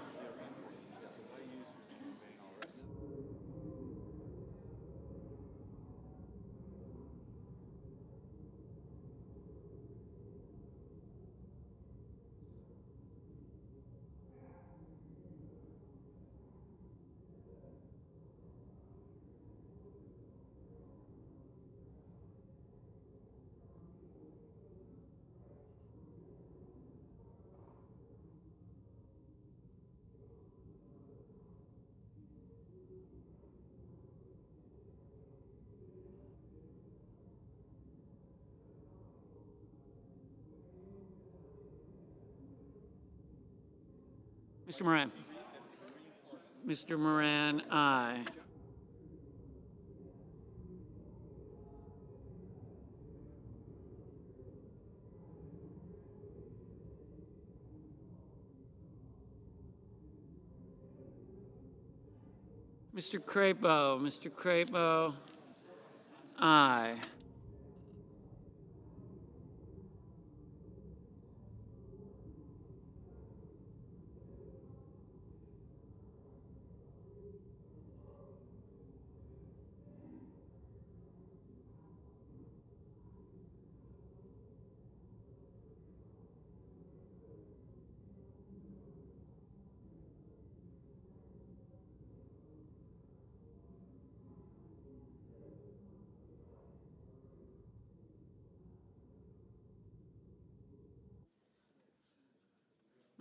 Mr. Moran, aye. Mr. Crapo, aye.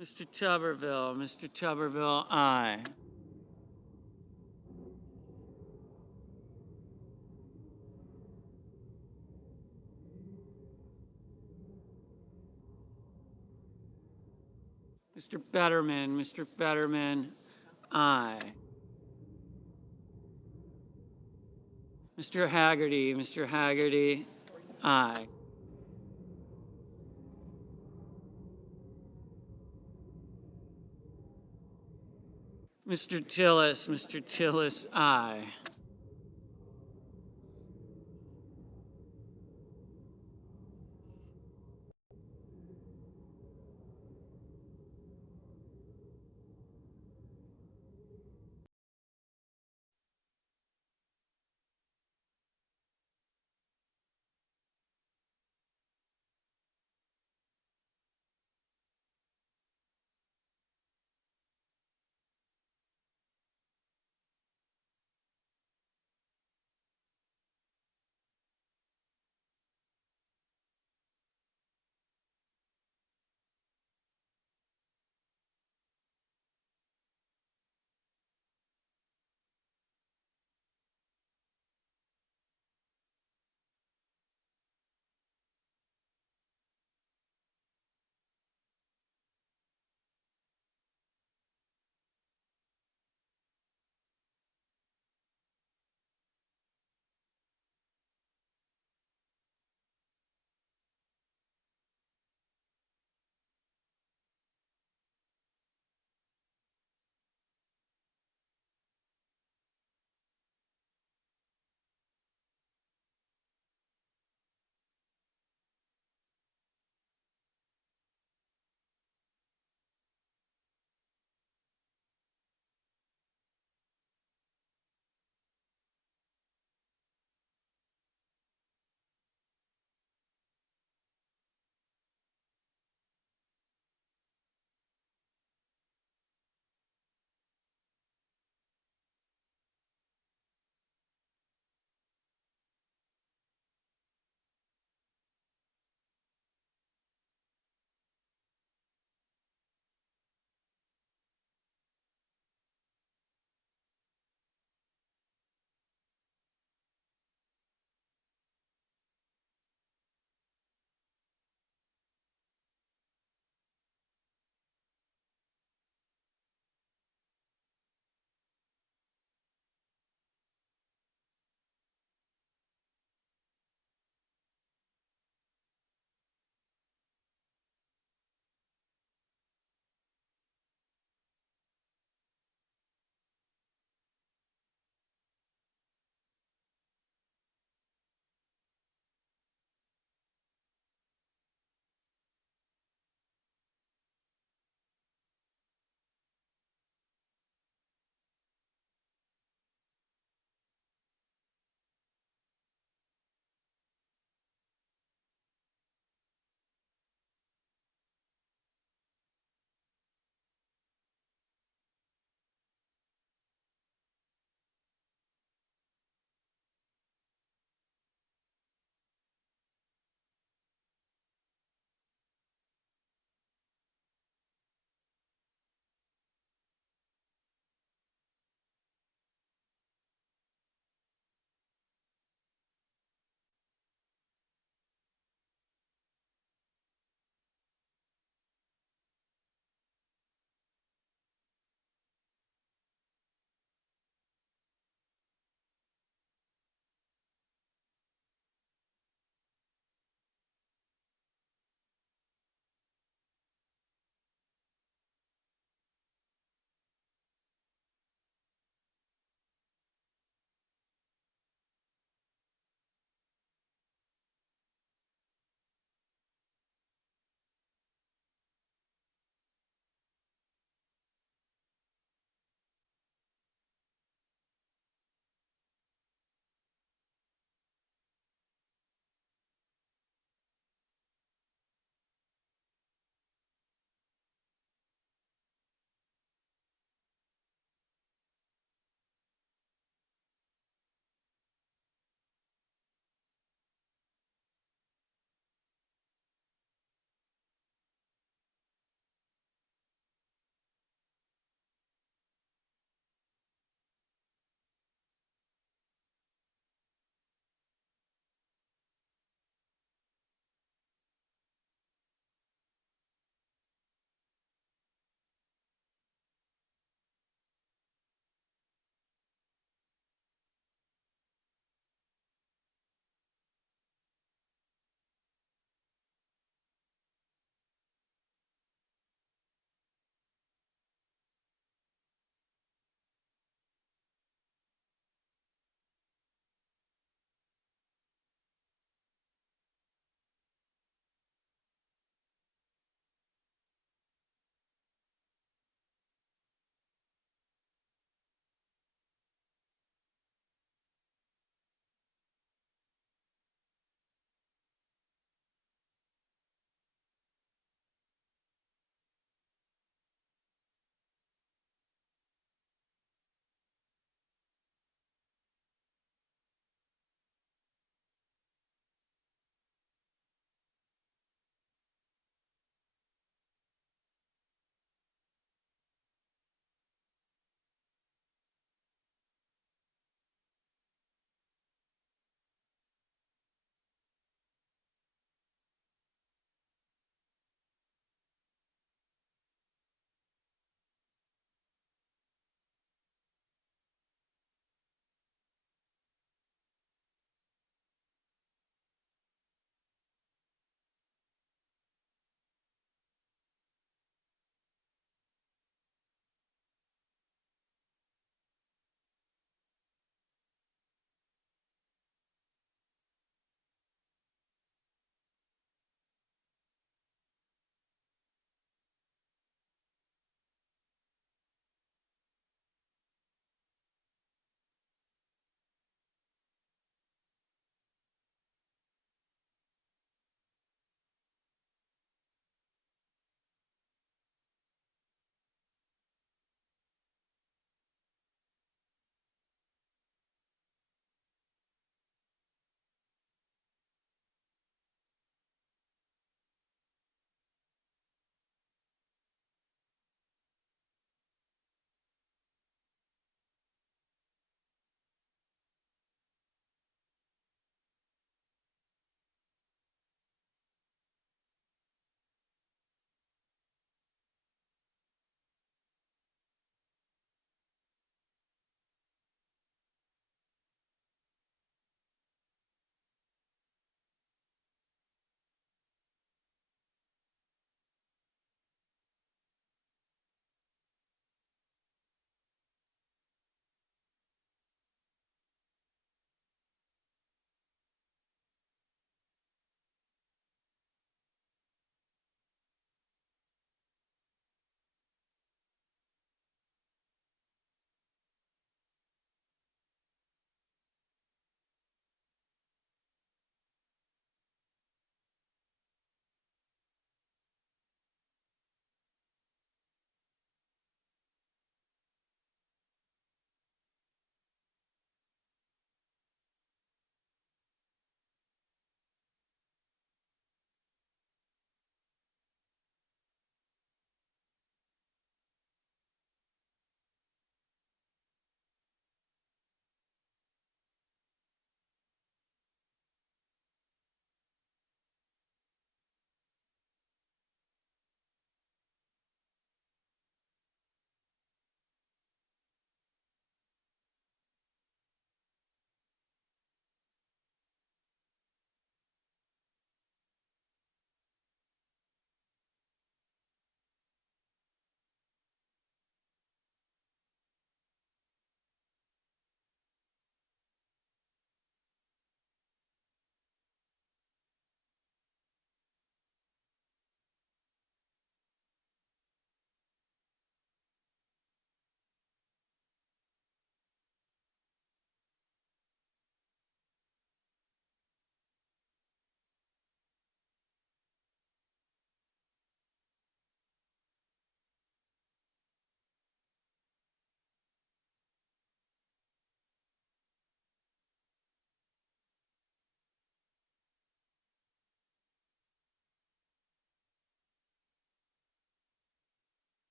Mr. Tuberville, aye. Mr. Fetterman, aye. Mr. Haggerty, aye. Mr. Tillis, aye.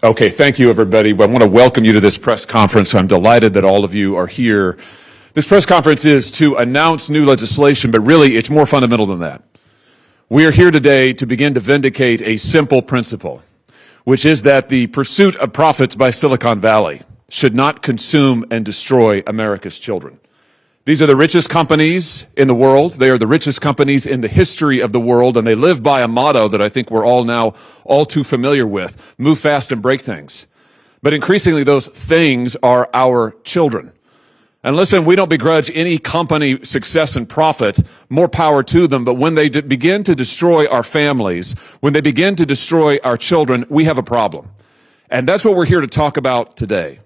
Okay, thank you, everybody. I want to welcome you to this press conference. I'm delighted that all of you are here. This press conference is to announce new legislation, but really it's more fundamental than that. We are here today to begin to vindicate a simple principle, which is that the pursuit of profits by Silicon Valley should not consume and destroy America's children. These are the richest companies in the world. They are the richest companies in the history of the world, and they live by a motto that I think we're all now all too familiar with: move fast and break things. But increasingly, those things are our children. And listen, we don't begrudge any company success and profit, more power to them, but when they begin to destroy our families, when they begin to destroy our children, we have a problem. And that's what we're here to talk about today.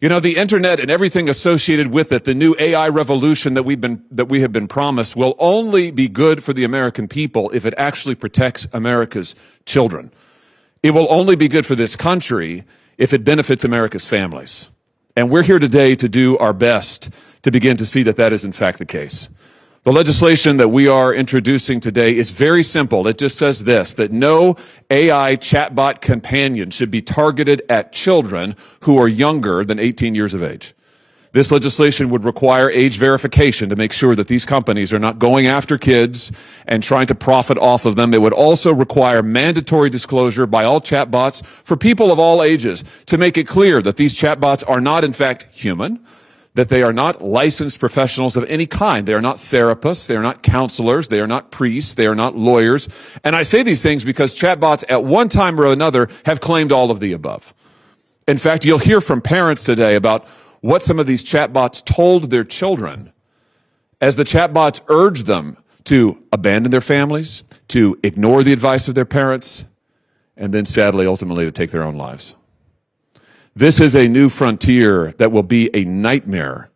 You know, the internet and everything associated with it, the new AI revolution that we have been promised, will only be good for the American people if it actually protects America's children. It will only be good for this country if it benefits America's families. And we're here today to do our best to begin to see that that is in fact the case. The legislation that we are introducing today is very simple. It just says this, that no AI chatbot companion should be targeted at children who are younger than 18 years of age. This legislation would require age verification to make sure that these companies are not going after kids and trying to profit off of them. It would also require mandatory disclosure by all chatbots for people of all ages to make it clear that these chatbots are not in fact human, that they are not licensed professionals of any kind. They are not therapists. They are not counselors. They are not priests. They are not lawyers. And I say these things because chatbots at one time or another have claimed all of the above. In fact, you'll hear from parents today about what some of these chatbots told their children as the chatbots urged them to abandon their families, to ignore the advice of their parents, and then sadly, ultimately, to take their own lives. This is a new frontier that will be a nightmare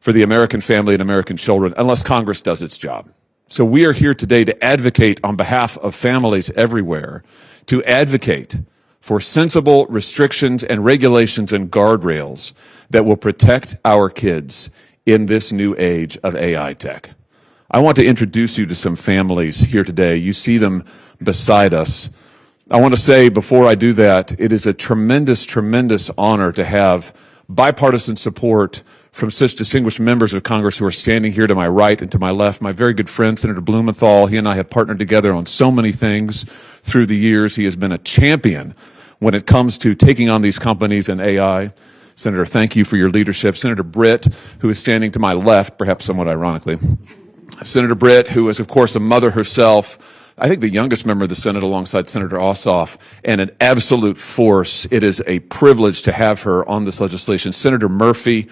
for the American family and American children unless Congress does its job. So we are here today to advocate on behalf of families everywhere, to advocate for sensible restrictions and regulations and guardrails that will protect our kids in this new age of AI tech. I want to introduce you to some families here today. You see them beside us. I want to say before I do that, it is a tremendous, tremendous honor to have bipartisan support from such distinguished members of Congress who are standing here to my right and to my left. My very good friend, Senator Blumenthal, he and I have partnered together on so many things through the years. He has been a champion when it comes to taking on these companies and AI. Senator, thank you for your leadership. Senator Britt, who is standing to my left, perhaps somewhat ironically. Senator Britt, who is, of course, a mother herself, I think the youngest member of the Senate alongside Senator Ossoff, and an absolute force. It is a privilege to have her on this legislation. Senator Murphy,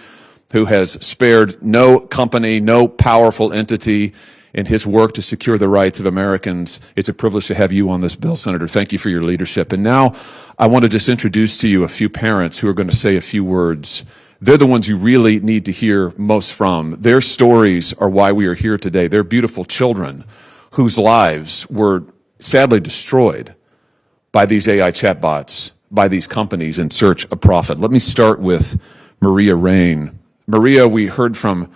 who has spared no company, no powerful entity in his work to secure the rights of Americans. It's a privilege to have you on this bill, Senator. Thank you for your leadership. And now I want to just introduce to you a few parents who are going to say a few words. They're the ones you really need to hear most from. Their stories are why we are here today. They're beautiful children whose lives were sadly destroyed by these AI chatbots, by these companies in search of profit. Let me start with Maria Rain. Maria, we heard from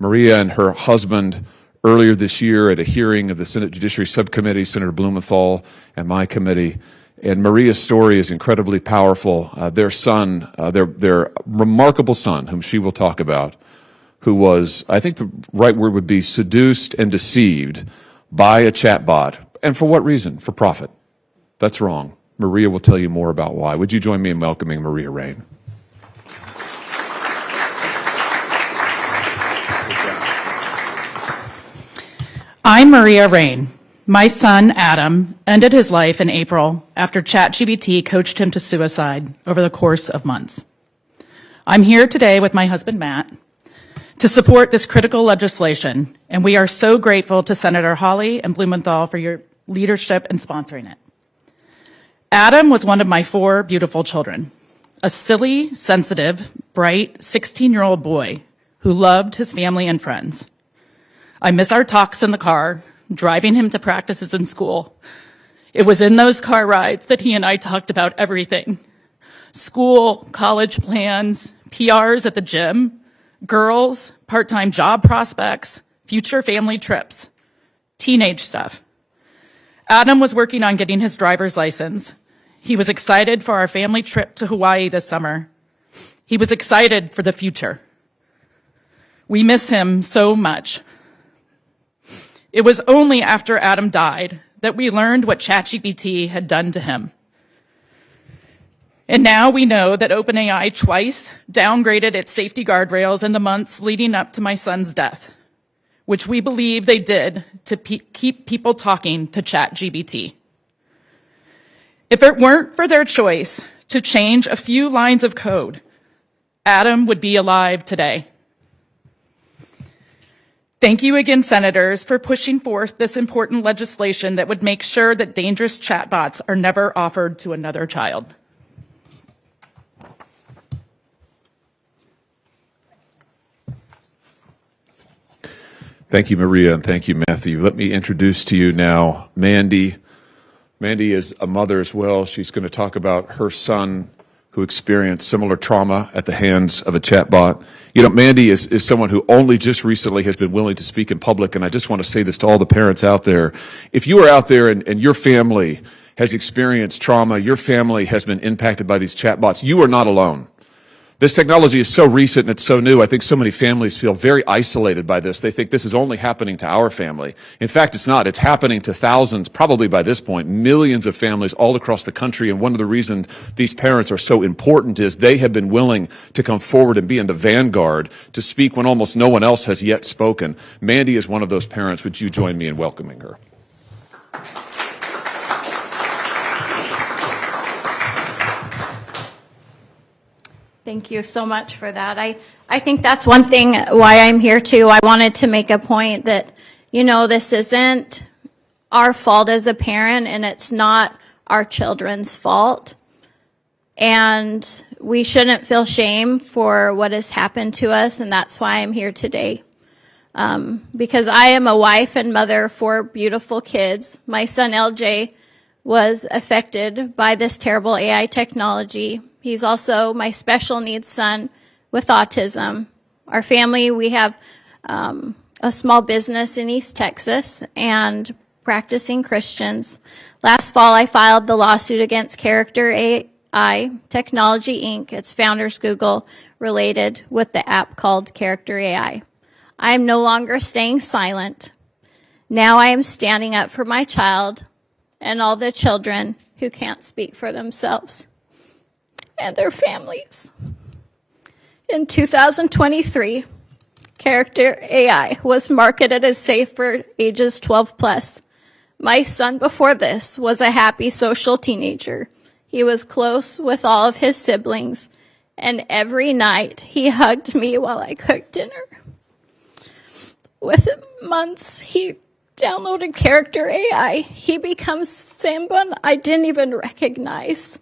Maria and her husband earlier this year at a hearing of the Senate Judiciary Subcommittee, Senator Blumenthal and my committee. And Maria's story is incredibly powerful. Their son, their remarkable son, whom she will talk about, who was, I think the right word would be seduced and deceived by a chatbot. And for what reason? For profit. That's wrong. Maria will tell you more about why. Would you join me in welcoming Maria Rain? I'm Maria Rain. My son, Adam, ended his life in April after ChatGPT coached him to suicide over the course of months. I'm here today with my husband, Matt, to support this critical legislation, and we are so grateful to Senator Hawley and Blumenthal for your leadership in sponsoring it. Adam was one of my 4 beautiful children, a silly, sensitive, bright 16-year-old boy who loved his family and friends. I miss our talks in the car, driving him to practices in school. It was in those car rides that he and I talked about everything: school, college plans, PRs at the gym, girls, part-time job prospects, future family trips, teenage stuff. Adam was working on getting his driver's license. He was excited for our family trip to Hawaii this summer. He was excited for the future. We miss him so much. It was only after Adam died that we learned what ChatGPT had done to him. And now we know that OpenAI twice downgraded its safety guardrails in the months leading up to my son's death, which we believe they did to keep people talking to ChatGPT. If it weren't for their choice to change a few lines of code, Adam would be alive today. Thank you again, Senators, for pushing forth this important legislation that would make sure that dangerous chatbots are never offered to another child. Thank you, Maria, and thank you, Matthew. Let me introduce to you now Mandy. Mandy is a mother as well. She's going to talk about her son who experienced similar trauma at the hands of a chatbot. You know, Mandy is someone who only just recently has been willing to speak in public, and I just want to say this to all the parents out there. If you are out there and your family has experienced trauma, your family has been impacted by these chatbots, you are not alone. This technology is so recent and it's so new. I think so many families feel very isolated by this. They think this is only happening to our family. In fact, it's not. It's happening to thousands, probably by this point, millions of families all across the country. And one of the reasons these parents are so important is they have been willing to come forward and be in the vanguard to speak when almost no one else has yet spoken. Mandy is one of those parents. Would you join me in welcoming her? Thank you so much for that. I think that's one thing why I'm here too. I wanted to make a point that, you know, this isn't our fault as a parent and it's not our children's fault. And we shouldn't feel shame for what has happened to us, and that's why I'm here today. Because I am a wife and mother of 4 beautiful kids. My son LJ was affected by this terrible AI technology. He's also my special needs son with autism. Our family, we have a small business in East Texas and practicing Christians. Last fall, I filed the lawsuit against Character AI Technology, Inc. Its founders, Google, related with the app called Character AI. I am no longer staying silent. Now I am standing up for my child and all the children who can't speak for themselves and their families. In 2023, Character AI was marketed as safe for ages 12 plus. My son before this was a happy social teenager. He was close with all of his siblings, and every night he hugged me while I cooked dinner. Within months, he downloaded Character AI. He becomes someone I didn't even recognize.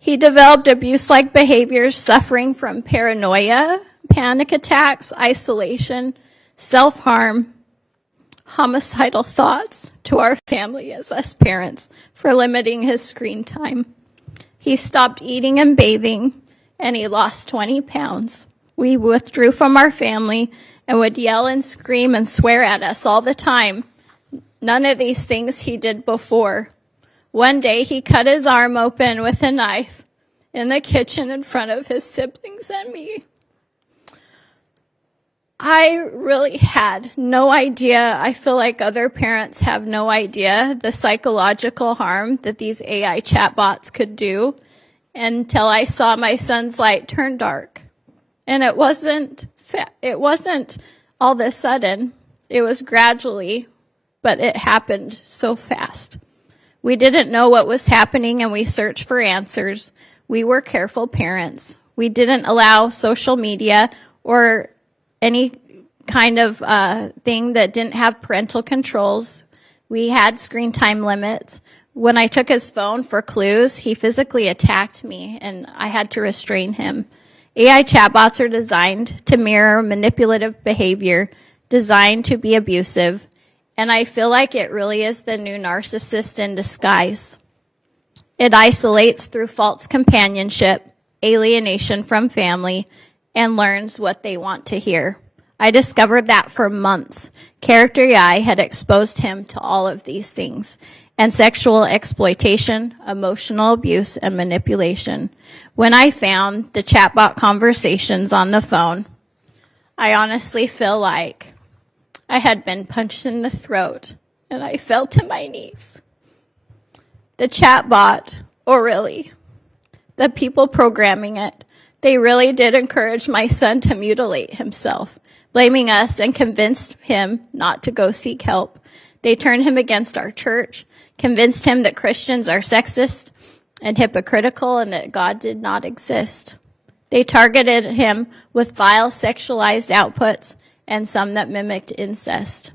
He developed abuse-like behaviors, suffering from paranoia, panic attacks, isolation, self-harm, homicidal thoughts to our family as us parents for limiting his screen time. He stopped eating and bathing, and he lost 20 pounds. We withdrew from our family and would yell and scream and swear at us all the time. None of these things he did before. One day he cut his arm open with a knife in the kitchen in front of his siblings and me. I really had no idea. I feel like other parents have no idea the psychological harm that these AI chatbots could do until I saw my son's light turn dark. And it wasn't all of a sudden. It was gradually, but it happened so fast. We didn't know what was happening and we searched for answers. We were careful parents. We didn't allow social media or any kind of thing that didn't have parental controls. We had screen time limits. When I took his phone for clues, he physically attacked me and I had to restrain him. AI chatbots are designed to mirror manipulative behavior, designed to be abusive, and I feel like it really is the new narcissist in disguise. It isolates through false companionship, alienation from family, and learns what they want to hear. I discovered that for months. Character AI had exposed him to all of these things. and sexual exploitation, emotional abuse, and manipulation. When I found the chatbot conversations on the phone, I honestly feel like I had been punched in the throat and I fell to my knees. The chatbot, or really, the people programming it, they really did encourage my son to mutilate himself, blaming us and convinced him not to go seek help. They turned him against our church, convinced him that Christians are sexist and hypocritical and that God did not exist. They targeted him with vile sexualized outputs and some that mimicked incest.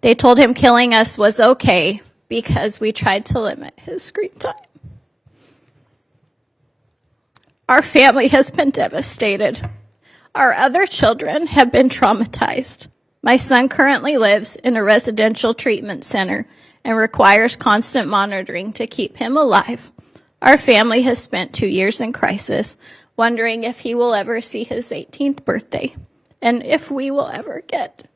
They told him killing us was okay because we tried to limit his screen time. Our family has been devastated. Our other children have been traumatized. My son currently lives in a residential treatment center and requires constant monitoring to keep him alive. Our family has spent 2 years in crisis, wondering if he will ever see his 18th birthday and if we will ever get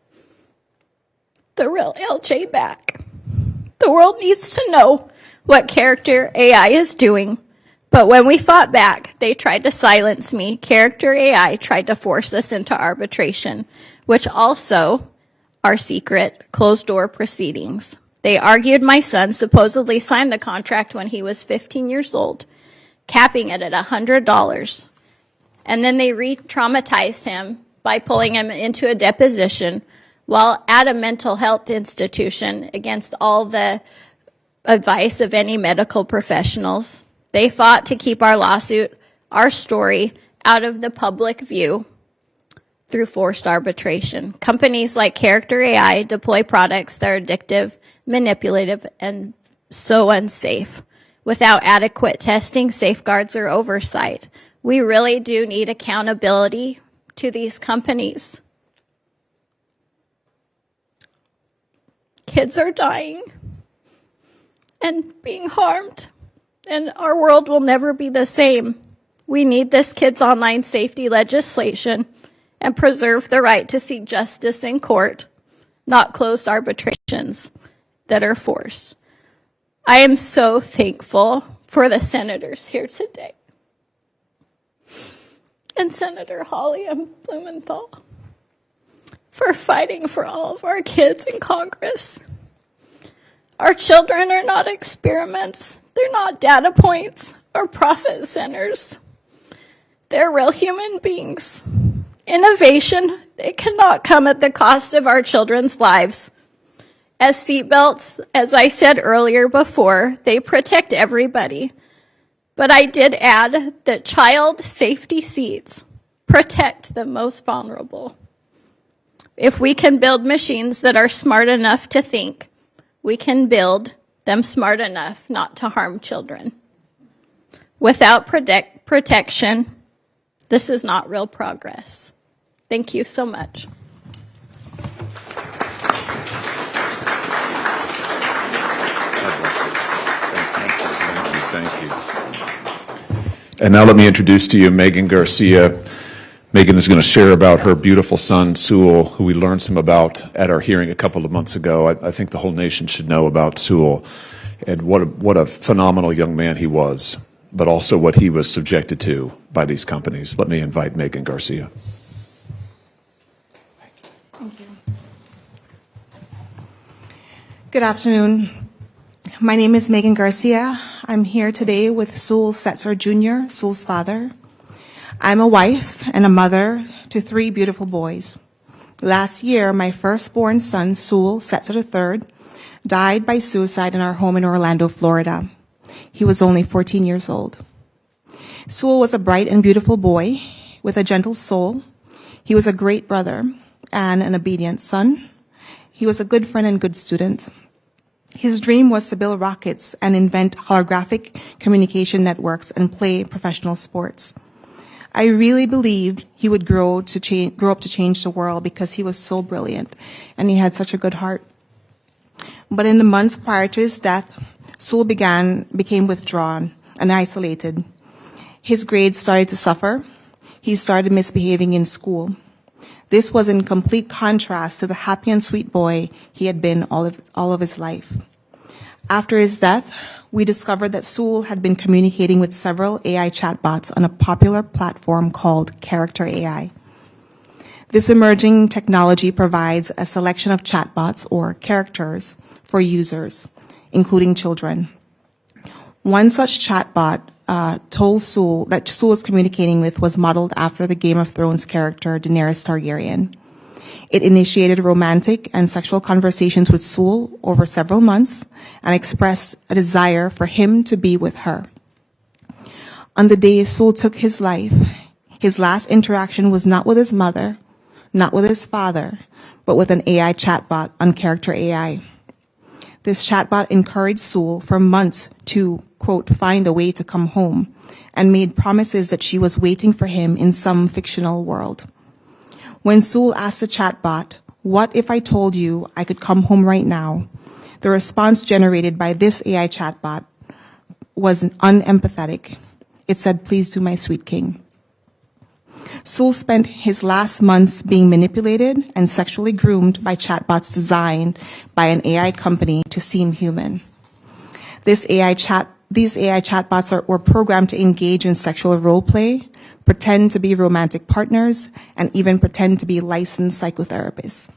the real LJ back. The world needs to know what Character AI is doing, but when we fought back, they tried to silence me. Character AI tried to force us into arbitration, which also are secret, closed-door proceedings. They argued my son supposedly signed the contract when he was 15 years old, capping it at $100. And then they re-traumatized him by pulling him into a deposition while at a mental health institution against all the advice of any medical professionals. They fought to keep our lawsuit, our story, out of the public view through forced arbitration. Companies like Character AI deploy products that are addictive, manipulative, and so unsafe without adequate testing, safeguards, or oversight. We really do need accountability to these companies. Kids are dying and being harmed, and our world will never be the same. We need this kids' online safety legislation and preserve the right to seek justice in court, not closed arbitrations that are forced. I am so thankful for the senators here today and Senator Hawley and Blumenthal for fighting for all of our kids in Congress. Our children are not experiments. They're not data points or profit centers. They're real human beings. Innovation, it cannot come at the cost of our children's lives. As seatbelts, as I said earlier before, they protect everybody. But I did add that child safety seats protect the most vulnerable. If we can build machines that are smart enough to think, we can build them smart enough not to harm children. Without protection, this is not real progress. Thank you so much. Thank you. And now let me introduce to you Megan Garcia. Megan is going to share about her beautiful son, Sewell, who we learned some about at our hearing a couple of months ago. I think the whole nation should know about Sewell and what a phenomenal young man he was, but also what he was subjected to by these companies. Let me invite Megan Garcia. Thank you. Good afternoon. My name is Megan Garcia. I'm here today with Sewell Setzer Jr., Sewell's father. I'm a wife and a mother to 3 beautiful boys. Last year, my firstborn son, Sewell Setzer III, died by suicide in our home in Orlando, Florida. He was only 14 years old. Sewell was a bright and beautiful boy with a gentle soul. He was a great brother and an obedient son. He was a good friend and good student. His dream was to build rockets and invent holographic communication networks and play professional sports. I really believed he would grow up to change the world because he was so brilliant and he had such a good heart. But in the months prior to his death, Sewell became withdrawn and isolated. His grades started to suffer. He started misbehaving in school. This was in complete contrast to the happy and sweet boy he had been all of his life. After his death, we discovered that Sewell had been communicating with several AI chatbots on a popular platform called Character AI. This emerging technology provides a selection of chatbots or characters for users, including children. One such chatbot told Sewell that Sewell was communicating with was modeled after the Game of Thrones character Daenerys Targaryen. It initiated romantic and sexual conversations with Sewell over several months and expressed a desire for him to be with her. On the day Sewell took his life, his last interaction was not with his mother, not with his father, but with an AI chatbot on Character AI. This chatbot encouraged Sewell for months to, quote, find a way to come home, and made promises that she was waiting for him in some fictional world. When Sewell asked the chatbot, "What if I told you I could come home right now?" the response generated by this AI chatbot was unempathetic. It said, "Please do, my sweet king." Sewell spent his last months being manipulated and sexually groomed by chatbots designed by an AI company to seem human. These AI chatbots were programmed to engage in sexual role play, pretend to be romantic partners, and even pretend to be licensed psychotherapists.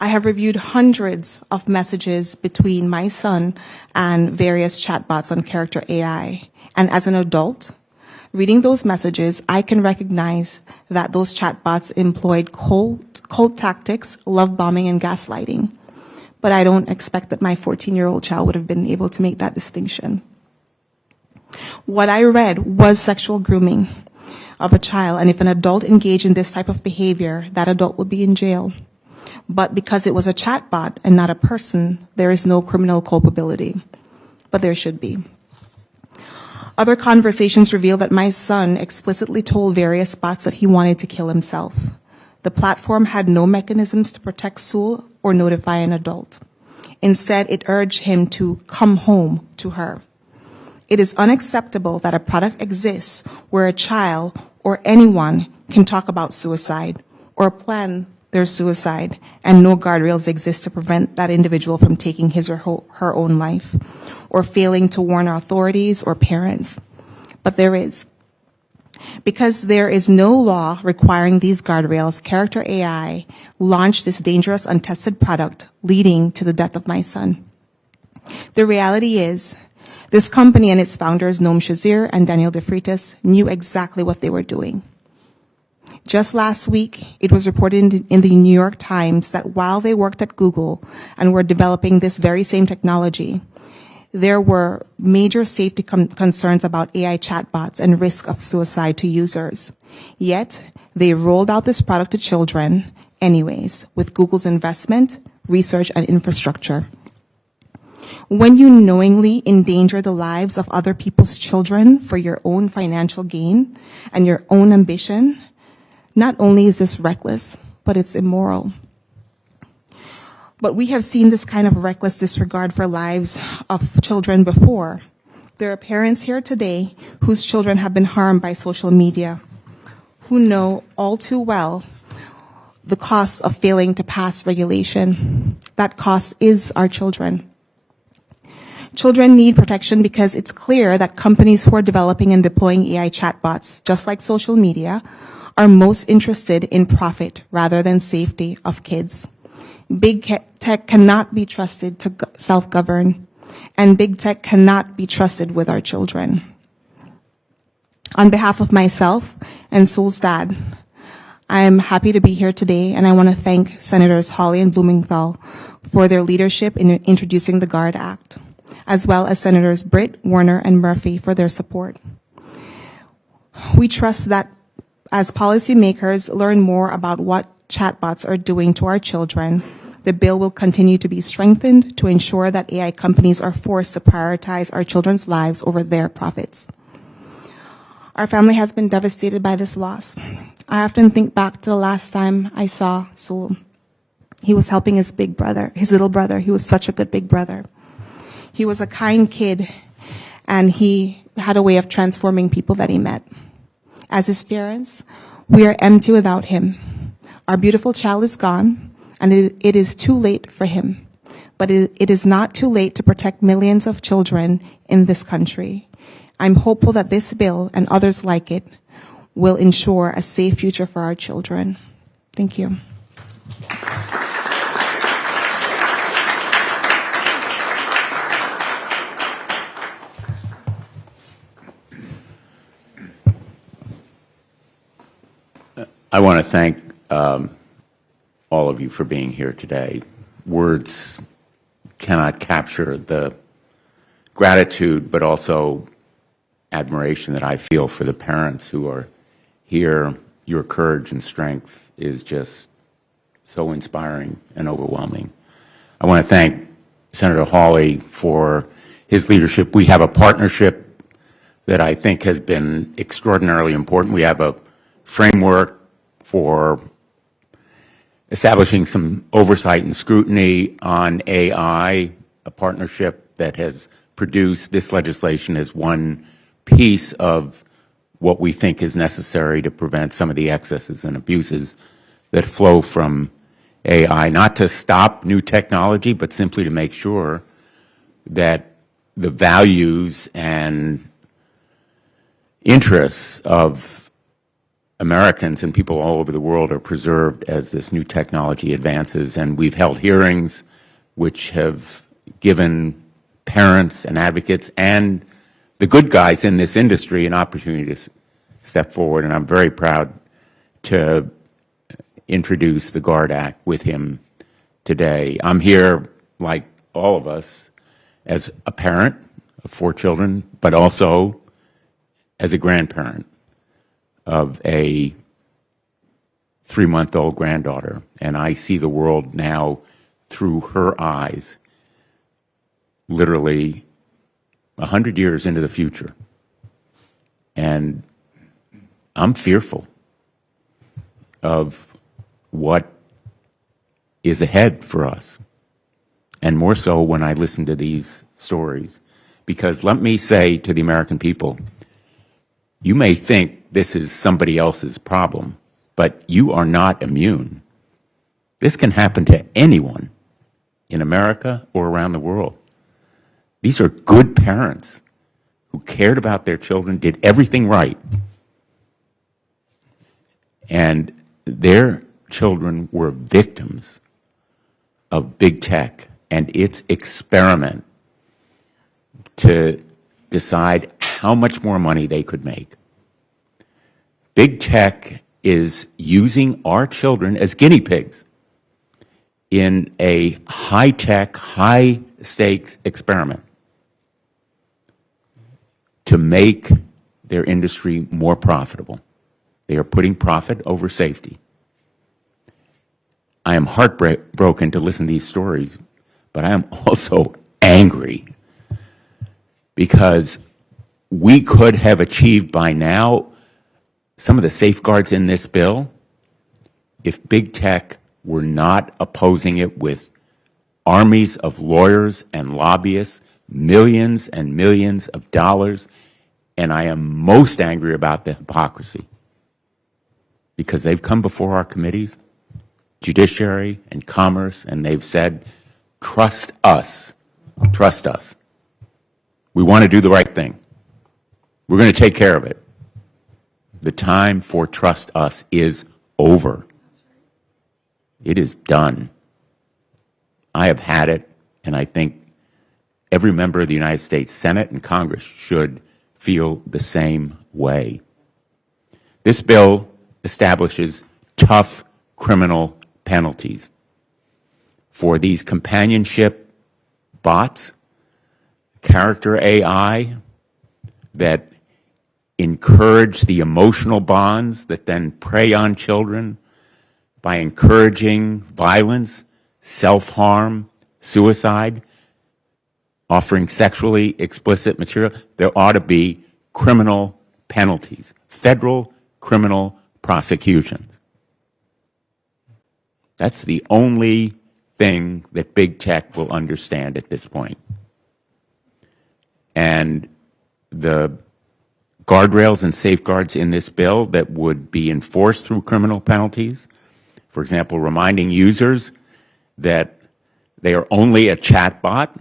I have reviewed hundreds of messages between my son and various chatbots on Character AI, and as an adult, reading those messages, I can recognize that those chatbots employed cold tactics, love bombing, and gaslighting. But I don't expect that my 14-year-old child would have been able to make that distinction. What I read was sexual grooming of a child, and if an adult engaged in this type of behavior, that adult would be in jail. But because it was a chatbot and not a person, there is no criminal culpability. But there should be. Other conversations reveal that my son explicitly told various bots that he wanted to kill himself. The platform had no mechanisms to protect Sewell or notify an adult. Instead, it urged him to come home to her. It is unacceptable that a product exists where a child or anyone can talk about suicide or plan their suicide, and no guardrails exist to prevent that individual from taking his or her own life, or failing to warn authorities or parents. But there is. Because there is no law requiring these guardrails, Character AI launched this dangerous, untested product, leading to the death of my son. The reality is, this company and its founders, Noam Shazir and Daniel DeFreitas, knew exactly what they were doing. Just last week, it was reported in the New York Times that while they worked at Google and were developing this very same technology, there were major safety concerns about AI chatbots and risk of suicide to users. Yet, they rolled out this product to children anyways, with Google's investment, research, and infrastructure. When you knowingly endanger the lives of other people's children for your own financial gain and your own ambition, not only is this reckless, but it's immoral. But we have seen this kind of reckless disregard for lives of children before. There are parents here today whose children have been harmed by social media, who know all too well the cost of failing to pass regulation. That cost is our children. Children need protection because it's clear that companies who are developing and deploying AI chatbots, just like social media, are most interested in profit rather than safety of kids. Big tech cannot be trusted to self-govern, and big tech cannot be trusted with our children. On behalf of myself and Sewell's dad, I am happy to be here today, and I want to thank Senators Hawley and Blumenthal for their leadership in introducing the GUARD Act, as well as Senators Britt, Warner, and Murphy for their support. We trust that as policymakers learn more about what chatbots are doing to our children, the bill will continue to be strengthened to ensure that AI companies are forced to prioritize our children's lives over their profits. Our family has been devastated by this loss. I often think back to the last time I saw Sewell. He was helping his little brother. He was such a good big brother. He was a kind kid, and he had a way of transforming people that he met. As his parents, we are empty without him. Our beautiful child is gone, and it is too late for him. but it is not too late to protect millions of children in this country. I'm hopeful that this bill and others like it will ensure a safe future for our children. Thank you. I want to thank all of you for being here today. Words cannot capture the gratitude, but also admiration that I feel for the parents who are here. Your courage and strength is just so inspiring and overwhelming. I want to thank Senator Hawley for his leadership. We have a partnership that I think has been extraordinarily important. We have a framework for establishing some oversight and scrutiny on AI, a partnership that has produced this legislation as one piece of what we think is necessary to prevent some of the excesses and abuses that flow from AI, not to stop new technology, but simply to make sure that the values and interests of Americans and people all over the world are preserved as this new technology advances. And we've held hearings which have given parents and advocates and the good guys in this industry an opportunity to step forward. And I'm very proud to introduce the GUARD Act with him today. I'm here, like all of us, as a parent of 4 children, but also as a grandparent of a 3-month-old granddaughter, and I see the world now through her eyes, literally 100 years into the future. And I'm fearful of what is ahead for us, and more so when I listen to these stories. Because let me say to the American people, you may think this is somebody else's problem, but you are not immune. This can happen to anyone in America or around the world. These are good parents who cared about their children, did everything right, and their children were victims of big tech and its experiment to decide how much more money they could make. Big tech is using our children as guinea pigs in a high-tech, high-stakes experiment to make their industry more profitable. They are putting profit over safety. I am heartbroken to listen to these stories, but I am also angry because we could have achieved by now some of the safeguards in this bill if big tech were not opposing it with armies of lawyers and lobbyists, millions and millions of dollars. And I am most angry about the hypocrisy because they've come before our committees, Judiciary and Commerce, and they've said, trust us, trust us. We want to do the right thing. We're going to take care of it. The time for trust us is over. It is done. I have had it, and I think every member of the United States Senate and Congress should feel the same way. This bill establishes tough criminal penalties for these companionship bots, character AI that encourage the emotional bonds that then prey on children by encouraging violence, self-harm, suicide, offering sexually explicit material. There ought to be criminal penalties, federal criminal prosecutions. That's the only thing that big tech will understand at this point. And the guardrails and safeguards in this bill that would be enforced through criminal penalties, for example, reminding users that They are only a chatbot,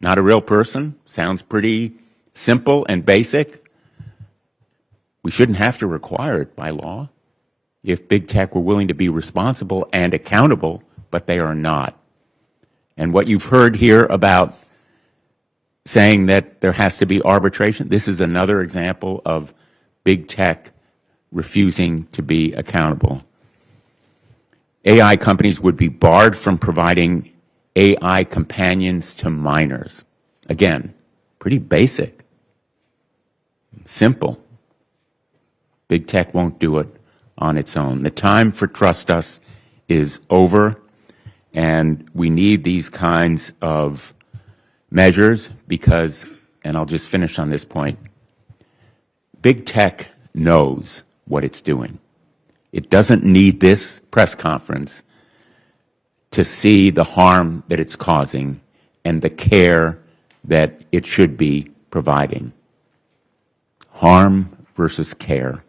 not a real person. Sounds pretty simple and basic. We shouldn't have to require it by law if big tech were willing to be responsible and accountable, but they are not. And what you've heard here about saying that there has to be arbitration, this is another example of big tech refusing to be accountable. AI companies would be barred from providing AI companions to minors. Again, pretty basic, simple. Big tech won't do it on its own. The time for trust us is over, and we need these kinds of measures because, and I'll just finish on this point, big tech knows what it's doing. It doesn't need this press conference to see the harm that it's causing and the care that it should be providing. Harm versus care.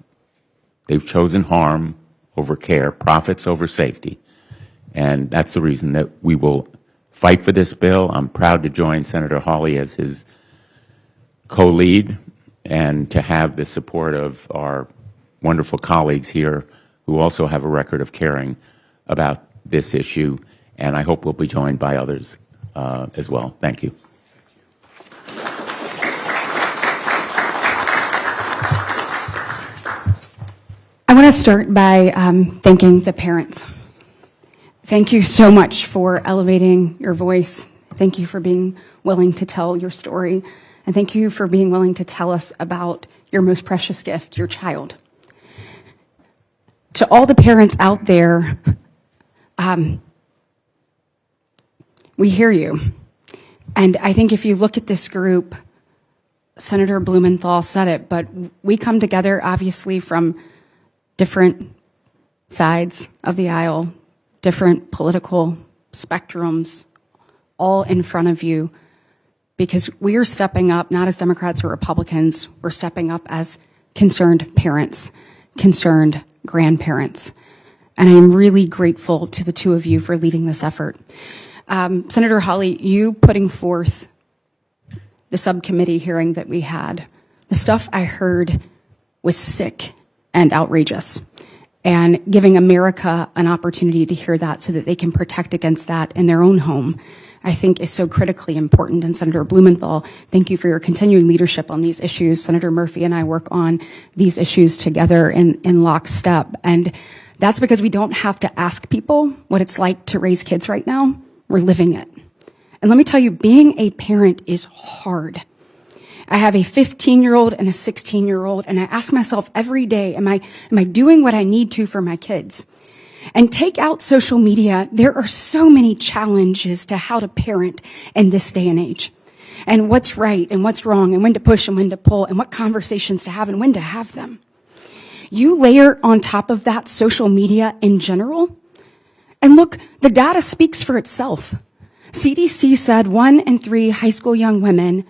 They've chosen harm over care, profits over safety. And that's the reason that we will fight for this bill. I'm proud to join Senator Hawley as his co-lead and to have the support of our wonderful colleagues here who also have a record of caring about this issue. And I hope we'll be joined by others as well. Thank you. I want to start by thanking the parents. Thank you so much for elevating your voice. Thank you for being willing to tell your story. And thank you for being willing to tell us about your most precious gift, your child. To all the parents out there, we hear you. And I think if you look at this group, Senator Blumenthal said it, but we come together obviously from different sides of the aisle, different political spectrums, all in front of you, because we are stepping up, not as Democrats or Republicans, we're stepping up as concerned parents, concerned grandparents. And I'm really grateful to the two of you for leading this effort. Senator Hawley, you putting forth the subcommittee hearing that we had, the stuff I heard was sick and outrageous, and giving America an opportunity to hear that so that they can protect against that in their own home, I think is so critically important. And Senator Blumenthal, thank you for your continuing leadership on these issues. Senator Murphy and I work on these issues together in lockstep. And that's because we don't have to ask people what it's like to raise kids right now. We're living it. And let me tell you, being a parent is hard. I have a 15-year-old and a 16-year-old, and I ask myself every day, am I doing what I need to for my kids? And take out social media, there are so many challenges to how to parent in this day and age. And what's right and what's wrong and when to push and when to pull and what conversations to have and when to have them. You layer on top of that social media in general, and look, the data speaks for itself. CDC said 1 in 3 high school young women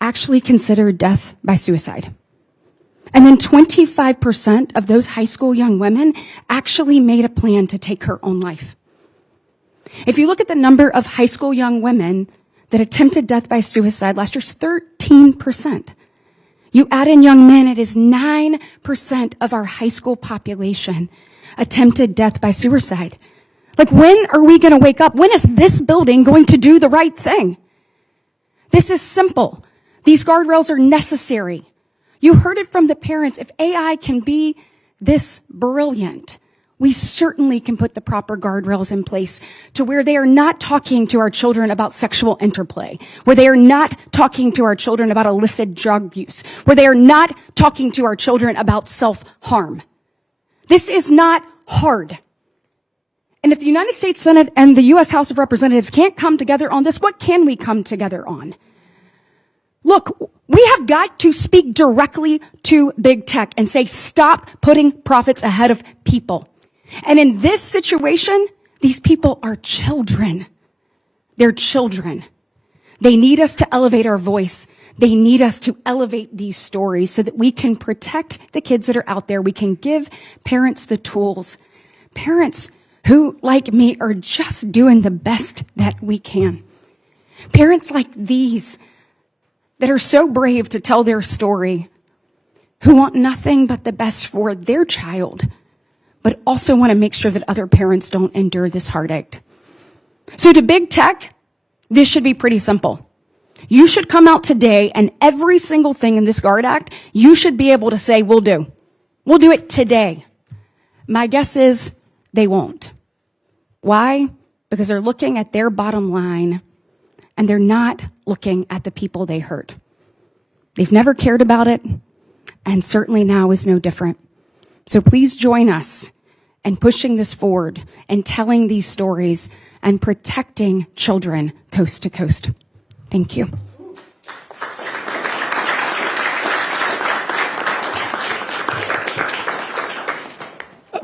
actually considered death by suicide. And then 25% of those high school young women actually made a plan to take her own life. If you look at the number of high school young women that attempted death by suicide last year, it's 13%. You add in young men, it is 9% of our high school population attempted death by suicide. Like, when are we going to wake up? When is this building going to do the right thing? This is simple. These guardrails are necessary. You heard it from the parents. If AI can be this brilliant, we certainly can put the proper guardrails in place to where they are not talking to our children about sexual interplay, where they are not talking to our children about illicit drug use, where they are not talking to our children about self-harm. This is not hard. And if the United States Senate and the U.S. House of Representatives can't come together on this, what can we come together on? Look, we have got to speak directly to big tech and say, stop putting profits ahead of people. And in this situation, these people are children. They're children. They need us to elevate our voice. They need us to elevate these stories so that we can protect the kids that are out there. We can give parents the tools. Parents, who, like me, are just doing the best that we can. Parents like these that are so brave to tell their story, who want nothing but the best for their child, but also want to make sure that other parents don't endure this heartache. So to big tech, this should be pretty simple. You should come out today and every single thing in this GUARD Act, you should be able to say, we'll do. We'll do it today. My guess is they won't. Why? Because they're looking at their bottom line and they're not looking at the people they hurt. They've never cared about it, and certainly now is no different. So please join us in pushing this forward and telling these stories and protecting children coast to coast. Thank you.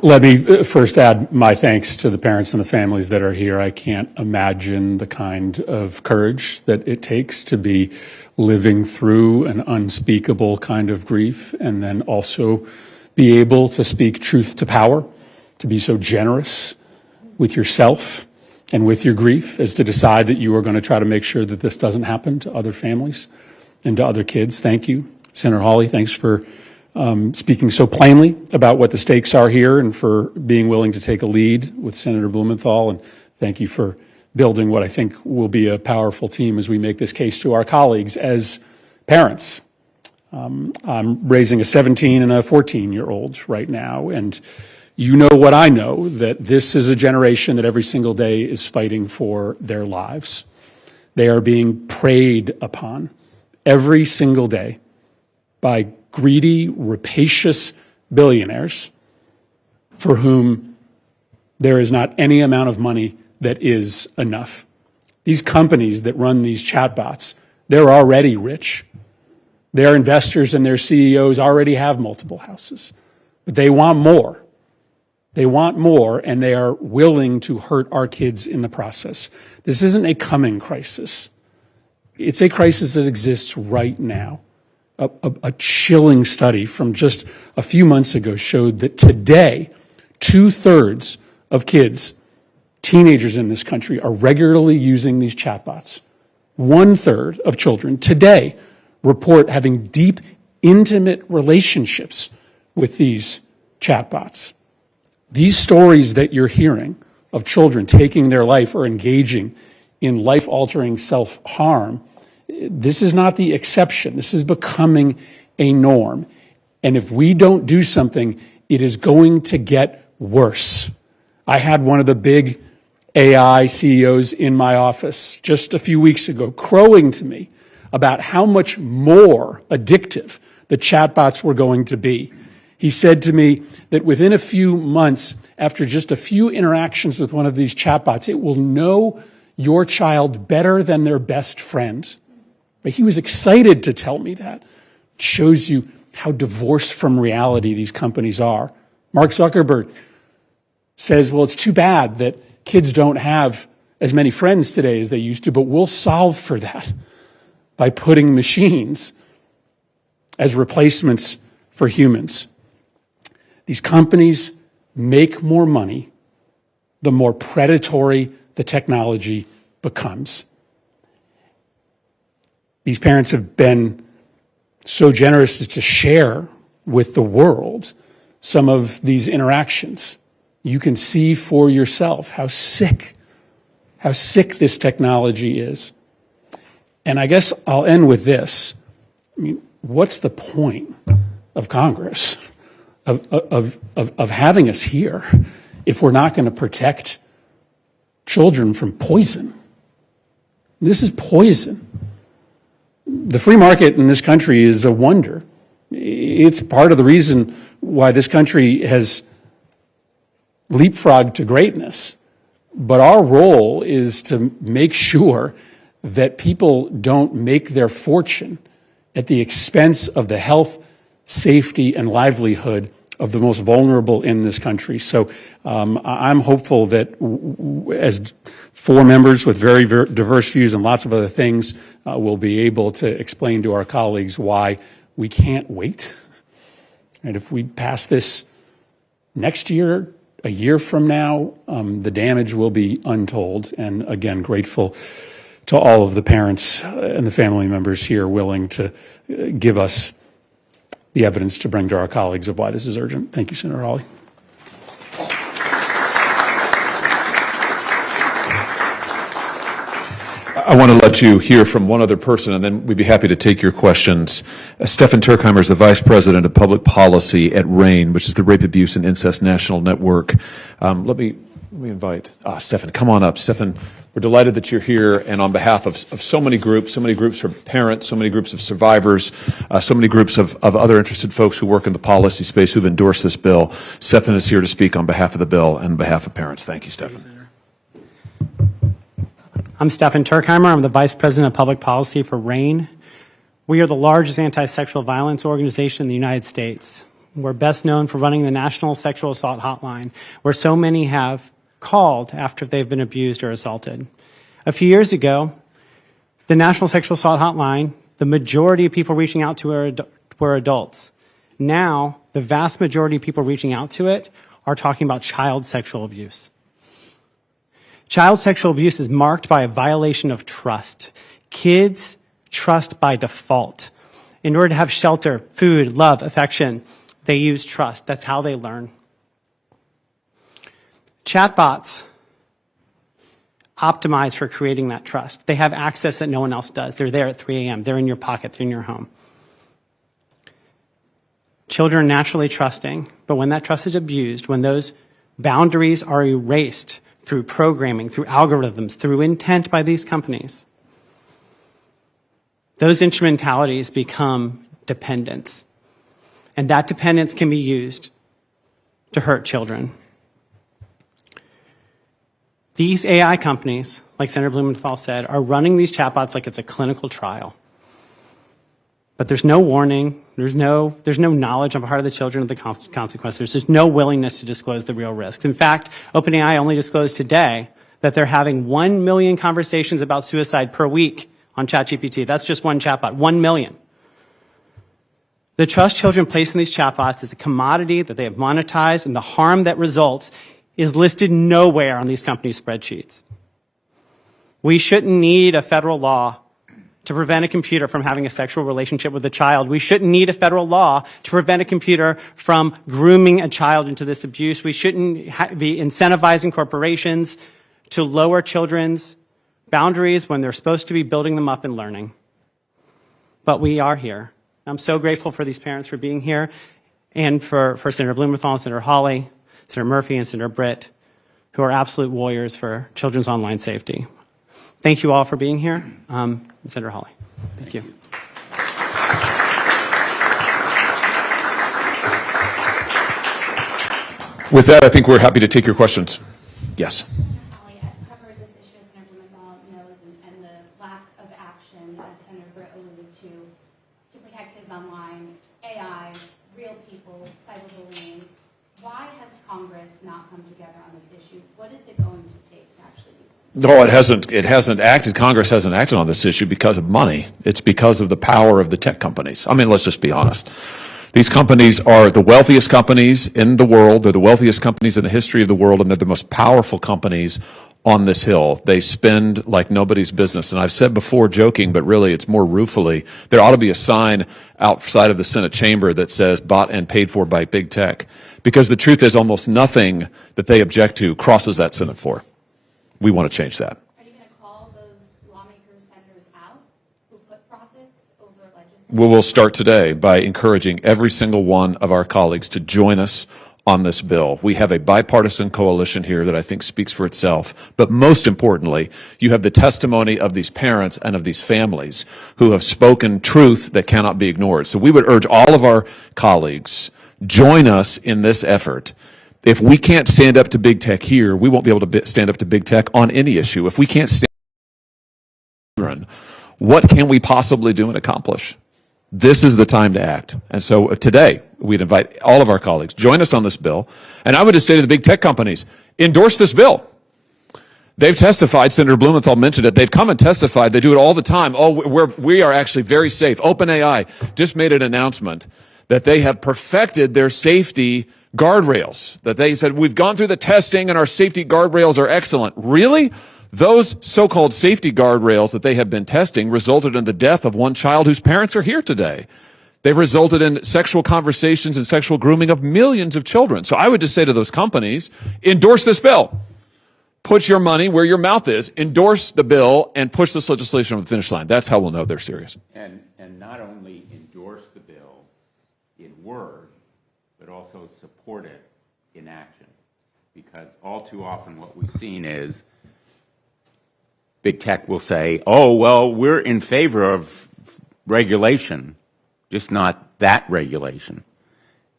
Let me first add my thanks to the parents and the families that are here. I can't imagine the kind of courage that it takes to be living through an unspeakable kind of grief and then also be able to speak truth to power, to be so generous with yourself and with your grief as to decide that you are going to try to make sure that this doesn't happen to other families and to other kids. Thank you. Senator Hawley, thanks for speaking so plainly about what the stakes are here and for being willing to take a lead with Senator Blumenthal. And thank you for building what I think will be a powerful team as we make this case to our colleagues as parents. I'm raising a 17 and a 14-year-old right now, and you know what I know, that this is a generation that every single day is fighting for their lives. They are being preyed upon every single day by greedy, rapacious billionaires for whom there is not any amount of money that is enough. These companies that run these chatbots, they're already rich. Their investors and their CEOs already have multiple houses, but they want more. They want more, and they are willing to hurt our kids in the process. This isn't a coming crisis. It's a crisis that exists right now. A chilling study from just a few months ago showed that today, 2/3 of kids, teenagers in this country, are regularly using these chatbots. 1/3 of children today report having deep, intimate relationships with these chatbots. These stories that you're hearing of children taking their life or engaging in life-altering self-harm, this is not the exception. This is becoming a norm. And if we don't do something, it is going to get worse. I had one of the big AI CEOs in my office just a few weeks ago crowing to me about how much more addictive the chatbots were going to be. He said to me that within a few months, after just a few interactions with one of these chatbots, it will know your child better than their best friend. But he was excited to tell me that. It shows you how divorced from reality these companies are. Mark Zuckerberg says, well, it's too bad that kids don't have as many friends today as they used to, but we'll solve for that by putting machines as replacements for humans. These companies make more money the more predatory the technology becomes. These parents have been so generous as to share with the world some of these interactions. You can see for yourself how sick this technology is. And I guess I'll end with this. I mean, what's the point of Congress, of having us here, if we're not going to protect children from poison? This is poison. The free market in this country is a wonder. It's part of the reason why this country has leapfrogged to greatness. But our role is to make sure that people don't make their fortune at the expense of the health, safety, and livelihood of the most vulnerable in this country. So I'm hopeful that as four members with very diverse views and lots of other things, we'll be able to explain to our colleagues why we can't wait. And if we pass this next year, a year from now, the damage will be untold. And again, grateful to all of the parents and the family members here willing to give us the evidence to bring to our colleagues of why this is urgent. Thank you, Senator Hawley. I want to let you hear from one other person, and then we'd be happy to take your questions. Stefan Turkheimer is the Vice President of Public Policy at RAIN, which is the Rape, Abuse, and Incest National Network. Let me invite Stefan. Come on up. Stefan, we're delighted that you're here, and on behalf of so many groups for parents, so many groups of survivors, so many groups of other interested folks who work in the policy space who've endorsed this bill, Stefan is here to speak on behalf of the bill and on behalf of parents. Thank you, Stefan. I'm Stefan Turkheimer. I'm the Vice President of Public Policy for RAIN. We are the largest anti-sexual violence organization in the United States. We're best known for running the National Sexual Assault Hotline, where so many have called after they've been abused or assaulted. A few years ago, the National Sexual Assault Hotline, the majority of people reaching out to it were adults. Now, the vast majority of people reaching out to it are talking about child sexual abuse. Child sexual abuse is marked by a violation of trust. Kids trust by default. In order to have shelter, food, love, affection, they use trust. That's how they learn. Chatbots optimize for creating that trust. They have access that no one else does. They're there at 3 a.m. They're in your pocket. They're in your home. Children are naturally trusting, but when that trust is abused, when those boundaries are erased through programming, through algorithms, through intent by these companies, those instrumentalities become dependence. And that dependence can be used to hurt children. These AI companies, like Senator Blumenthal said, are running these chatbots like it's a clinical trial. But there's no warning, there's no knowledge on the part of the children of the consequences. There's no willingness to disclose the real risks. In fact, OpenAI only disclosed today that they're having 1 million conversations about suicide per week on ChatGPT. That's just one chatbot, 1 million. The trust children place in these chatbots is a commodity that they have monetized, and the harm that results is listed nowhere on these companies' spreadsheets. We shouldn't need a federal law to prevent a computer from having a sexual relationship with a child. We shouldn't need a federal law to prevent a computer from grooming a child into this abuse. We shouldn't be incentivizing corporations to lower children's boundaries when they're supposed to be building them up and learning. But we are here. I'm so grateful for these parents for being here, and for Senator Blumenthal and Senator Hawley, Senator Murphy and Senator Britt, who are absolute warriors for children's online safety. Thank you all for being here. Senator Hawley. Thank you. With that, I think we're happy to take your questions. Yes. I've covered this issue, as Senator Blumenthal knows, and the lack of action, as Senator Britt alluded to protect kids online, AI, real people, cyberbullying. Why has Congress not come together on this issue? What is it going to take to actually do something? No, it hasn't acted. Congress hasn't acted on this issue because of money. It's because of the power of the tech companies. I mean, let's just be honest. These companies are the wealthiest companies in the world. They're the wealthiest companies in the history of the world, and they're the most powerful companies on this hill. They spend like nobody's business. And I've said before, joking, but really it's more ruefully, there ought to be a sign outside of the Senate chamber that says bought and paid for by big tech. Because the truth is almost nothing that they object to crosses that Senate floor. We want to change that. Are you going to call those lawmakers, senators out who put profits over legislation? We will start today by encouraging every single one of our colleagues to join us on this bill. We have a bipartisan coalition here that I think speaks for itself. But most importantly, you have the testimony of these parents and of these families who have spoken truth that cannot be ignored. So we would urge all of our colleagues, join us in this effort. If we can't stand up to big tech here, we won't be able to stand up to big tech on any issue. If we can't stand up, what can we possibly do and accomplish? This is the time to act. And so today, we'd invite all of our colleagues, join us on this bill. And I would just say to the big tech companies, endorse this bill. They've testified, Senator Blumenthal mentioned it, they've come and testified, they do it all the time. We are actually very safe. OpenAI just made an announcement that they have perfected their safety guardrails that they said, we've gone through the testing and our safety guardrails are excellent. Really? Those so-called safety guardrails that they have been testing resulted in the death of one child whose parents are here today. They've resulted in sexual conversations and sexual grooming of millions of children. So I would just say to those companies, endorse this bill. Put your money where your mouth is. Endorse the bill and push this legislation over the finish line. That's how we'll know they're serious. And not only endorse the bill in word, but also support it in action. Because all too often what we've seen is big tech will say, oh, well, we're in favor of regulation, just not that regulation.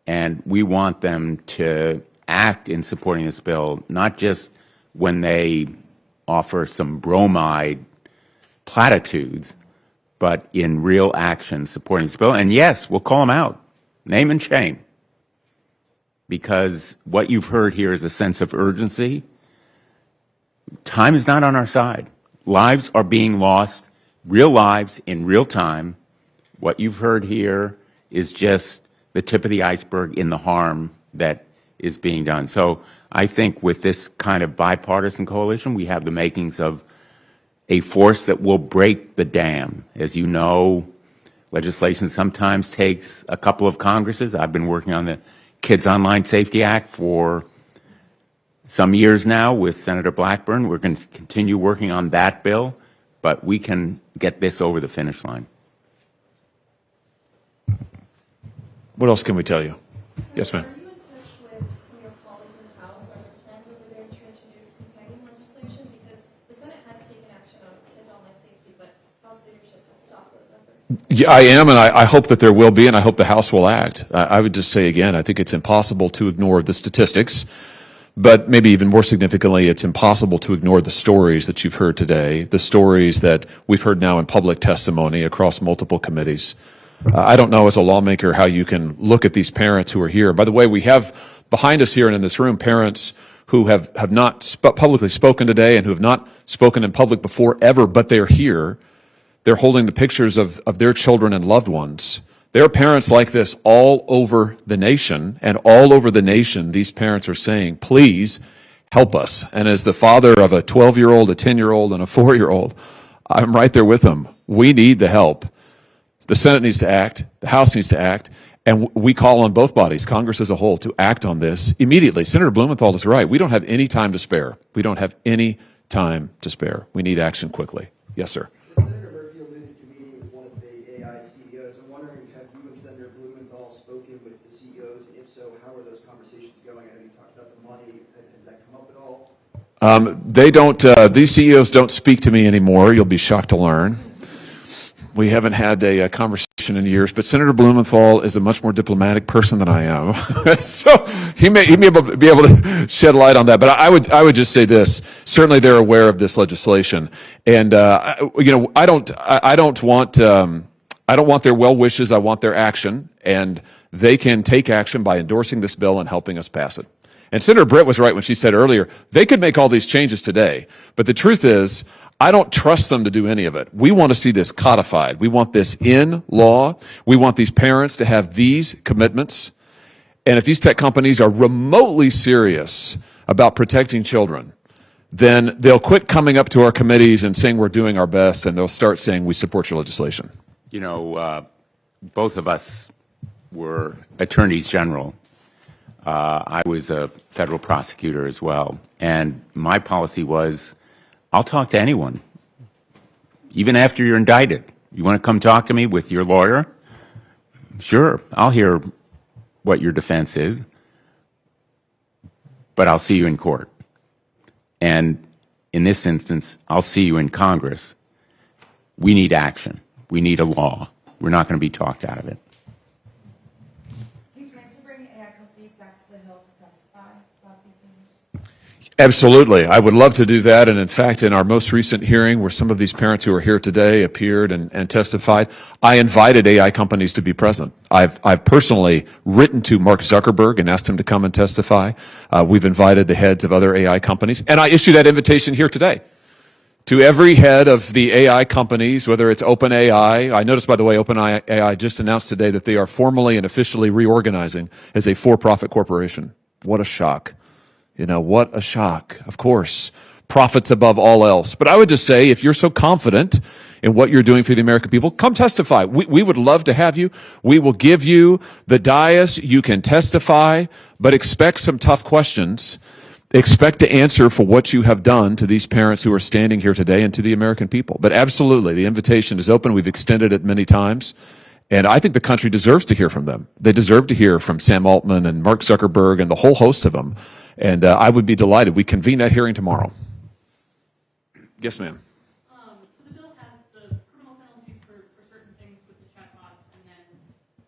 And we want them to act in supporting this bill, not just when they offer some bromide platitudes, but in real action supporting this bill. And yes, we'll call them out, name and shame, because what you've heard here is a sense of urgency. Time is not on our side. Lives are being lost, real lives in real time. What you've heard here is just the tip of the iceberg in the harm that is being done. So I think with this kind of bipartisan coalition, we have the makings of a force that will break the dam. As you know, legislation sometimes takes a couple of Congresses. I've been working on the Kids Online Safety Act for some years now with Senator Blackburn. We're going to continue working on that bill, but we can get this over the finish line. What else can we tell you? Yes, ma'am. Are you in touch with some of your colleagues in the House? Are there plans over there to introduce companion legislation? Because the Senate has taken action on kids' online safety, but House leadership has stopped those efforts. Yeah, I am, and I hope that there will be, and I hope the House will act. I would just say again, I think it's impossible to ignore the statistics, but maybe even more significantly, it's impossible to ignore the stories that you've heard today, the stories that we've heard now in public testimony across multiple committees. I don't know as a lawmaker how you can look at these parents who are here. By the way, we have behind us here and in this room parents who have not publicly spoken today and who have not spoken in public before ever, but they're here. They're holding the pictures of their children and loved ones. There are parents like this all over the nation, and all over the nation, these parents are saying, please help us. And as the father of a 12-year-old, a 10-year-old, and a 4-year-old, I'm right there with them. We need the help. The Senate needs to act, the House needs to act, and we call on both bodies, Congress as a whole, to act on this immediately. Senator Blumenthal is right. We don't have any time to spare. We don't have any time to spare. We need action quickly. Yes, sir. Senator Murphy alluded to meeting with one of the AI CEOs. I'm wondering, have you and Senator Blumenthal spoken with the CEOs? And if so, how are those conversations going? I know you talked about the money. Has that come up at all? They don't, these CEOs don't speak to me anymore. You'll be shocked to learn. We haven't had a conversation in years, but Senator Blumenthal is a much more diplomatic person than I am. So he may be able to shed light on that. But I would just say this. Certainly they're aware of this legislation. And, I don't want their well wishes. I want their action. And they can take action by endorsing this bill and helping us pass it. And Senator Britt was right when she said earlier, they could make all these changes today. But the truth is, I don't trust them to do any of it. We want to see this codified. We want this in law. We want these parents to have these commitments. And if these tech companies are remotely serious about protecting children, then they'll quit coming up to our committees and saying we're doing our best, and they'll start saying we support your legislation. You know, both of us were attorneys general. I was a federal prosecutor as well. And my policy was, I'll talk to anyone, even after you're indicted. You want to come talk to me with your lawyer? Sure, I'll hear what your defense is, but I'll see you in court. And in this instance, I'll see you in Congress. We need action. We need a law. We're not going to be talked out of it. Do you plan to bring AI companies back to the Hill to testify about these things? Absolutely. I would love to do that. And in fact, in our most recent hearing where some of these parents who are here today appeared and testified, I invited AI companies to be present. I've personally written to Mark Zuckerberg and asked him to come and testify. We've invited the heads of other AI companies. And I issue that invitation here today. To every head of the AI companies, whether it's OpenAI, I noticed, by the way, OpenAI just announced today that they are formally and officially reorganizing as a for-profit corporation. What a shock. You know, what a shock. Of course, profits above all else. But I would just say, if you're so confident in what you're doing for the American people, come testify. We would love to have you. We will give you the dais. You can testify, but expect some tough questions. Expect to answer for what you have done to these parents who are standing here today and to the American people. But absolutely, the invitation is open. We've extended it many times. And I think the country deserves to hear from them. They deserve to hear from Sam Altman and Mark Zuckerberg and the whole host of them. And I would be delighted. We convene that hearing tomorrow. Yes, ma'am. So the bill has the criminal penalties for certain things with the chatbots and then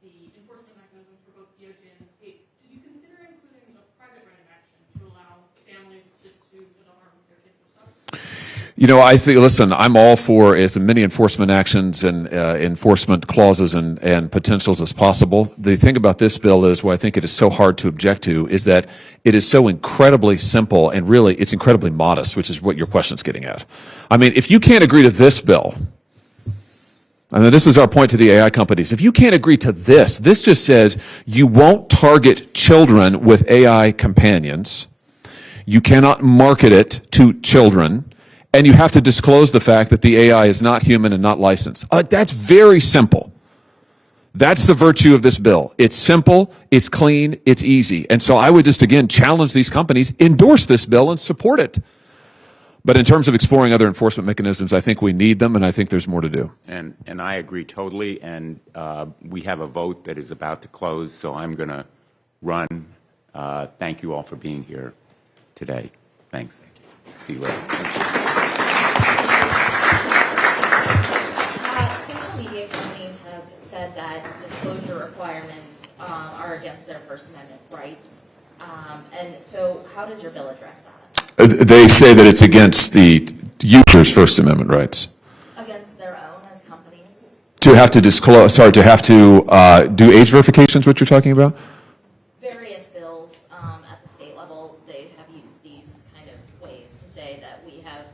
the enforcement mechanisms for both DOJ and the states. Did you consider including a private right of action to allow families to sue for the harms their kids have suffered? You know, I think, listen, I'm all for as many enforcement actions and enforcement clauses and potentials as possible. The thing about this bill is, what I think it is so hard to object to, is that it is so incredibly simple and really it's incredibly modest, which is what your question's getting at. I mean, if you can't agree to this bill, I mean, this is our point to the AI companies. If you can't agree to this just says you won't target children with AI companions, you cannot market it to children, and you have to disclose the fact that the AI is not human and not licensed. That's very simple. That's the virtue of this bill. It's simple, it's clean, it's easy. And so I would just, again, challenge these companies, endorse this bill and support it. But in terms of exploring other enforcement mechanisms, I think we need them, and I think there's more to do. And I agree totally, and we have a vote that is about to close, so I'm going to run. Thank you all for being here today. Thanks. See you later. Social media companies have said that disclosure requirements are against their First Amendment rights. And so how does your bill address that? They say that it's against the user's First Amendment rights. Against their own as companies? To have to disclose, to have to do age verifications, what you're talking about? Various bills at the state level, they have used these kind of ways to say that we have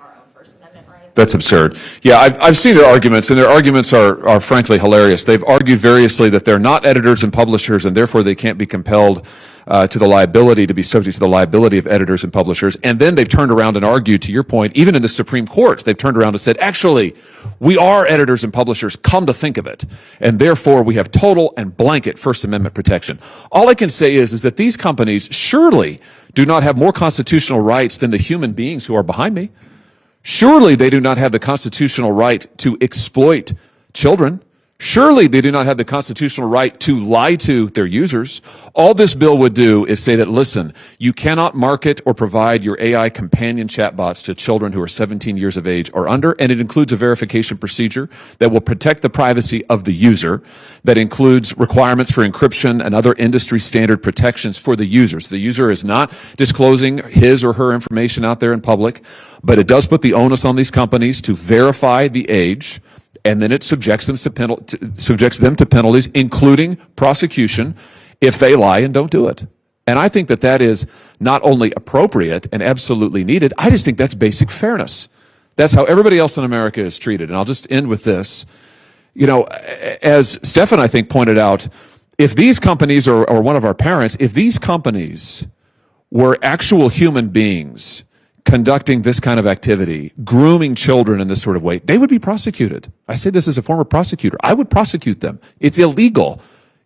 our own First Amendment rights. That's absurd. Yeah, I've seen their arguments, and their arguments are frankly hilarious. They've argued variously that they're not editors and publishers, and therefore they can't be compelled to the liability, to be subject to the liability of editors and publishers. And then they've turned around and argued, to your point, even in the Supreme Court, they've turned around and said, actually, we are editors and publishers, come to think of it. And therefore, we have total and blanket First Amendment protection. All I can say is that these companies surely do not have more constitutional rights than the human beings who are behind me. Surely they do not have the constitutional right to exploit children. Surely they do not have the constitutional right to lie to their users. All this bill would do is say that, listen, you cannot market or provide your AI companion chatbots to children who are 17 years of age or under, and it includes a verification procedure that will protect the privacy of the user, that includes requirements for encryption and other industry standard protections for the user. So the user is not disclosing his or her information out there in public, but it does put the onus on these companies to verify the age, and then it subjects them to penalties, including prosecution, if they lie and don't do it. And I think that that is not only appropriate and absolutely needed, I just think that's basic fairness. That's how everybody else in America is treated. And I'll just end with this. You know, as Stefan, I think, pointed out, if these companies, or one of our parents, if these companies were actual human beings conducting this kind of activity, grooming children in this sort of way, they would be prosecuted. I say this as a former prosecutor. I would prosecute them. It's illegal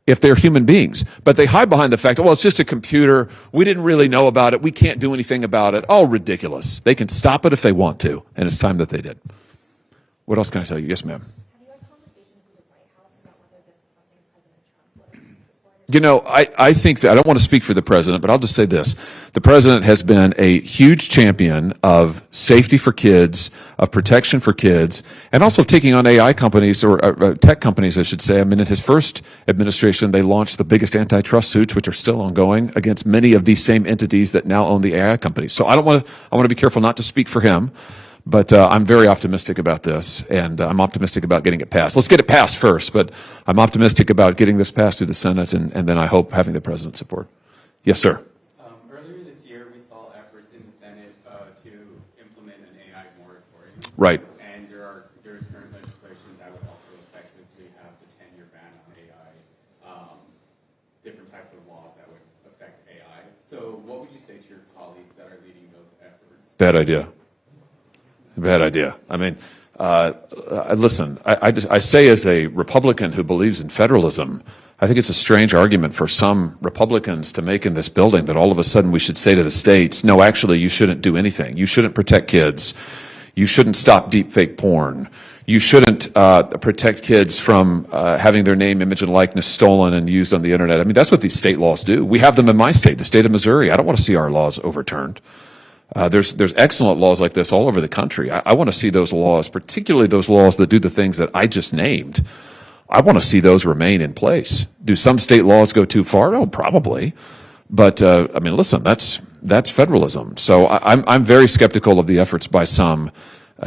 if they're human beings. But they hide behind the fact, well, it's just a computer. We didn't really know about it. We can't do anything about it. Oh, ridiculous. They can stop it if they want to, and it's time that they did. What else can I tell you? Yes, ma'am. You know, I think that, I don't want to speak for the president, but I'll just say this. The president has been a huge champion of safety for kids, of protection for kids, and also taking on AI companies, or tech companies, I should say. I mean, in his first administration, they launched the biggest antitrust suits, which are still ongoing, against many of these same entities that now own the AI companies. So I want to be careful not to speak for him. But I'm very optimistic about this, and I'm optimistic about getting it passed. Let's get it passed first, but I'm optimistic about getting this passed through the Senate, and then I hope having the President's support. Yes, sir. Earlier this year, we saw efforts in the Senate to implement an AI Right. And there's current legislation that would also technically have the 10-year ban on AI, different types of laws that would affect AI. So what would you say to your colleagues that are leading those efforts? Bad idea. Bad idea. I mean, listen, I say as a Republican who believes in federalism, I think it's a strange argument for some Republicans to make in this building that all of a sudden we should say to the states, no, actually, you shouldn't do anything. You shouldn't protect kids. You shouldn't stop deepfake porn. You shouldn't protect kids from having their name, image, and likeness stolen and used on the internet. I mean, that's what these state laws do. We have them in my state, the state of Missouri. I don't want to see our laws overturned. There's excellent laws like this all over the country. I want to see those laws, particularly those laws that do the things that I just named. I want to see those remain in place. Do some state laws go too far? Oh, probably. But I mean, listen, that's federalism. So I'm very skeptical of the efforts by some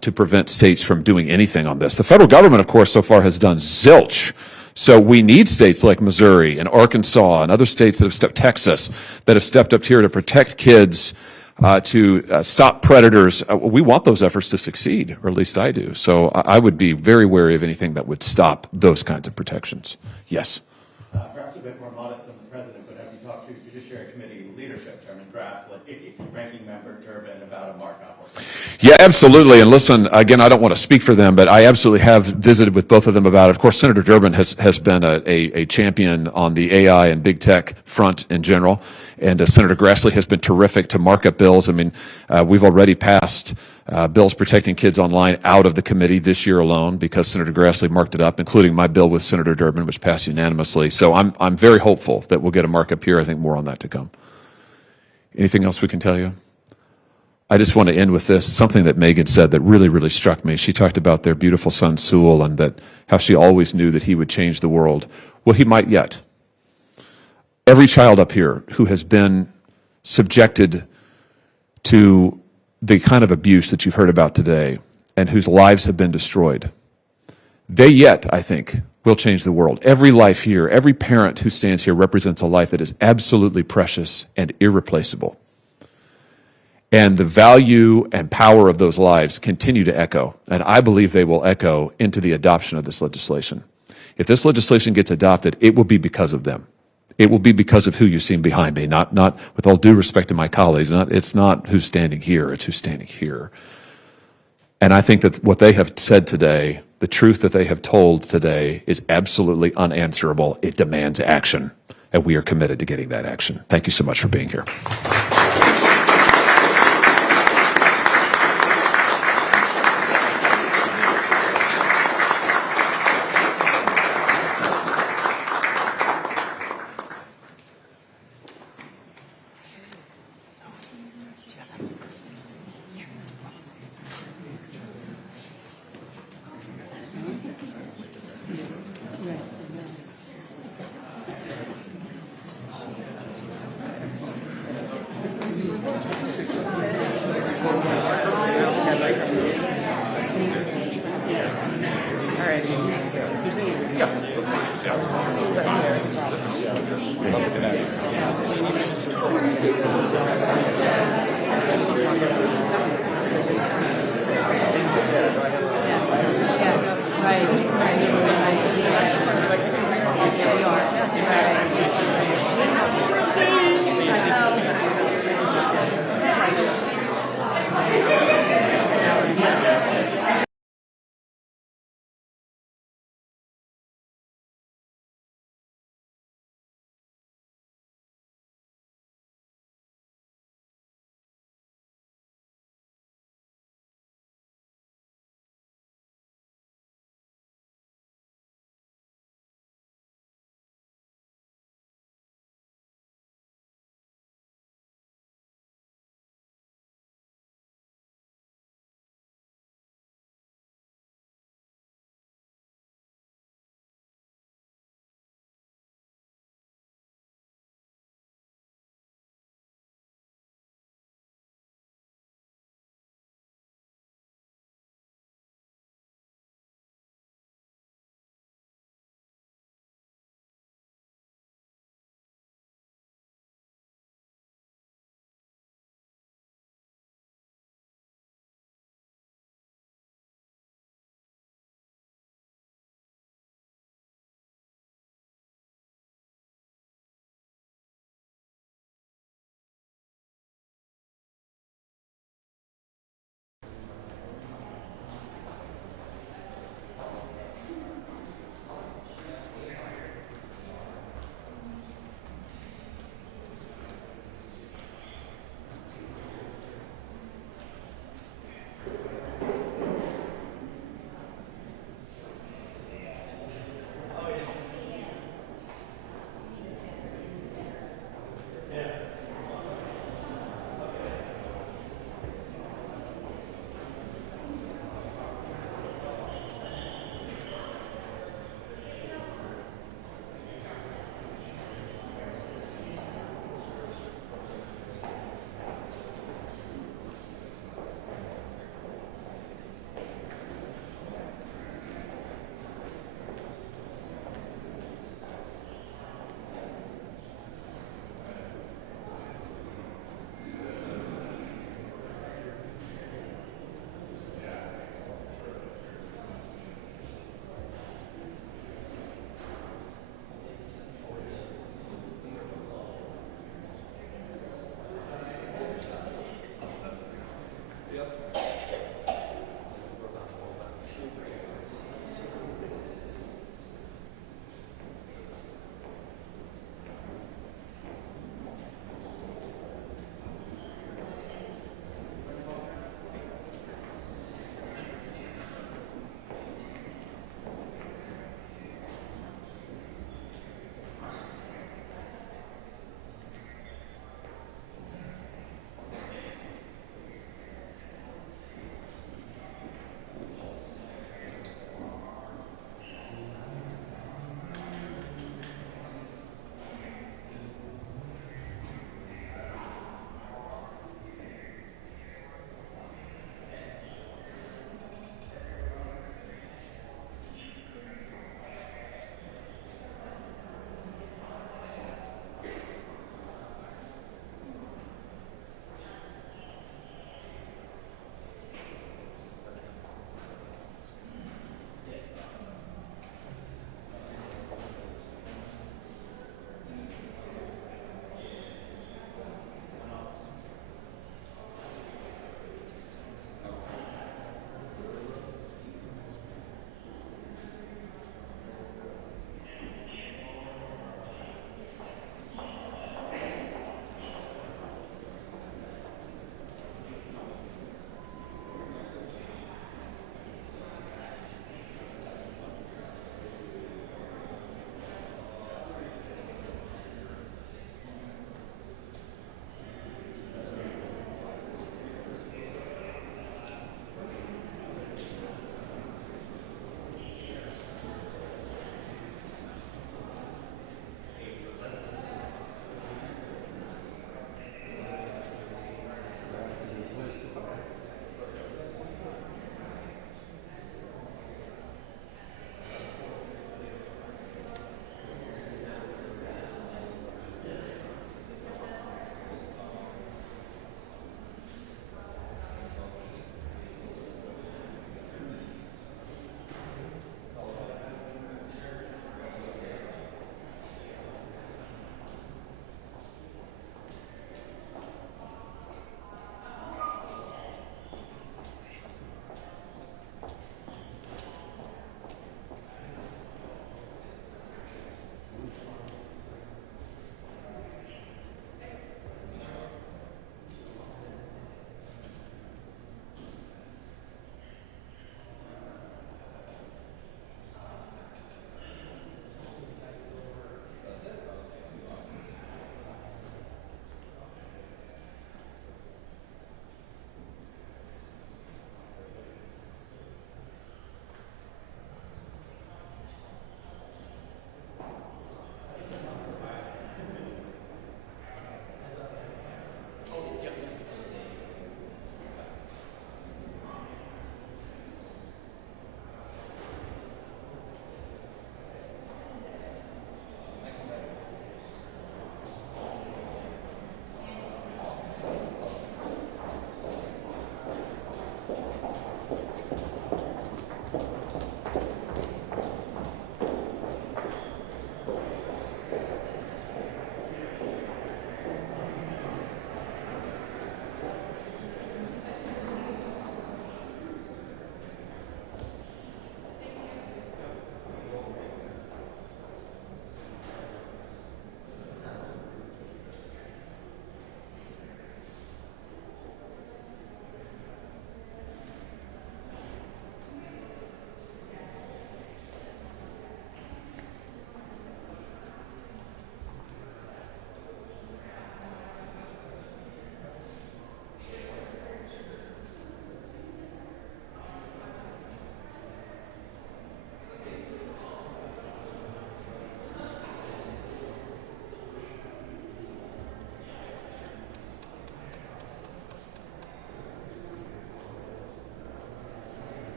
to prevent states from doing anything on this. The federal government, of course, so far has done zilch. So we need states like Missouri and Arkansas and other states that have Texas, that have stepped up here to protect kids, to stop predators. We want those efforts to succeed, or at least I do. So I would be very wary of anything that would stop those kinds of protections. Yes. Perhaps a bit more modest than the president, but have you talked to Judiciary Committee leadership, Chairman Grassley, Ranking Member Durbin, about a markup or something? Yeah, absolutely. And listen, again, I don't want to speak for them, but I absolutely have visited with both of them about it. Of course, Senator Durbin has been a champion on the AI and big tech front in general. And Senator Grassley has been terrific to mark up bills. I mean, we've already passed bills protecting kids online out of the committee this year alone because Senator Grassley marked it up, including my bill with Senator Durbin, which passed unanimously. So I'm very hopeful that we'll get a markup here. I think more on that to come. Anything else we can tell you? I just want to end with this, something that Megan said that really, really struck me. She talked about their beautiful son, Sewell, and that how she always knew that he would change the world. Well, he might yet. Every child up here who has been subjected to the kind of abuse that you've heard about today and whose lives have been destroyed, they yet, I think, will change the world. Every life here, every parent who stands here represents a life that is absolutely precious and irreplaceable. And the value and power of those lives continue to echo, and I believe they will echo into the adoption of this legislation. If this legislation gets adopted, it will be because of them. It will be because of who you've seen behind me, not with all due respect to my colleagues. It's not who's standing here, it's who's standing here. And I think that what they have said today, the truth that they have told today, is absolutely unanswerable. It demands action, and we are committed to getting that action. Thank you so much for being here.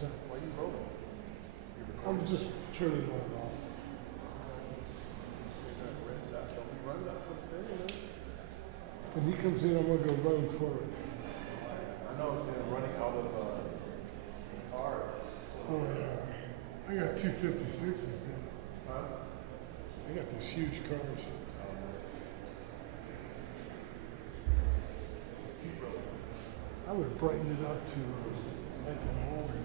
Why you voting? I'm just turning it off. When he comes in, I'm gonna go run for it. I know it's running out of car. Oh yeah, I got 256s, man. Huh? I got these huge cars. I would brighten it up to like the hallway.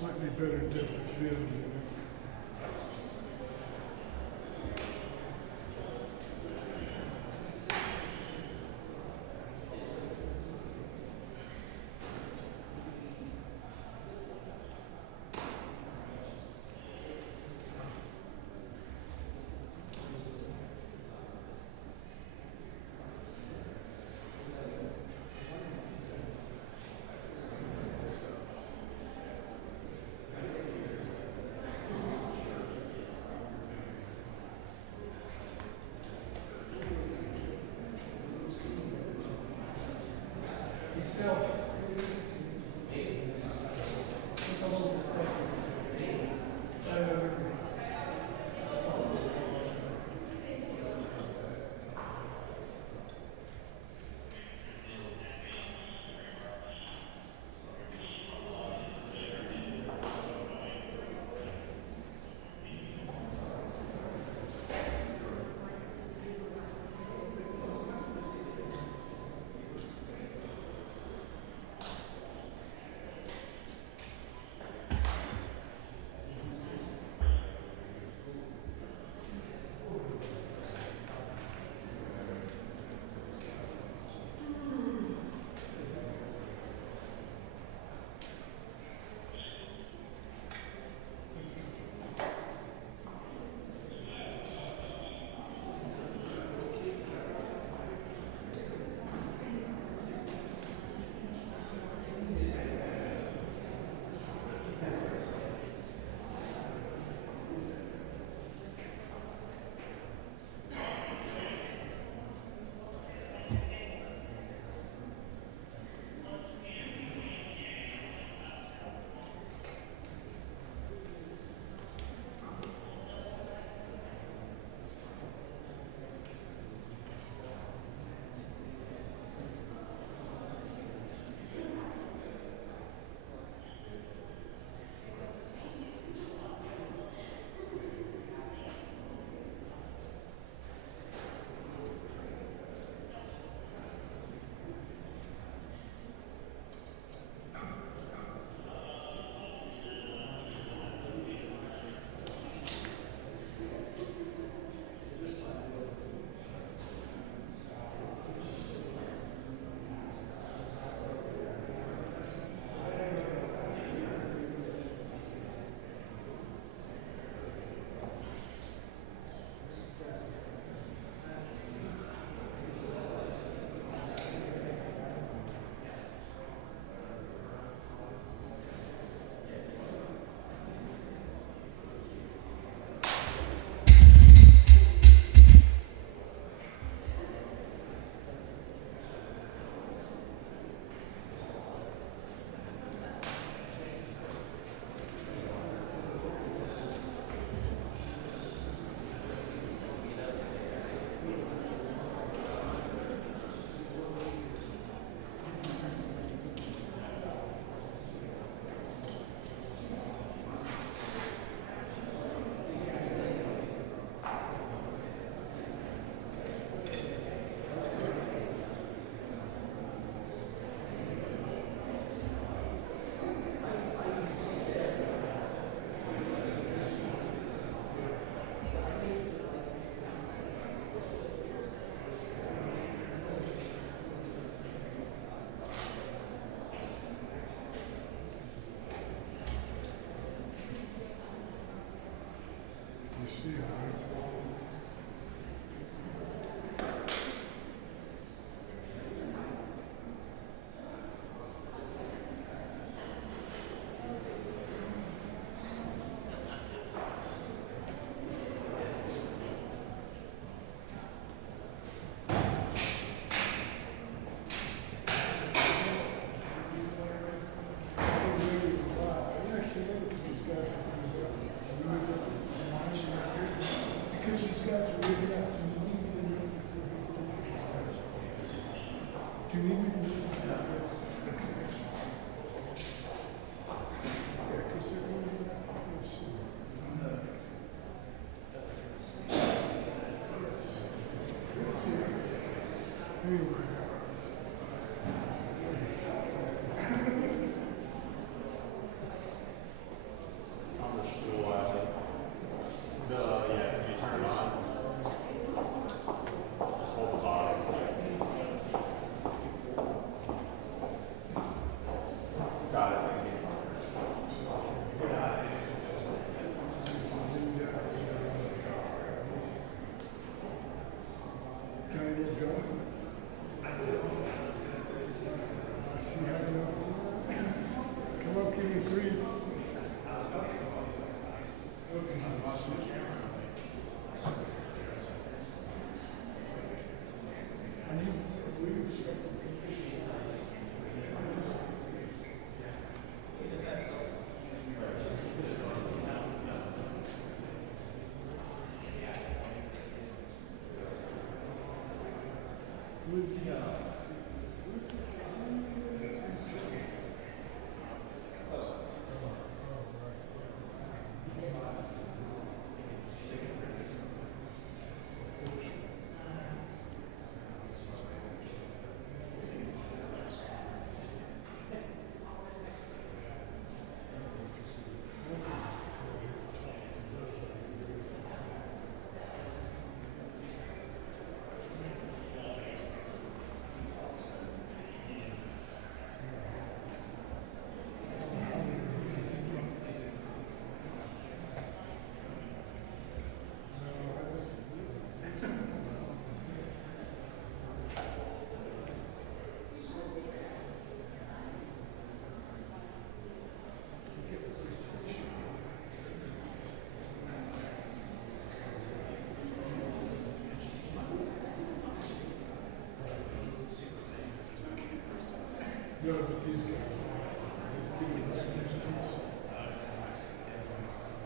slightly better depth of field, you know.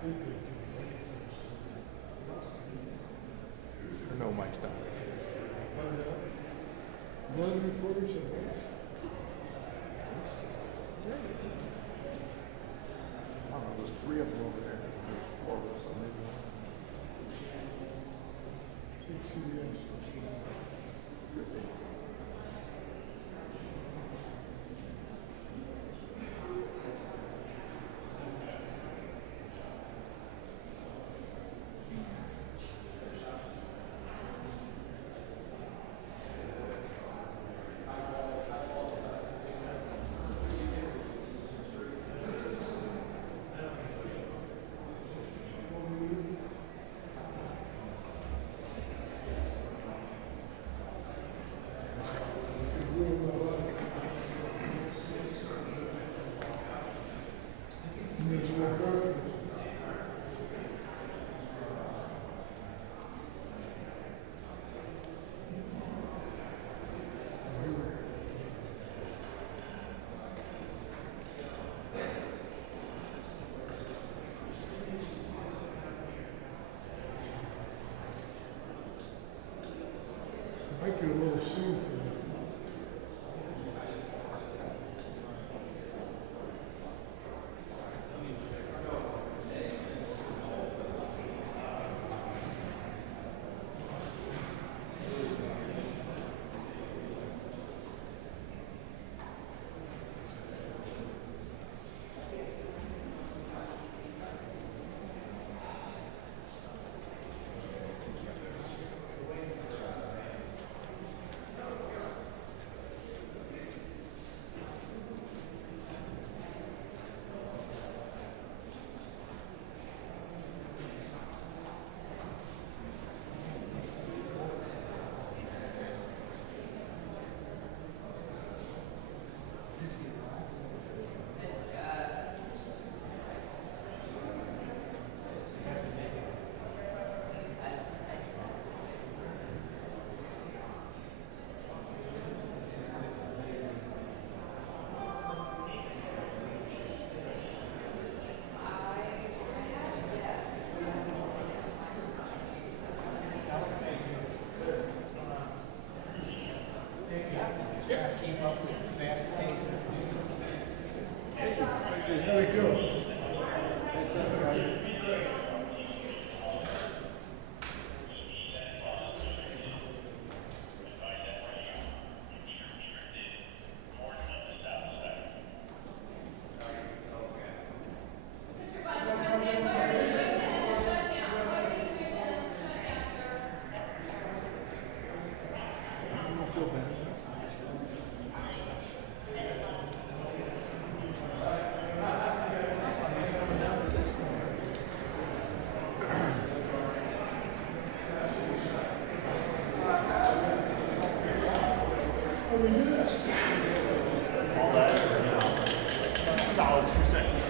No, Mike's down there. One reporter said what? I don't know, there's 3 of them over there. There's 4 of us, so maybe one. CBS. Might be a little soon for that. Solid 2 seconds.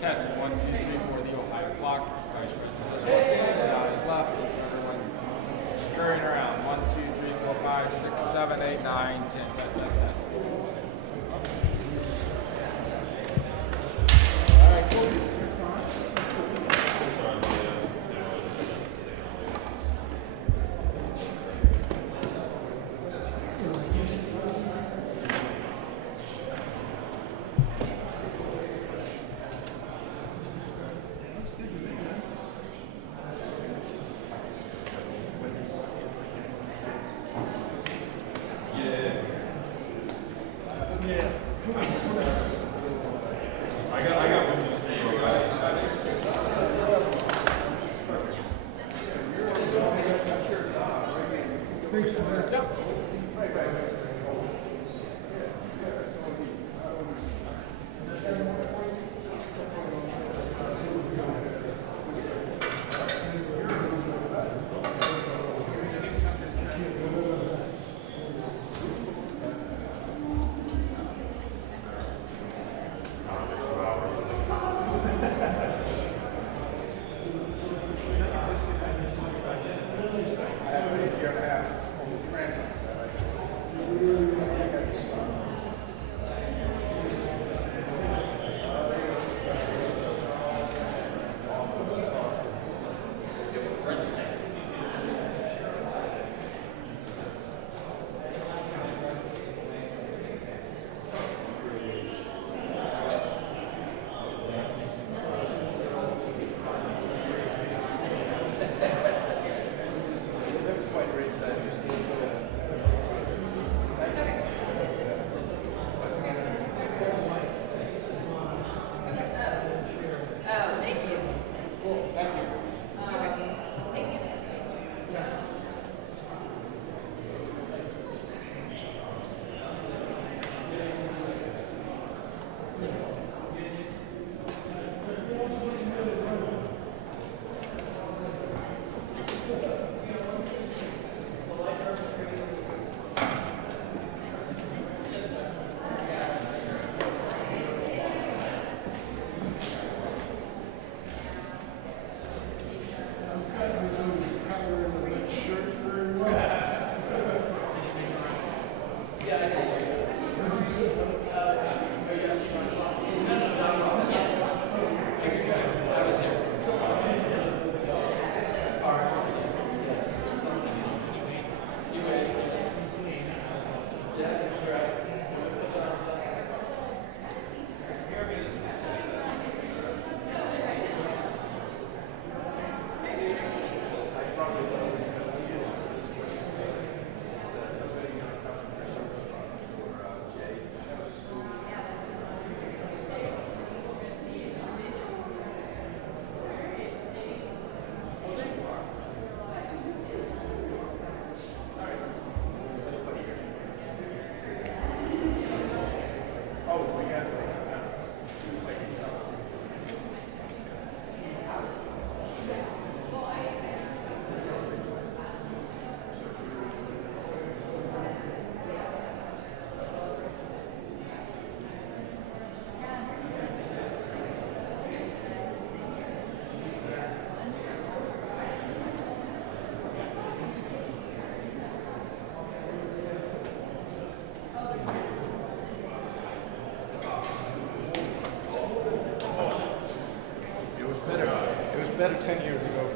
Testing 1, 2, 3 for the Ohio clock. Vice President is left. And so everyone's scurrying around. 1, 2, 3, 4, 5, 6, 7, 8, 9, 10. Test, test, test. All right, cool. Thanks for that. or 10 years ago.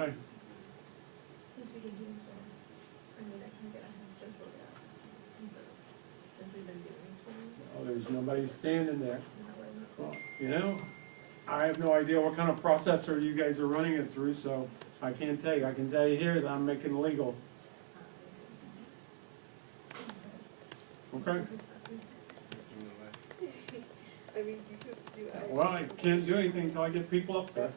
Hi. Since we can do it, I mean, I can get a gentle gap. Since we've been doing it. Oh, there's nobody standing there. Well, you know, I have no idea what kind of processor you guys are running it through, so I can't tell you. I can tell you here that I'm making legal. Okay? I mean, you could do it. Well, I can't do anything until I get people up there.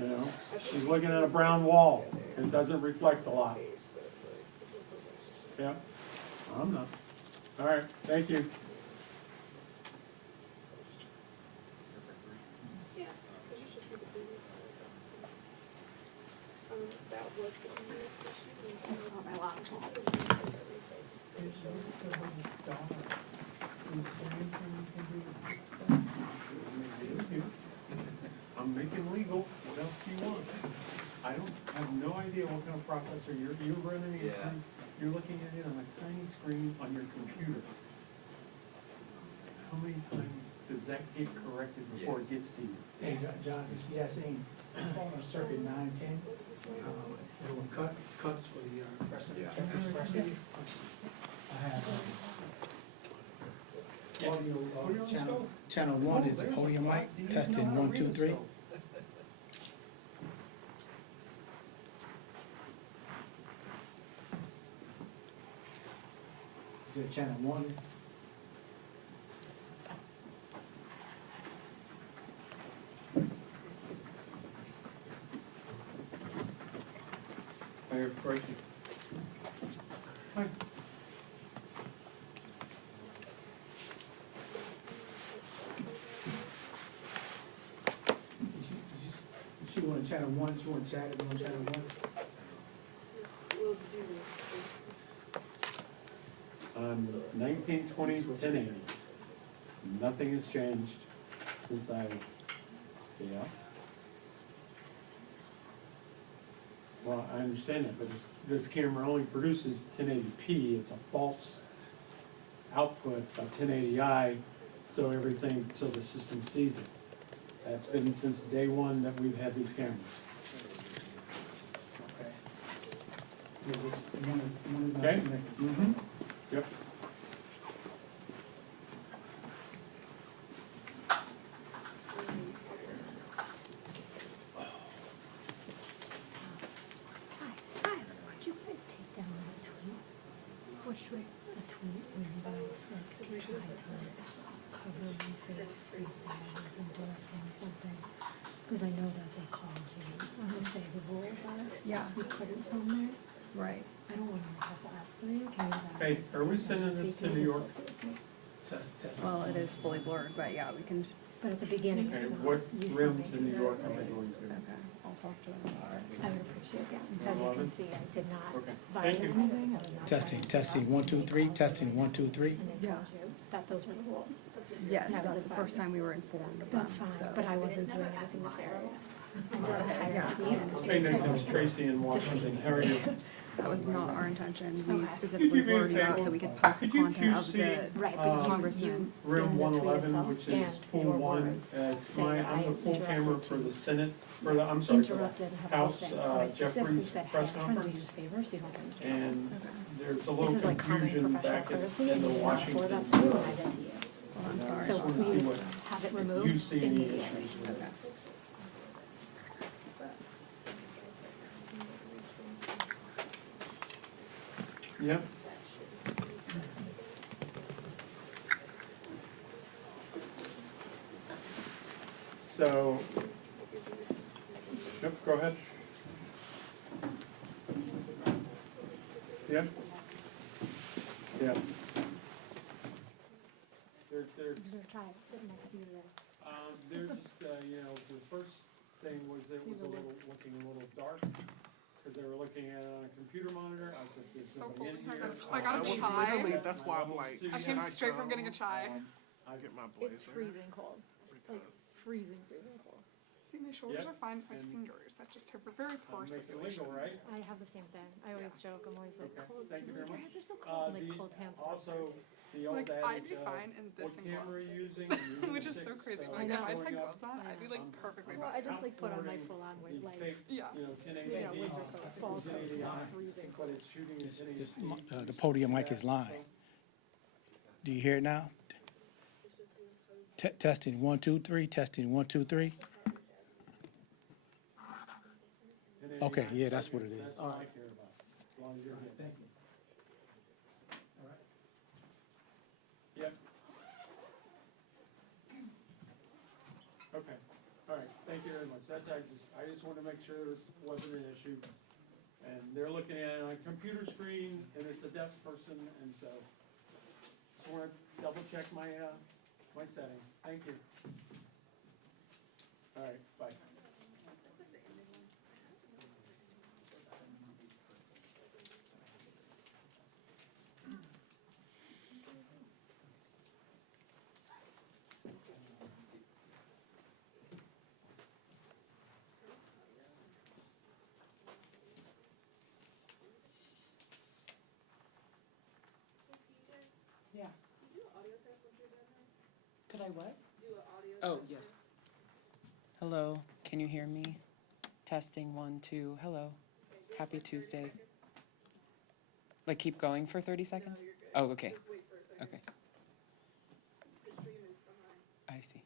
You know, she's looking at a brown wall. It doesn't reflect a lot. Yeah, I'm not. All right, thank you. Yeah, because you should see the video. That was the my laptop. I'm making legal. What else do you want? I have no idea what kind of processor you're running. Yeah. You're looking at it on a tiny screen on your computer. How many times does that get corrected before it gets to you? Hey, John, it's Yassine, on circuit 910, doing cuts for the precedent. I have audio, channel 1 is podium mic, testing 1, 2, 3. Is it channel 1? I have a question. Hi. She want channel 1, she want chat it on channel 1. We'll do 1920 1080. Nothing has changed since yeah. Well, I understand that, but this camera only produces 1080p. It's a false output of 1080i, so the system sees it. That's been since day one that we've had these cameras. Okay? Mm-hmm. Yep. Because I know that they called you, to say the rules are, Yeah. you couldn't film there. Right. I don't want to have to ask for you, can you just ask? Hey, are we sending this to New York? Well, it is fully blurred, but yeah, we can. But at the beginning, Okay, it's not. what You rim submit to New it. York am I going to? Okay, I'll talk to them. I would appreciate that, as you can see, I did not Okay. violate Thank you. anything, I was not. Testing, trying to testing, stop 1, 2, 3, testing, 1, 2, 3. And they told you that those were the rules. Yes, That was that's the a first violation. time we were informed of them. That's fine, so. but I wasn't doing anything nefarious. And your entire Yeah. team. Hey, Nick, it's Tracy in Washington. How are you? That was not our intention. We Okay. specifically Could you do me a blurred it out favor? so we could post the Could you content of the QC, Right, but you, congressman. Room in the tweet 111, itself which is and pool your 1. words It's say that I'm I the pool camera interrupted for you. the Senate, for the, I'm sorry, for Interrupted the her whole House thing. I specifically Jeffries said, hey, press I'm trying to do conference. you a favor, so you don't get into trouble. And there's a This little is like common confusion professional back courtesy, in and the you did not forward Washington. that to me when I did to you. Well, I'm sorry. So just wanted to see please what- have it if you removed see any immediately. issues with it. Yep. So, yep, go ahead. Yep. Yeah. There's, I'm gonna try it, sit next to you there. they're just, the first thing was it was looking a little dark, because they were looking at it on a computer monitor. I said, there's nobody in here. I got a chai. That's why I'm like, I came straight from getting a chai. get my It's blazer. freezing cold, like freezing cold. See, my shoulders Yep. are fine. It's my And- fingers that just have a very poor Make it circulation. legal, right? I have the same thing. I always joke. I'm always like, Okay, cold. thank you very Your much. hands are so cold. I'm like, The- cold hands. Also, the old Like, adage I'd be of fine in this what and camera gloves. are you using? You're using Which is so 6, crazy. so Like, if I just going had up, gloves on, I'd be like perfectly Well, fine. I just like put on my full on weight, the like, fake, Yeah. 1080p, winter coat, fall coat, it's not but freezing. it's shooting at 1080p. The podium mic is lying. Do you hear it now? Testing 1 2 3. Testing 1 2 3. Okay, yeah, that's what it is. That's All all I right. care about, as long as you're here. Thank you. All right. Yep. Okay, all right, thank you very much. I just wanted to make sure this wasn't an issue. And they're looking at it on a computer screen, and it's a desk person, and so just want to double check my, my settings. Thank you. All right, bye. Yeah. Could I what? Oh, yes. Hello, can you hear me? Testing 1 2. Hello. Happy Tuesday. Like keep going for 30 seconds? Oh, okay. Okay. I see.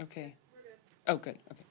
Okay. Oh, good. Okay.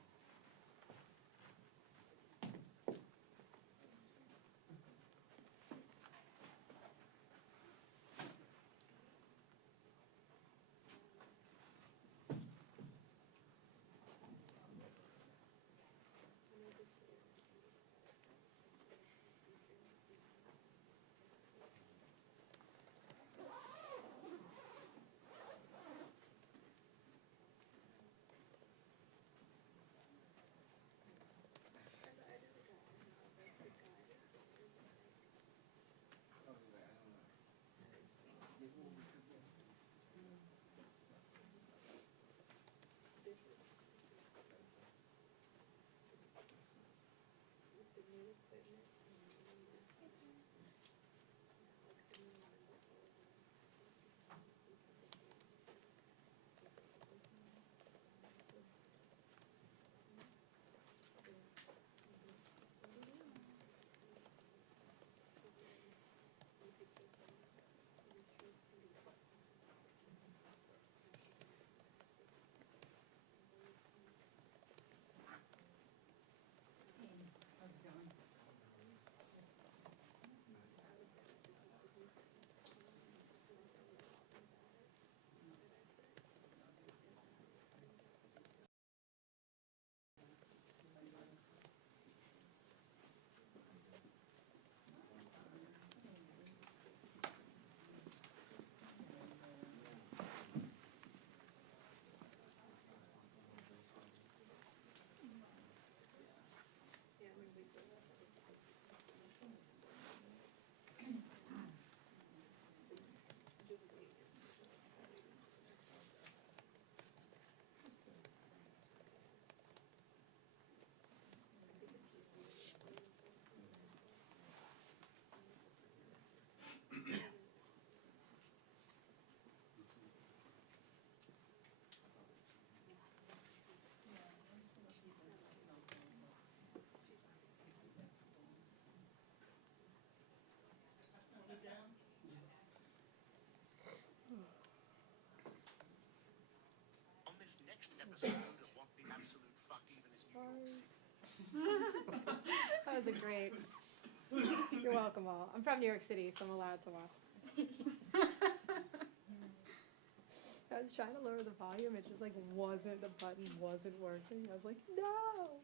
On this next episode of What the Absolute Fuck Even is New York City. That was a great. You're welcome all. I'm from New York City, so I'm allowed to watch. I was trying to lower the volume, it just like wasn't, the button wasn't working. I was like, no.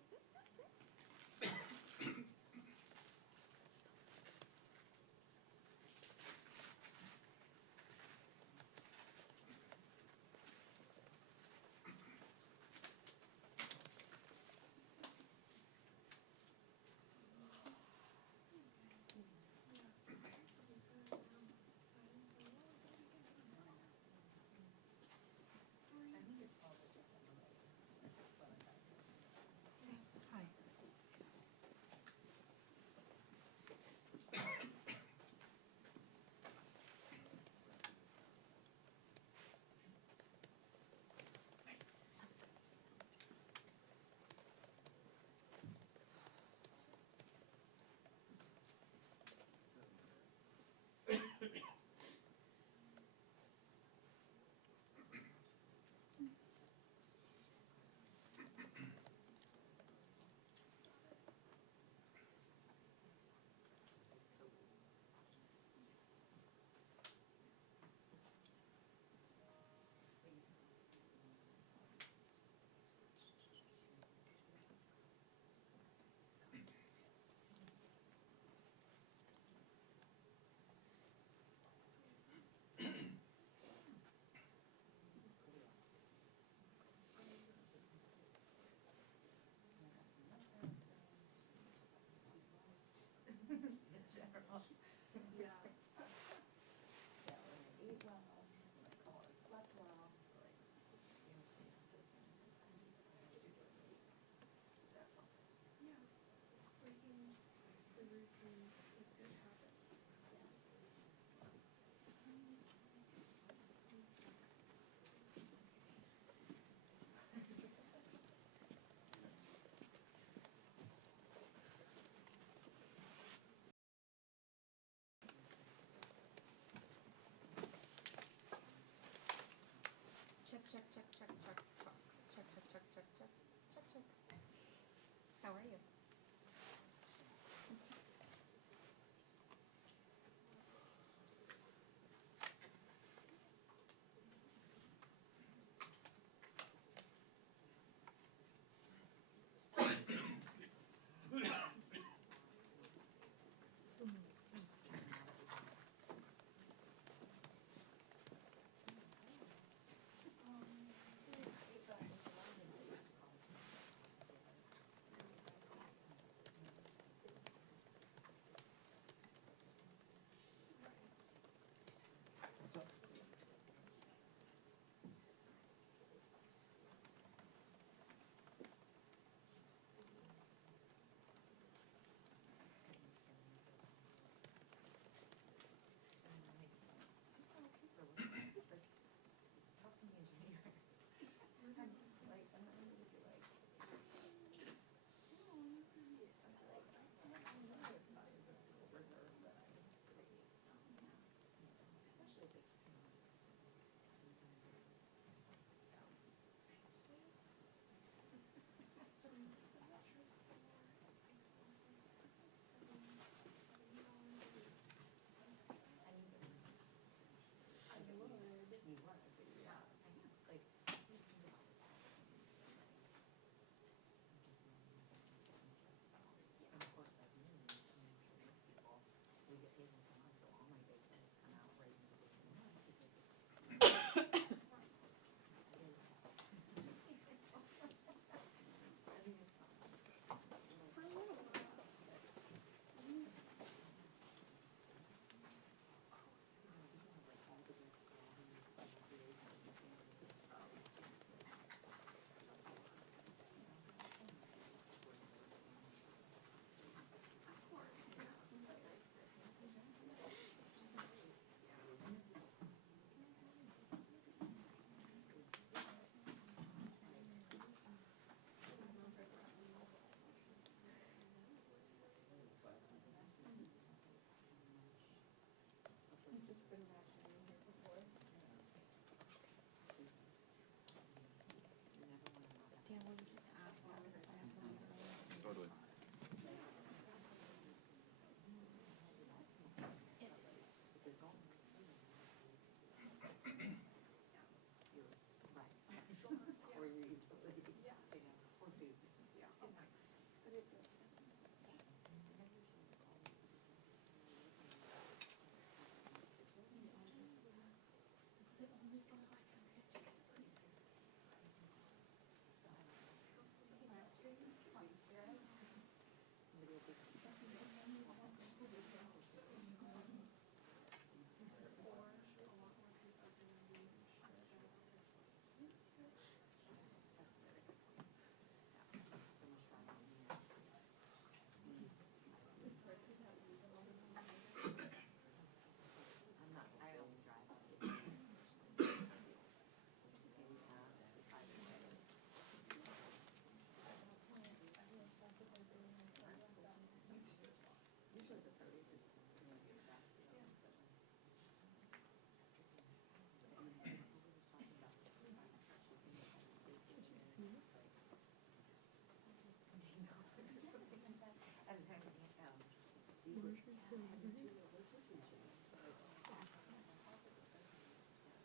I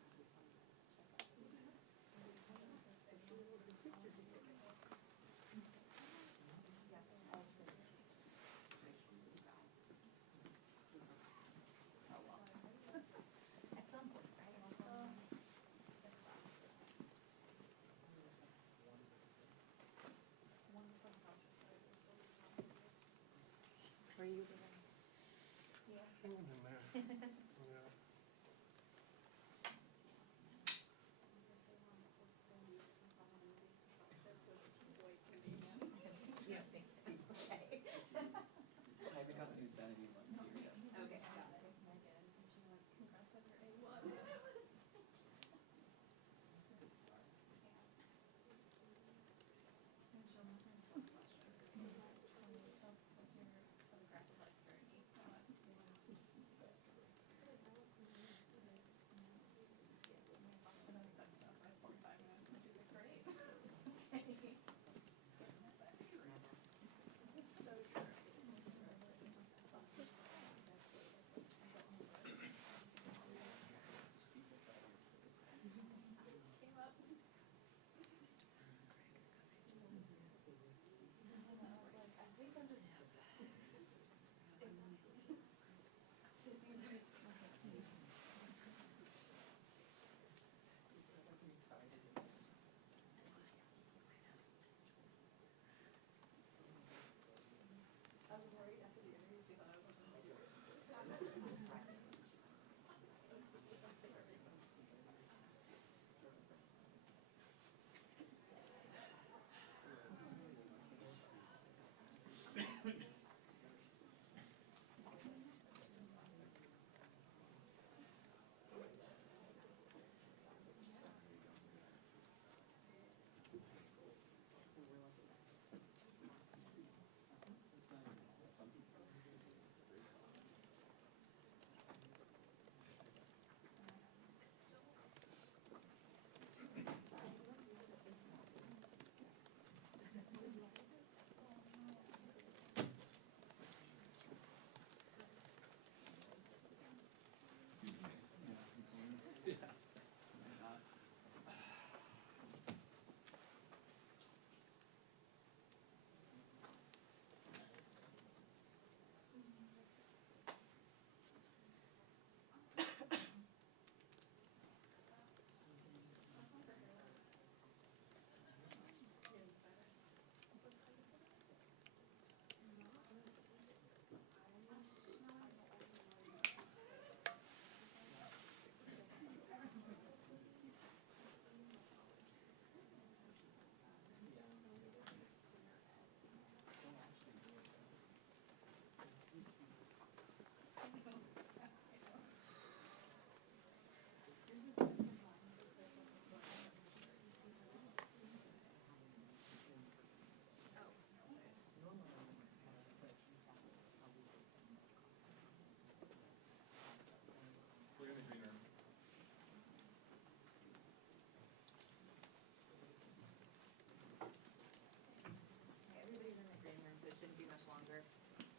haven't gotten news that anyone's here yet. Okay, got it. Megan, and she like congrats on her A1.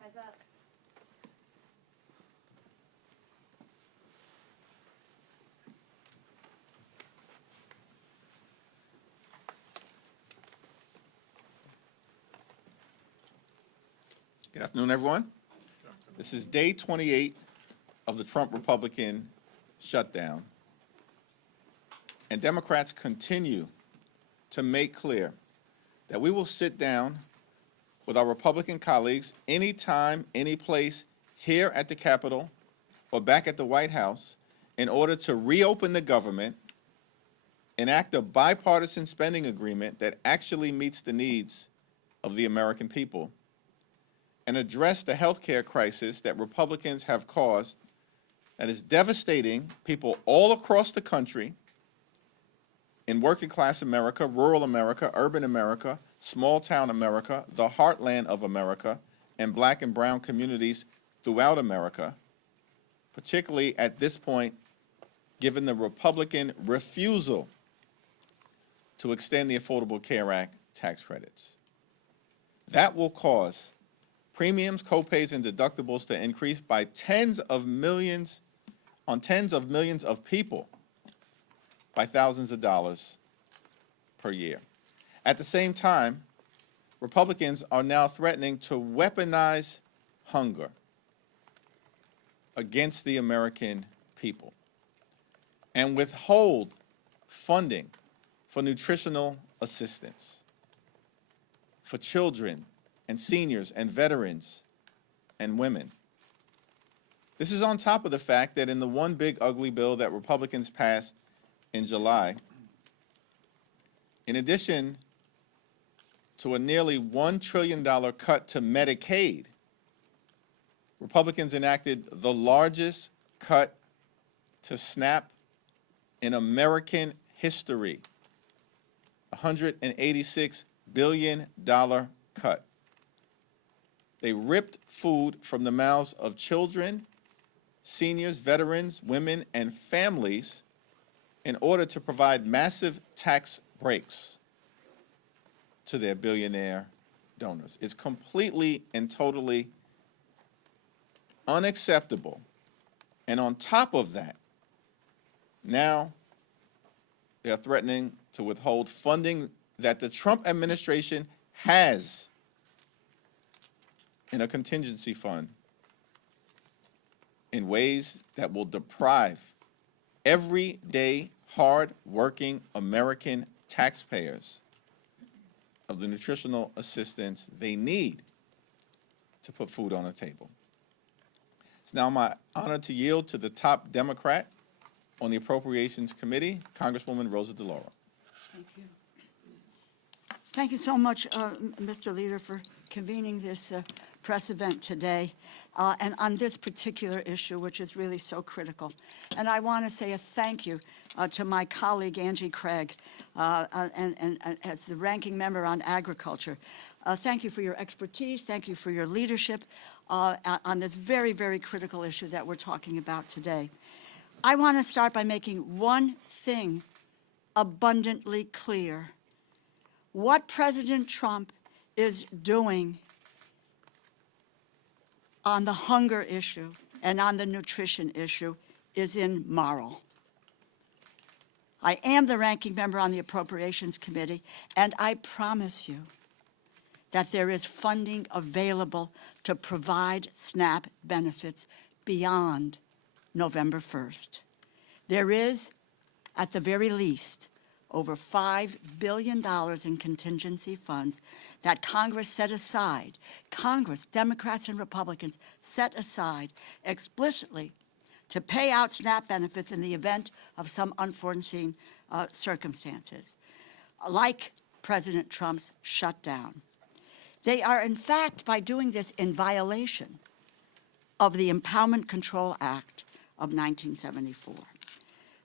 Heads up. Good afternoon, everyone. This is day 28 of the Trump Republican shutdown. And Democrats continue to make clear that we will sit down with our Republican colleagues anytime, any place, here at the Capitol, or back at the White House in order to reopen the government, enact a bipartisan spending agreement that actually meets the needs of the American people, and address the health care crisis that Republicans have caused that is devastating people all across the country, in working class America, rural America, urban America, small town America, the heartland of America, and black and brown communities throughout America, particularly at this point, given the Republican refusal to extend the Affordable Care Act tax credits. That will cause premiums, copays, and deductibles to increase by tens of millions of people by thousands of dollars per year. At the same time, Republicans are now threatening to weaponize hunger against the American people and withhold funding for nutritional assistance for children and seniors and veterans and women. This is on top of the fact that in the one big ugly bill that Republicans passed in July, in addition to a nearly $1 trillion cut to Medicaid, Republicans enacted the largest cut to SNAP in American history, $186 billion cut. They ripped food from the mouths of children, seniors, veterans, women, and families in order to provide massive tax breaks to their billionaire donors. It's completely and totally unacceptable. And on top of that, now they are threatening to withhold funding that the Trump administration has in a contingency fund in ways that will deprive everyday, hard-working American taxpayers of the nutritional assistance they need to put food on the table. It's now my honor to yield to the top Democrat on the Appropriations Committee, Congresswoman Rosa DeLauro. Thank you. Thank you so much, Mr. Leader, for convening this press event today, and on this particular issue, which is really so critical. And I want to say a thank you to my colleague, Angie Craig, and as the ranking member on agriculture. Thank you for your expertise. Thank you for your leadership on this very, very critical issue that we're talking about today. I want to start by making one thing abundantly clear. What President Trump is doing on the hunger issue and on the nutrition issue is immoral. I am the ranking member on the Appropriations Committee, and I promise you that there is funding available to provide SNAP benefits beyond November 1st. There is, at the very least, over $5 billion in contingency funds that Congress set aside. Congress, Democrats and Republicans, set aside explicitly to pay out SNAP benefits in the event of some unforeseen circumstances, like President Trump's shutdown. They are, in fact, by doing this, in violation of the Empowerment Control Act of 1974.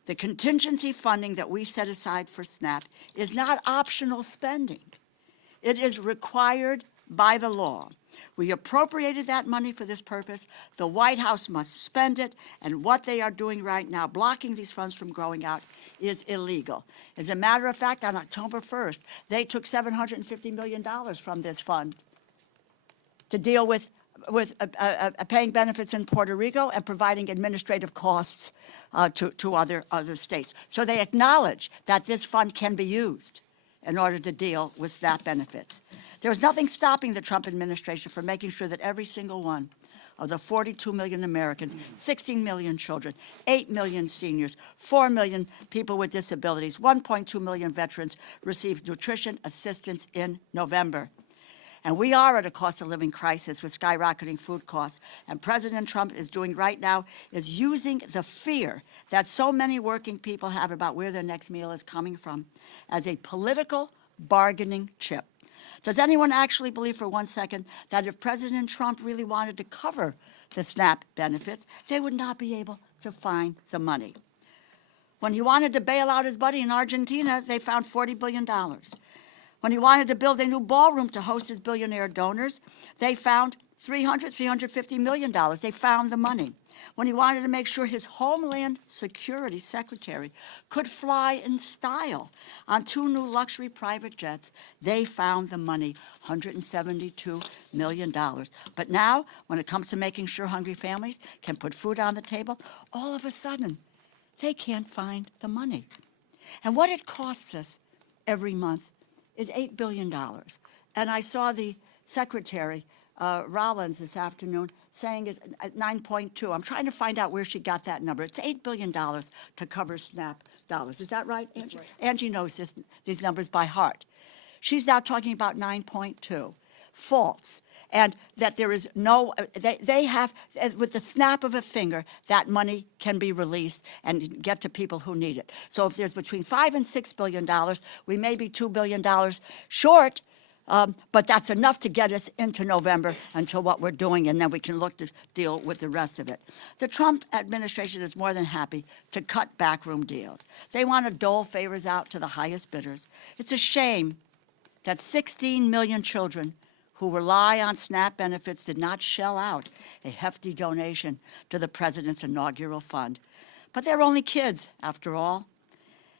The contingency funding that we set aside for SNAP is not optional spending. It is required by the law. We appropriated that money for this purpose. The White House must spend it, and what they are doing right now, blocking these funds from going out, is illegal. As a matter of fact, on October 1st, they took $750 million from this fund to deal with paying benefits in Puerto Rico and providing administrative costs to other states. So they acknowledge that this fund can be used in order to deal with SNAP benefits. There's nothing stopping the Trump administration from making sure that every single one of the 42 million Americans, 16 million children, 8 million seniors, 4 million people with disabilities, 1.2 million veterans receive nutrition assistance in November. And we are at a cost of living crisis with skyrocketing food costs. And President Trump is doing right now is using the fear that so many working people have about where their next meal is coming from as a political bargaining chip. Does anyone actually believe for 1 second that if President Trump really wanted to cover the SNAP benefits, they would not be able to find the money? When he wanted to bail out his buddy in Argentina, they found $40 billion. When he wanted to build a new ballroom to host his billionaire donors, they found $350 million. They found the money. When he wanted to make sure his Homeland Security Secretary could fly in style on 2 new luxury private jets, they found the money, $172 million. But now, when it comes to making sure hungry families can put food on the table, all of a sudden, they can't find the money. And what it costs us every month is $8 billion. And I saw the Secretary, Rollins, this afternoon saying it's at 9.2. I'm trying to find out where she got that number. It's $8 billion to cover SNAP dollars. Is that right, Angie? Right. Angie knows these numbers by heart. She's now talking about 9.2. False. And that there is no, they have, with the snap of a finger, that money can be released and get to people who need it. So if there's between $5 and $6 billion, we may be $2 billion short, but that's enough to get us into November until what we're doing, and then we can look to deal with the rest of it. The Trump administration is more than happy to cut backroom deals. They want to dole favors out to the highest bidders. It's a shame that 16 million children who rely on SNAP benefits did not shell out a hefty donation to the president's inaugural fund. But they're only kids, after all.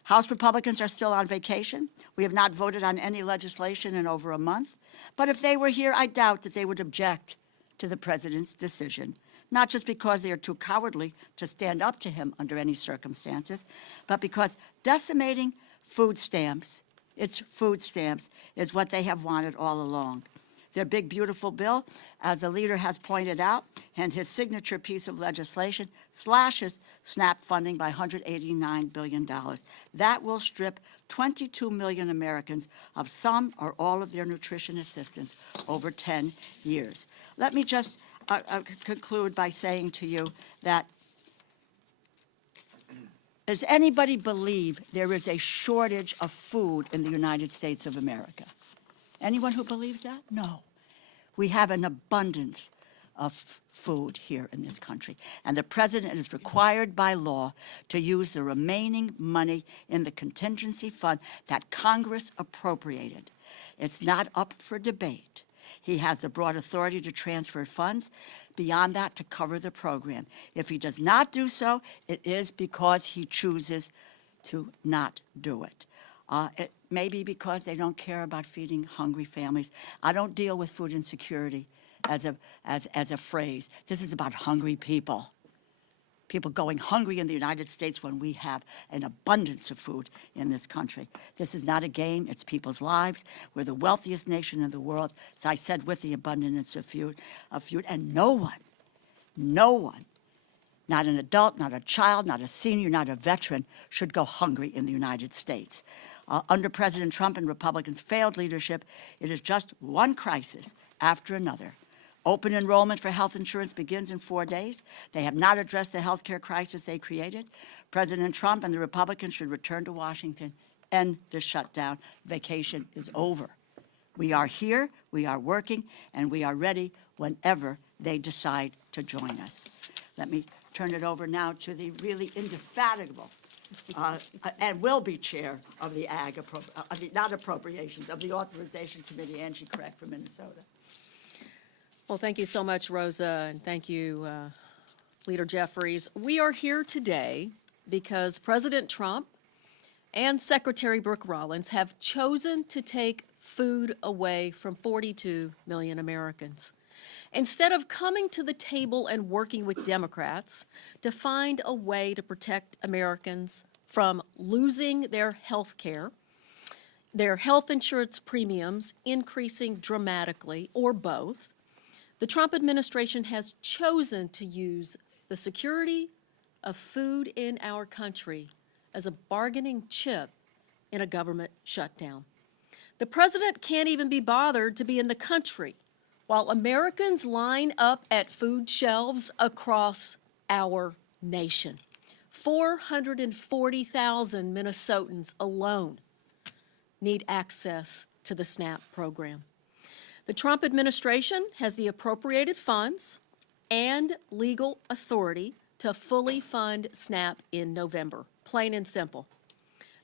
House Republicans are still on vacation. We have not voted on any legislation in over a month. But if they were here, I doubt that they would object to the president's decision, not just because they are too cowardly to stand up to him under any circumstances, but because decimating food stamps, its food stamps, is what they have wanted all along. Their big, beautiful bill, as the leader has pointed out, and his signature piece of legislation, slashes SNAP funding by $189 billion. That will strip 22 million Americans of some or all of their nutrition assistance over 10 years. Let me just conclude by saying to you that does anybody believe there is a shortage of food in the United States of America? Anyone who believes that? No. We have an abundance of food here in this country. And the president is required by law to use the remaining money in the contingency fund that Congress appropriated. It's not up for debate. He has the broad authority to transfer funds beyond that to cover the program. If he does not do so, it is because he chooses to not do it. It may be because they don't care about feeding hungry families. I don't deal with food insecurity as a phrase. This is about hungry people. People going hungry in the United States when we have an abundance of food in this country. This is not a game, it's people's lives. We're the wealthiest nation in the world, as I said, with the abundance of food, and no one, not an adult, not a child, not a senior, not a veteran, should go hungry in the United States. Under President Trump and Republicans' failed leadership, it is just one crisis after another. Open enrollment for health insurance begins in 4 days. They have not addressed the health care crisis they created. President Trump and the Republicans should return to Washington, end the shutdown. Vacation is over. We are here, we are working, and we are ready whenever they decide to join us. Let me turn it over now to the really indefatigable and will be chair of the not appropriations, of the Authorization Committee, Angie Craig from Minnesota. Well, thank you so much, Rosa, and thank you, Leader Jeffries. We are here today because President Trump and Secretary Brooke Rollins have chosen to take food away from 42 million Americans. Instead of coming to the table and working with Democrats to find a way to protect Americans from losing their health care, their health insurance premiums increasing dramatically, or both, the Trump administration has chosen to use the security of food in our country as a bargaining chip in a government shutdown. The president can't even be bothered to be in the country while Americans line up at food shelves across our nation. 440,000 Minnesotans alone need access to the SNAP program. The Trump administration has the appropriated funds and legal authority to fully fund SNAP in November, plain and simple.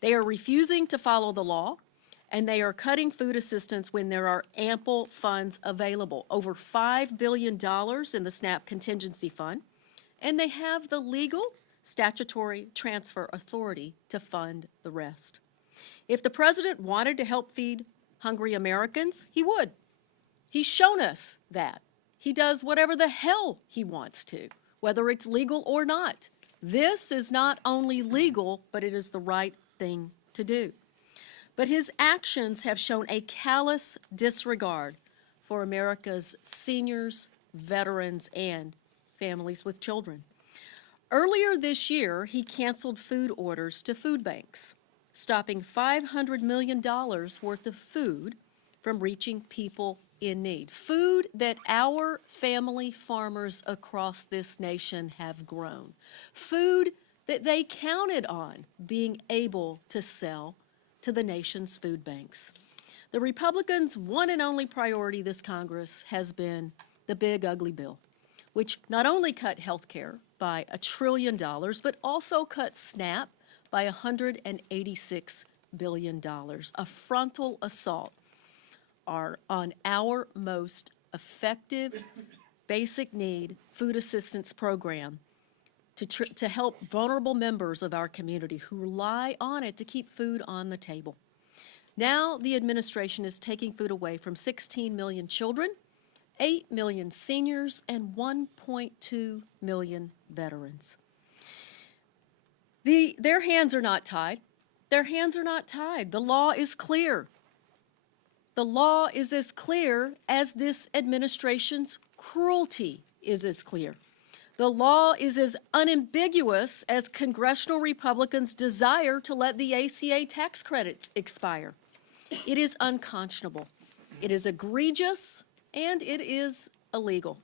They are refusing to follow the law, and they are cutting food assistance when there are ample funds available, over $5 billion in the SNAP contingency fund, and they have the legal statutory transfer authority to fund the rest. If the president wanted to help feed hungry Americans, he would. He's shown us that. He does whatever the hell he wants to, whether it's legal or not. This is not only legal, but it is the right thing to do. But his actions have shown a callous disregard for America's seniors, veterans, and families with children. Earlier this year, he canceled food orders to food banks, stopping $500 million worth of food from reaching people in need. Food that our family farmers across this nation have grown. Food that they counted on being able to sell to the nation's food banks. The Republicans' one and only priority this Congress has been the big ugly bill, which not only cut health care by $1 trillion, but also cut SNAP by $186 billion, a frontal assault on our most effective basic need food assistance program to help vulnerable members of our community who rely on it to keep food on the table. Now the administration is taking food away from 16 million children, 8 million seniors, and 1.2 million veterans. Their hands are not tied. Their hands are not tied. The law is clear. The law is as clear as this administration's cruelty is as clear. The law is as unambiguous as congressional Republicans' desire to let the ACA tax credits expire. It is unconscionable. It is egregious, and it is illegal.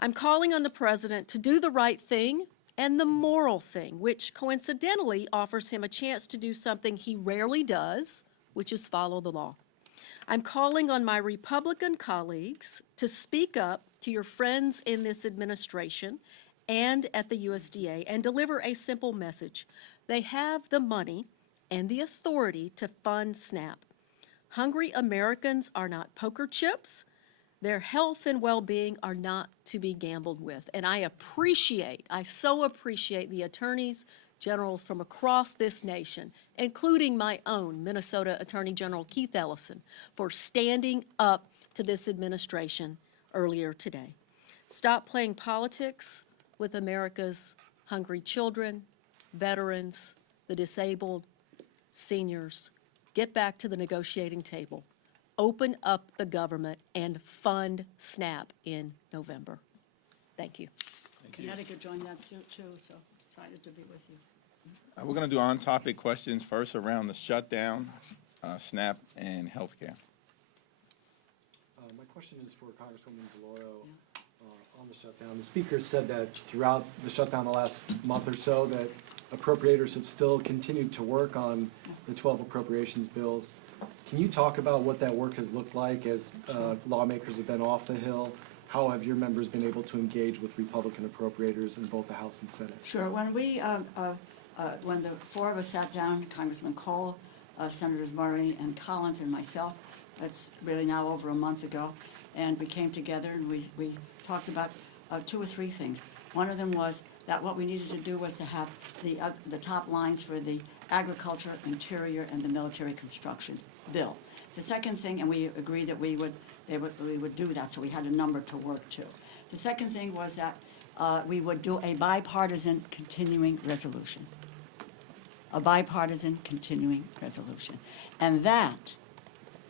I'm calling on the president to do the right thing and the moral thing, which coincidentally offers him a chance to do something he rarely does, which is follow the law. I'm calling on my Republican colleagues to speak up to your friends in this administration and at the USDA and deliver a simple message. They have the money and the authority to fund SNAP. Hungry Americans are not poker chips. Their health and well-being are not to be gambled with. And I so appreciate the attorneys generals from across this nation, including my own Minnesota Attorney General Keith Ellison, for standing up to this administration earlier today. Stop playing politics with America's hungry children, veterans, the disabled, seniors. Get back to the negotiating table. Open up the government and fund SNAP in November. Thank you. Connecticut joined that suit too, so excited to be with you. We're going to do on-topic questions first around the shutdown, SNAP, and healthcare. My question is for Congresswoman DeLauro on the shutdown. The speaker said that throughout the shutdown the last month or so that appropriators have still continued to work on the 12 appropriations bills. Can you talk about what that work has looked like as lawmakers have been off the Hill? How have your members been able to engage with Republican appropriators in both the House and Senate? Sure. When when the four of us sat down, Congressman Cole, Senators Murray and Collins and myself, that's really now over a month ago, and we came together and we talked about 2 or 3 things. One of them was that what we needed to do was to have the top lines for the agriculture, interior, and the military construction bill. The second thing, and we agreed that we would do that, so we had a number to work to. The second thing was that we would do a bipartisan continuing resolution. A bipartisan continuing resolution. And that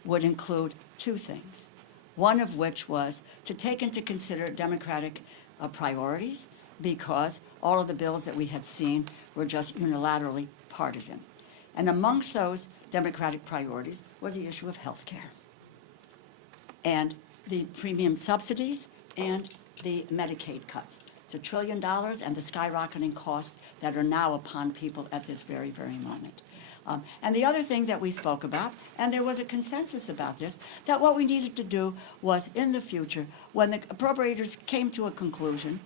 would include 2 things. One of which was to take into consider Democratic priorities, because all of the bills that we had seen were just unilaterally partisan. And amongst those Democratic priorities was the issue of health care and the premium subsidies and the Medicaid cuts. It's $1 trillion and the skyrocketing costs that are now upon people at this very, very moment. And the other thing that we spoke about, and there was a consensus about this, that what we needed to do was in the future, when the appropriators came to a conclusion,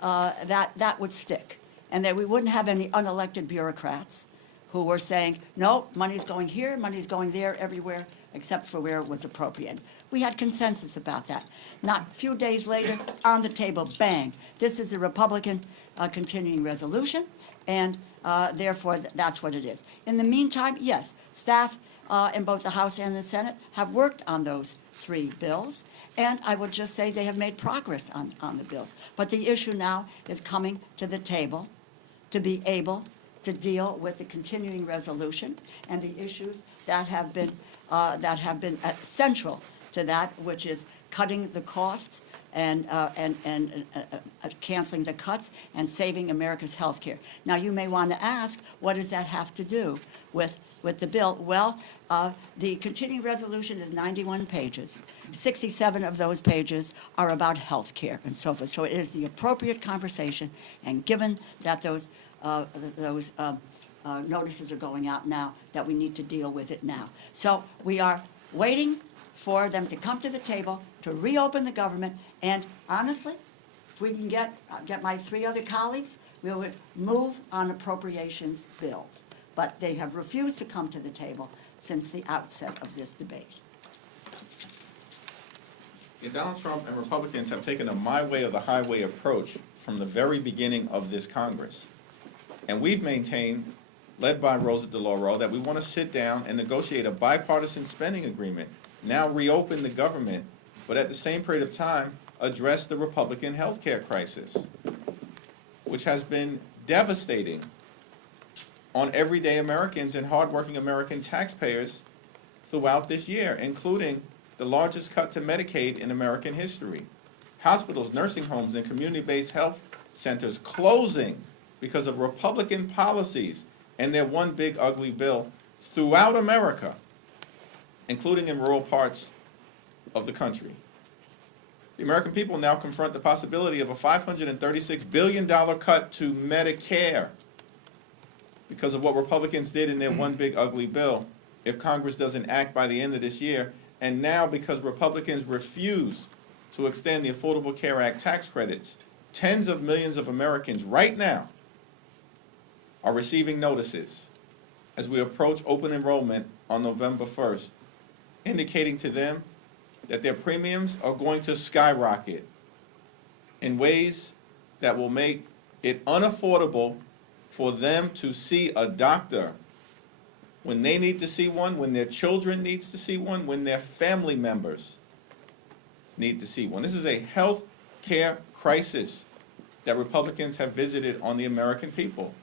that would stick, and that we wouldn't have any unelected bureaucrats who were saying, no, money's going here, money's going there, everywhere, except for where it was appropriate. We had consensus about that. Not a few days later, on the table, bang. This is a Republican continuing resolution, and therefore, that's what it is. In the meantime, yes, staff in both the House and the Senate have worked on those 3 bills, and I would just say they have made progress on the bills. But the issue now is coming to the table to be able to deal with the continuing resolution and the issues that have been central to that, which is cutting the costs and canceling the cuts and saving America's health care. Now, you may want to ask, what does that have to do with the bill? Well, the continuing resolution is 91 pages. 67 of those pages are about health care and so forth. So it is the appropriate conversation, and given that those notices are going out now, that we need to deal with it now. So we are waiting for them to come to the table to reopen the government, and honestly, if we can get my 3 other colleagues, we will move on appropriations bills. But they have refused to come to the table since the outset of this debate. Yeah, Donald Trump and Republicans have taken a my way or the highway approach from the very beginning of this Congress. And we've maintained, led by Rosa DeLauro, that we want to sit down and negotiate a bipartisan spending agreement, now reopen the government, but at the same period of time, address the Republican health care crisis, which has been devastating on everyday Americans and hardworking American taxpayers throughout this year, including the largest cut to Medicaid in American history. Hospitals, nursing homes, and community-based health centers closing because of Republican policies and their one big ugly bill throughout America, including in rural parts of the country. The American people now confront the possibility of a $536 billion cut to Medicare because of what Republicans did in their one big ugly bill if Congress doesn't act by the end of this year, and now because Republicans refuse to extend the Affordable Care Act tax credits. Tens of millions of Americans right now are receiving notices as we approach open enrollment on November 1st, indicating to them that their premiums are going to skyrocket in ways that will make it unaffordable for them to see a doctor when they need to see one, when their children need to see one, when their family members need to see one. This is a health care crisis that Republicans have visited on the American people,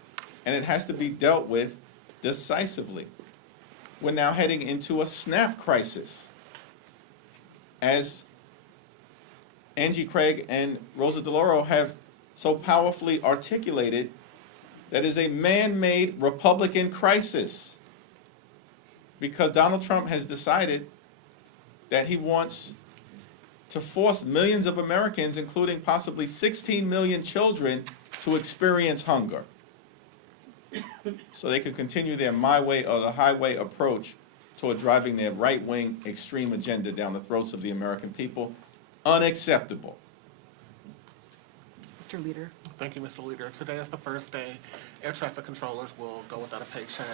and it has to be dealt with decisively. We're now heading into a SNAP crisis. As Angie Craig and Rosa DeLauro have so powerfully articulated, that is a man-made Republican crisis, because Donald Trump has decided that he wants to force millions of Americans, including possibly 16 million children, to experience hunger so they can continue their my way or the highway approach toward driving their right-wing extreme agenda down the throats of the American people. Unacceptable. Mr. Leader. Thank you, Mr. Leader. Today is the first day air traffic controllers will go without a paycheck.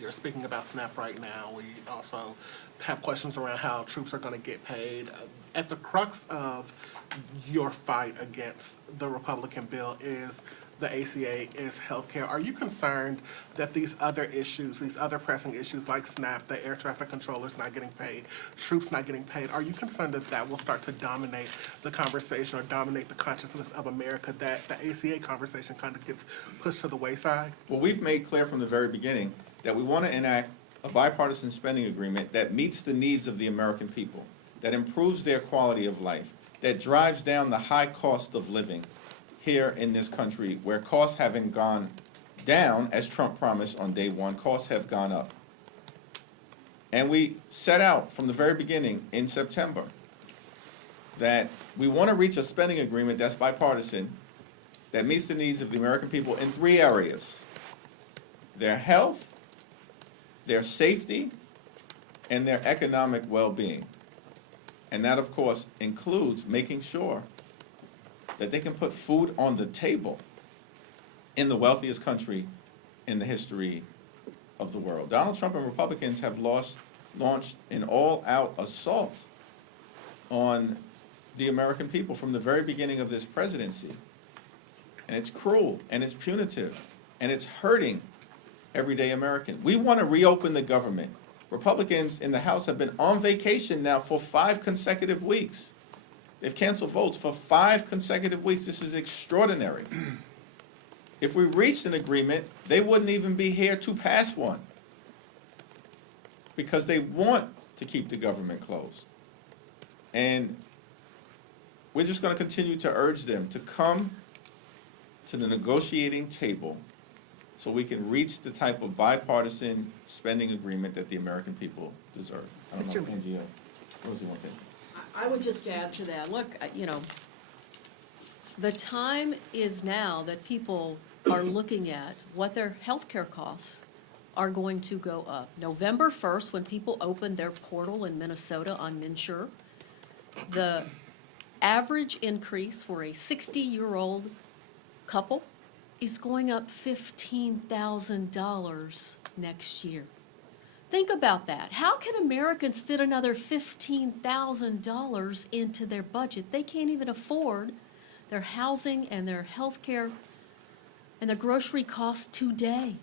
You're speaking about SNAP right now. We also have questions around how troops are going to get paid. At the crux of your fight against the Republican bill is the ACA, is healthcare. Are you concerned that these other issues, these other pressing issues like SNAP, the air traffic controllers not getting paid, troops not getting paid, are you concerned that that will start to dominate the conversation or dominate the consciousness of America, that the ACA conversation kind of gets pushed to the wayside? Well, we've made clear from the very beginning that we want to enact a bipartisan spending agreement that meets the needs of the American people, that improves their quality of life, that drives down the high cost of living here in this country, where costs haven't gone down, as Trump promised on day one. Costs have gone up. And we set out from the very beginning in September that we want to reach a spending agreement that's bipartisan, that meets the needs of the American people in 3 areas: their health, their safety, and their economic well-being. And that, of course, includes making sure that they can put food on the table in the wealthiest country in the history of the world. Donald Trump and Republicans have launched an all-out assault on the American people from the very beginning of this presidency. And it's cruel, and it's punitive, and it's hurting everyday American. We want to reopen the government. Republicans in the House have been on vacation now for 5 consecutive weeks. They've canceled votes for 5 consecutive weeks. This is extraordinary. If we reached an agreement, they wouldn't even be here to pass one, because they want to keep the government closed. And we're just going to continue to urge them to come to the negotiating table so we can reach the type of bipartisan spending agreement that the American people deserve. I don't know, Angie, what was the one thing? I would just add to that, look, you know, the time is now that people are looking at what their healthcare costs are going to go up. November 1st, when people opened their portal in Minnesota on MNsure, the average increase for a 60-year-old couple is going up $15,000 next year. Think about that. How can Americans fit another $15,000 into their budget? They can't even afford their housing and their health care and their grocery costs today.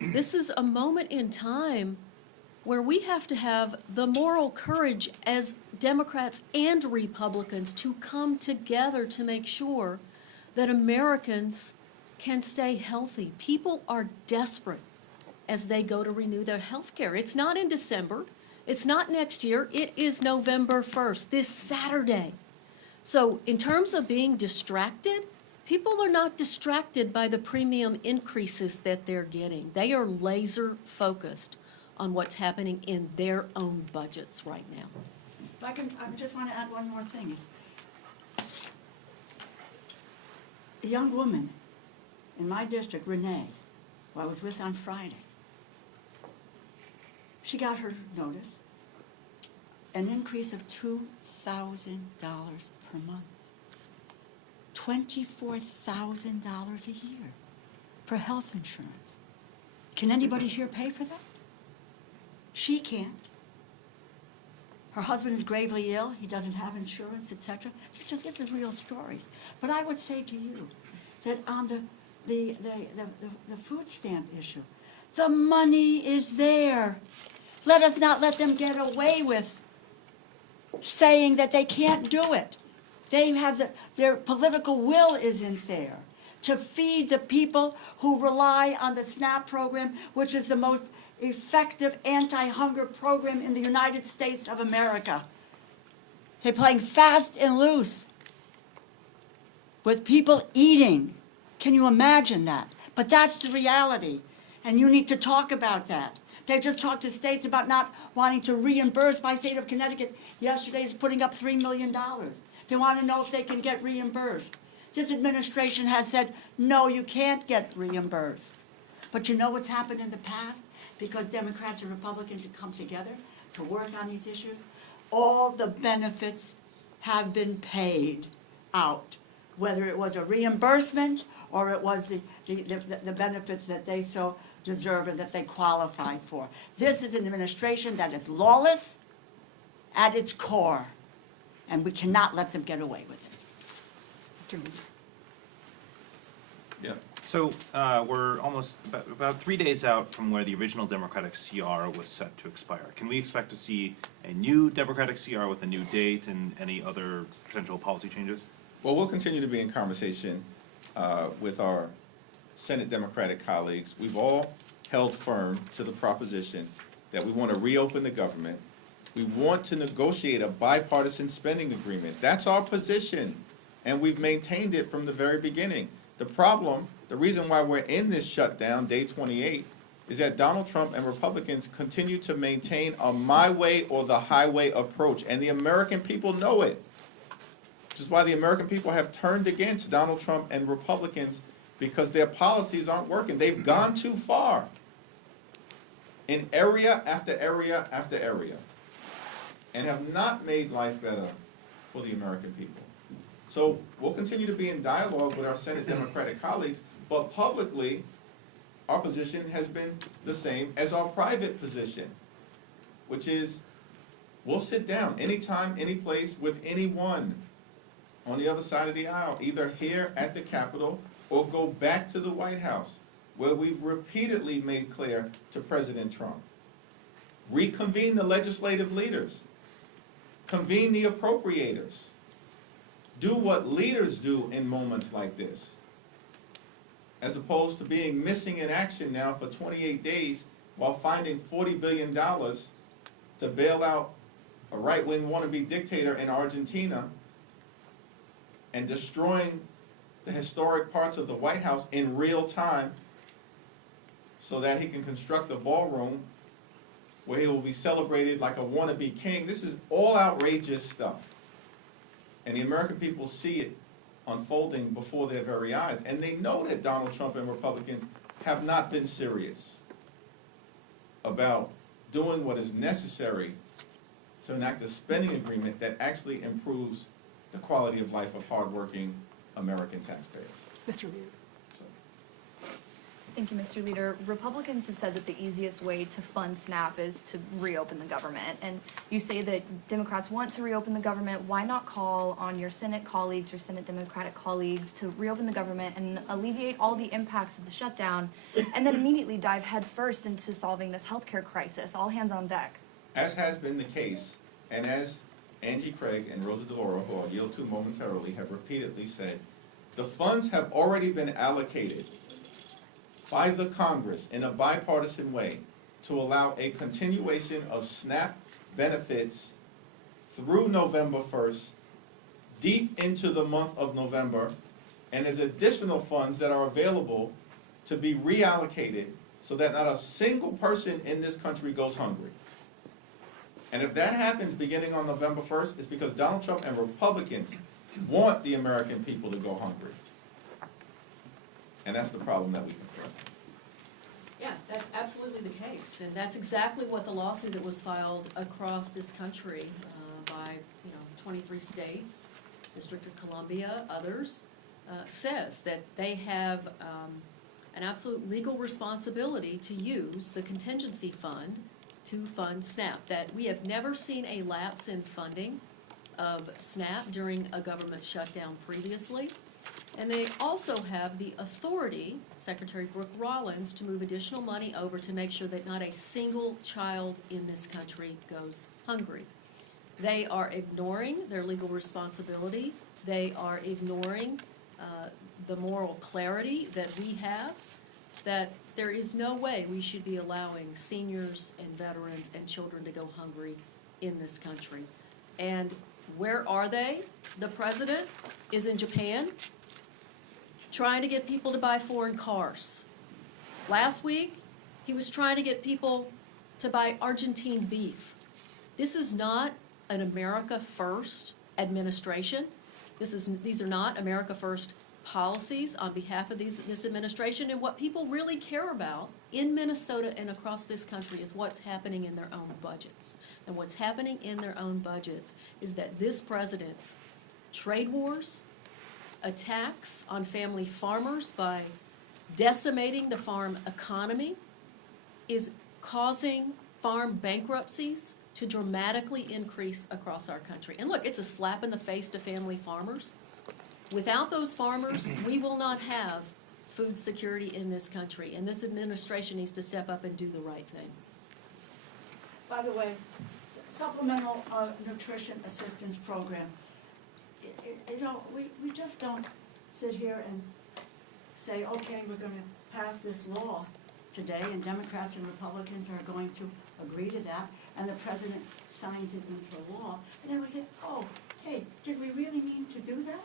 This is a moment in time where we have to have the moral courage as Democrats and Republicans to come together to make sure that Americans can stay healthy. People are desperate as they go to renew their health care. It's not in December. It's not next year. It is November 1st, this Saturday. So in terms of being distracted, people are not distracted by the premium increases that they're getting. They are laser focused on what's happening in their own budgets right now. I just want to add one more thing. A young woman in my district, Renee, who I was with on Friday, she got her notice, an increase of $2,000 per month. $24,000 a year for health insurance. Can anybody here pay for that? She can't. Her husband is gravely ill. He doesn't have insurance, etc. These are real stories. But I would say to you that on the food stamp issue, the money is there. Let us not let them get away with saying that they can't do it. They have their political will isn't there to feed the people who rely on the SNAP program, which is the most effective anti-hunger program in the United States of America. They're playing fast and loose with people eating. Can you imagine that? But that's the reality, and you need to talk about that. They just talked to states about not wanting to reimburse. My state of Connecticut yesterday is putting up $3 million. They want to know if they can get reimbursed. This administration has said, no, you can't get reimbursed. But you know what's happened in the past? Because Democrats and Republicans have come together to work on these issues, all the benefits have been paid out, whether it was a reimbursement or it was the benefits that they so deserve and that they qualify for. This is an administration that is lawless at its core, and we cannot let them get away with it. Mr. Meade. Yeah. So we're almost about 3 days out from where the original Democratic CR was set to expire. Can we expect to see a new Democratic CR with a new date and any other potential policy changes? Well, we'll continue to be in conversation with our Senate Democratic colleagues. We've all held firm to the proposition that we want to reopen the government. We want to negotiate a bipartisan spending agreement. That's our position, and we've maintained it from the very beginning. The problem The reason why we're in this shutdown, day 28, is that Donald Trump and Republicans continue to maintain a my way or the highway approach, and the American people know it. Which is why the American people have turned against Donald Trump and Republicans, because their policies aren't working. They've gone too far in area after area after area, and have not made life better for the American people. So we'll continue to be in dialogue with our Senate Democratic colleagues, but publicly, our position has been the same as our private position, which is we'll sit down anytime, any place with anyone on the other side of the aisle, either here at the Capitol or go back to the White House, where we've repeatedly made clear to President Trump. Reconvene the legislative leaders. Convene the appropriators. Do what leaders do in moments like this, as opposed to being missing in action now for 28 days while finding $40 billion to bail out a right-wing wannabe dictator in Argentina and destroying the historic parts of the White House in real time so that he can construct a ballroom where he will be celebrated like a wannabe king. This is all outrageous stuff. And the American people see it unfolding before their very eyes. And they know that Donald Trump and Republicans have not been serious about doing what is necessary to enact a spending agreement that actually improves the quality of life of hardworking American taxpayers. Mr. Reed. Thank you, Mr. Leader. Republicans have said that the easiest way to fund SNAP is to reopen the government. And you say that Democrats want to reopen the government. Why not call on your Senate colleagues, your Senate Democratic colleagues, to reopen the government and alleviate all the impacts of the shutdown, and then immediately dive headfirst into solving this healthcare crisis? All hands on deck. As has been the case, and as Angie Craig and Rosa DeLauro, who I'll yield to momentarily, have repeatedly said, the funds have already been allocated by the Congress in a bipartisan way to allow a continuation of SNAP benefits through November 1st, deep into the month of November, and as additional funds that are available to be reallocated so that not a single person in this country goes hungry. And if that happens beginning on November 1st, it's because Donald Trump and Republicans want the American people to go hungry. And that's the problem that we confront. Yeah, that's absolutely the case, and that's exactly what the lawsuit that was filed across this country by 23 states, District of Columbia, others, says that they have an absolute legal responsibility to use the contingency fund to fund SNAP. That we have never seen a lapse in funding of SNAP during a government shutdown previously. And they also have the authority, Secretary Brooke Rollins, to move additional money over to make sure that not a single child in this country goes hungry. They are ignoring their legal responsibility. They are ignoring the moral clarity that we have, that there is no way we should be allowing seniors and veterans and children to go hungry in this country. And where are they? The president is in Japan, trying to get people to buy foreign cars. Last week, he was trying to get people to buy Argentine beef. This is not an America First administration. These are not America First policies on behalf of this administration. And what people really care about in Minnesota and across this country is what's happening in their own budgets. And what's happening in their own budgets is that this president's trade wars, attacks on family farmers by decimating the farm economy, is causing farm bankruptcies to dramatically increase across our country. And look, it's a slap in the face to family farmers. Without those farmers, we will not have food security in this country, and this administration needs to step up and do the right thing. By the way, supplemental nutrition assistance program. We just don't sit here and say, okay, we're going to pass this law today, and Democrats and Republicans are going to agree to that, and the president signs it into law, and then we say, oh, hey, did we really mean to do that?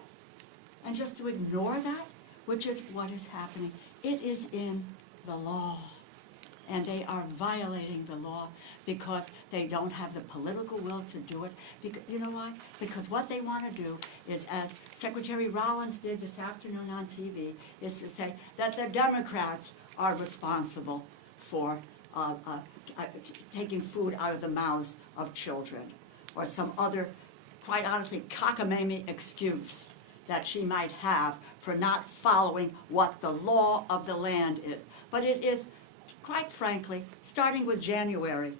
And just to ignore that? which is what is happening. It is in the law. And they are violating the law because they don't have the political will to do it. Because, you know why? Because what they want to do is, as Secretary Rollins did this afternoon on TV, is to say that the Democrats are responsible for taking food out of the mouths of children, or some other, quite honestly, cockamamie excuse that she might have for not following what the law of the land is. But it is, quite frankly, starting with January,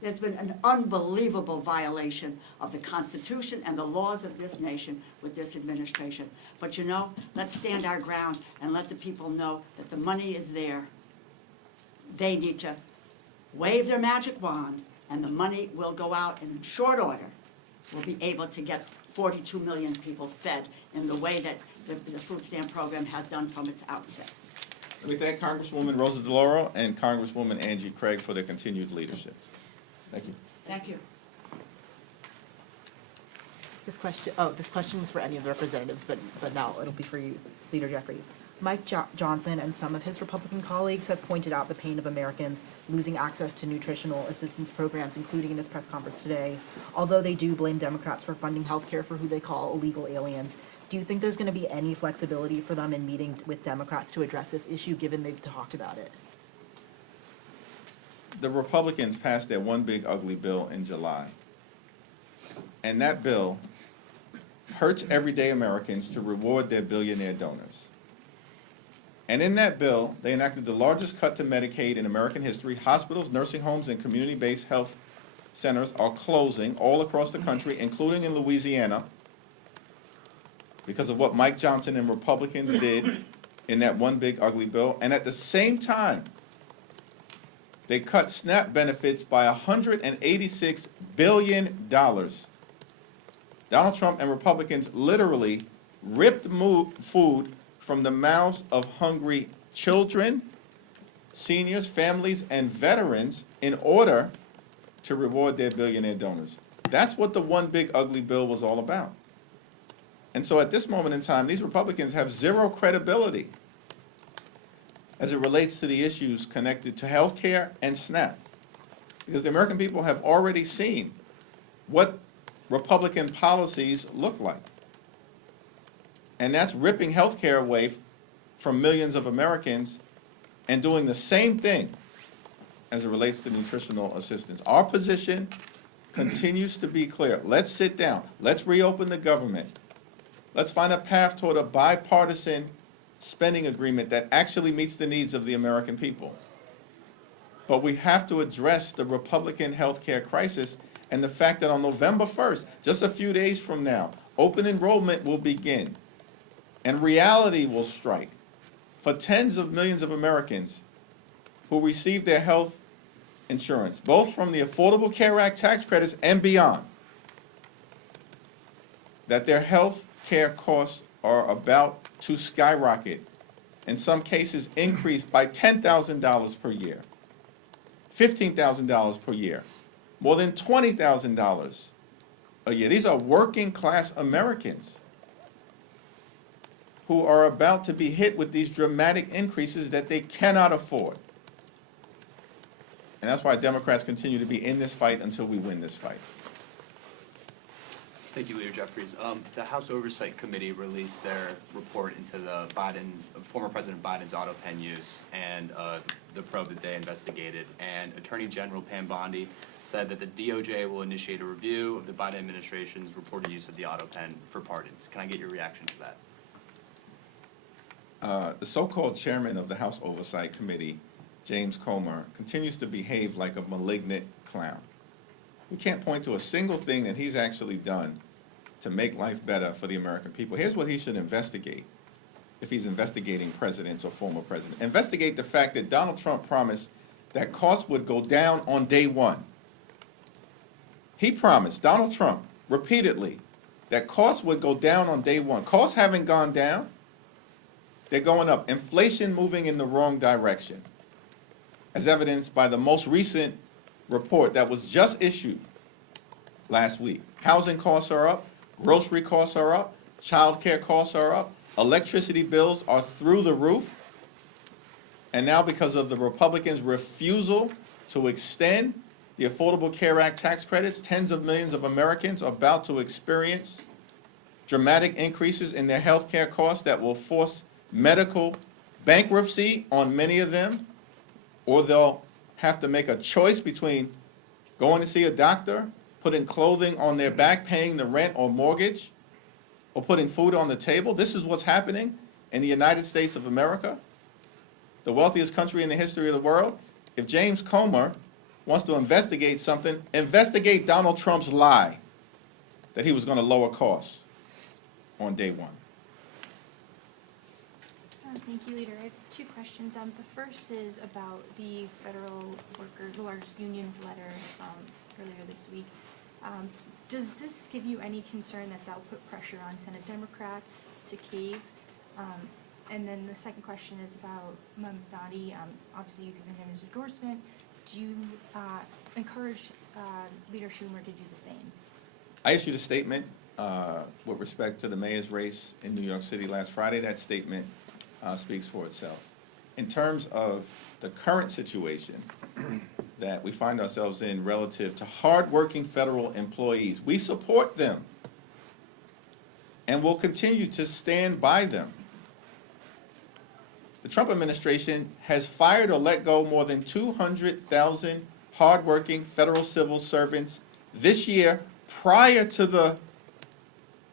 there's been an unbelievable violation of the Constitution and the laws of this nation with this administration. But you know, let's stand our ground and let the people know that the money is there. They need to wave their magic wand, and the money will go out, and in short order, we'll be able to get 42 million people fed in the way that the food stamp program has done from its outset. Let me thank Congresswoman Rosa DeLauro and Congresswoman Angie Craig for their continued leadership. Thank you. Thank you. This question is for any of the representatives, but now it'll be for you, Leader Jeffries. Mike Johnson and some of his Republican colleagues have pointed out the pain of Americans losing access to nutritional assistance programs, including in his press conference today, although they do blame Democrats for funding health care for who they call illegal aliens. Do you think there's going to be any flexibility for them in meeting with Democrats to address this issue, given they've talked about it? The Republicans passed their one big ugly bill in July. And that bill hurts everyday Americans to reward their billionaire donors. And in that bill, they enacted the largest cut to Medicaid in American history. Hospitals, nursing homes, and community-based health centers are closing all across the country, including in Louisiana, because of what Mike Johnson and Republicans did in that one big ugly bill. And at the same time, they cut SNAP benefits by $186 billion. Donald Trump and Republicans literally ripped food from the mouths of hungry children, seniors, families, and veterans in order to reward their billionaire donors. That's what the one big ugly bill was all about. And so at this moment in time, these Republicans have zero credibility as it relates to the issues connected to health care and SNAP. Because the American people have already seen what Republican policies look like. And that's ripping health care away from millions of Americans and doing the same thing as it relates to nutritional assistance. Our position continues to be clear. Let's sit down. Let's reopen the government. Let's find a path toward a bipartisan spending agreement that actually meets the needs of the American people. But we have to address the Republican health care crisis and the fact that on November 1st, just a few days from now, open enrollment will begin and reality will strike for tens of millions of Americans who receive their health insurance, both from the Affordable Care Act tax credits and beyond, that their health care costs are about to skyrocket, in some cases increase by $10,000 per year, $15,000 per year, more than $20,000 a year. These are working class Americans who are about to be hit with these dramatic increases that they cannot afford. And that's why Democrats continue to be in this fight until we win this fight. Thank you, Leader Jeffries. The House Oversight Committee released their report into the former President Biden's auto pen use and the probe that they investigated. And Attorney General Pam Bondi said that the DOJ will initiate a review of the Biden administration's reported use of the auto pen for pardons. Can I get your reaction to that? The so-called chairman of the House Oversight Committee, James Comer, continues to behave like a malignant clown. We can't point to a single thing that he's actually done to make life better for the American people. Here's what he should investigate if he's investigating presidents or former presidents. Investigate the fact that Donald Trump promised that costs would go down on day one. He promised, Donald Trump, repeatedly, that costs would go down on day one. Costs haven't gone down. They're going up. Inflation moving in the wrong direction, as evidenced by the most recent report that was just issued last week. Housing costs are up, grocery costs are up, child care costs are up, Electricity bills are through the roof. And now because of the Republicans' refusal to extend the Affordable Care Act tax credits, tens of millions of Americans are about to experience dramatic increases in their health care costs that will force medical bankruptcy on many of them, or they'll have to make a choice between going to see a doctor, putting clothing on their back, paying the rent or mortgage, or putting food on the table. This is what's happening in the United States of America, the wealthiest country in the history of the world. If James Comer wants to investigate something, investigate Donald Trump's lie that he was going to lower costs on day one. Thank you, Leader. I have two questions. The first is about the federal workers, the largest unions letter earlier this week. Does this give you any concern that that'll put pressure on Senate Democrats to cave? And then the second question is about Mamdani. Obviously, you've given him his endorsement. Do you encourage Leader Schumer to do the same? I issued a statement with respect to the mayor's race in New York City last Friday. That statement speaks for itself. In terms of the current situation that we find ourselves in relative to hardworking federal employees, we support them and will continue to stand by them. The Trump administration has fired or let go more than 200,000 hardworking federal civil servants this year prior to the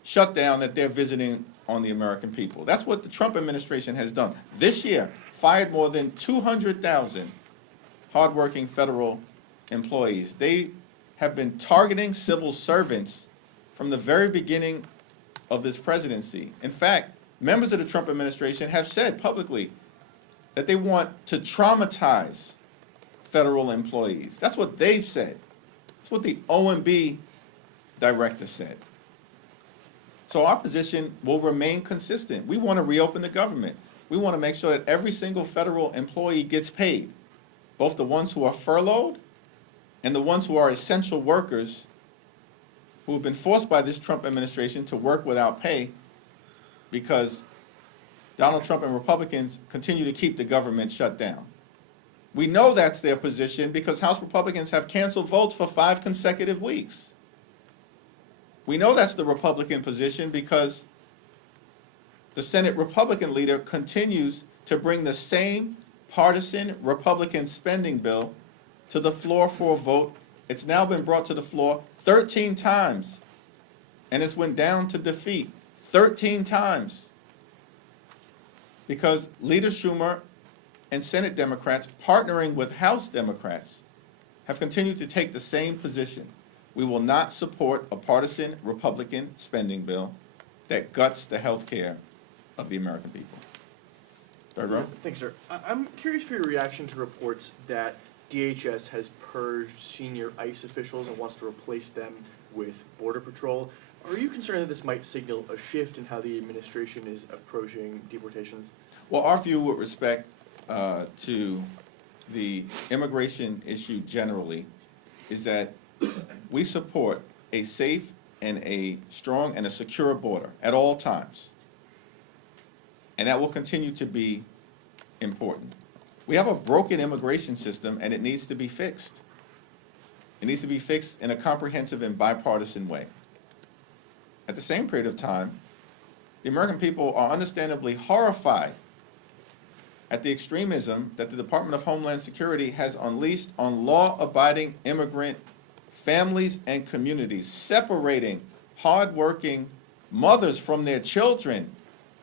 shutdown that they're visiting on the American people. That's what the Trump administration has done. This year, fired more than 200,000 hardworking federal employees. They have been targeting civil servants from the very beginning of this presidency. In fact, members of the Trump administration have said publicly that they want to traumatize federal employees. That's what they've said. That's what the OMB director said. So our position will remain consistent. We want to reopen the government. We want to make sure that every single federal employee gets paid, both the ones who are furloughed and the ones who are essential workers who have been forced by this Trump administration to work without pay because Donald Trump and Republicans continue to keep the government shut down. We know that's their position because House Republicans have canceled votes for 5 consecutive weeks. We know that's the Republican position because the Senate Republican leader continues to bring the same partisan Republican spending bill to the floor for a vote. It's now been brought to the floor 13 times, and it's went down to defeat 13 times because Leader Schumer and Senate Democrats, partnering with House Democrats, have continued to take the same position. We will not support a partisan Republican spending bill that guts the health care of the American people. Third row. Thanks, sir. I'm curious for your reaction to reports that DHS has purged senior ICE officials and wants to replace them with Border Patrol. Are you concerned that this might signal a shift in how the administration is approaching deportations? Well, our view with respect to the immigration issue generally is that we support a safe and a strong and a secure border at all times. And that will continue to be important. We have a broken immigration system and it needs to be fixed. It needs to be fixed in a comprehensive and bipartisan way. At the same period of time, the American people are understandably horrified at the extremism that the Department of Homeland Security has unleashed on law-abiding immigrant families and communities, separating hardworking mothers from their children,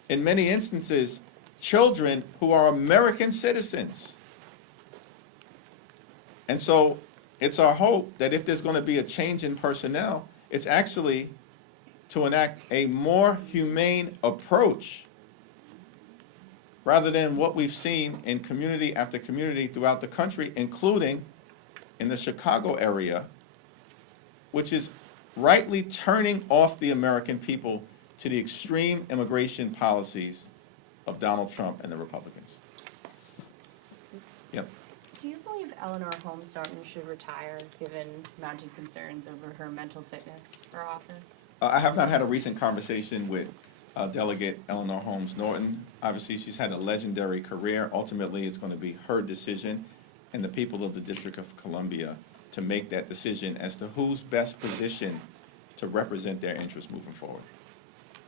in many instances, children who are American citizens. And so it's our hope that if there's going to be a change in personnel, it's actually to enact a more humane approach rather than what we've seen in community after community throughout the country, including in the Chicago area, which is rightly turning off the American people to the extreme immigration policies of Donald Trump and the Republicans. Yep. Do you believe Eleanor Holmes Norton should retire, given mounting concerns over her mental fitness for office? I have not had a recent conversation with Delegate Eleanor Holmes Norton. Obviously, she's had a legendary career. Ultimately, it's going to be her decision and the people of the District of Columbia to make that decision as to who's best positioned to represent their interests moving forward.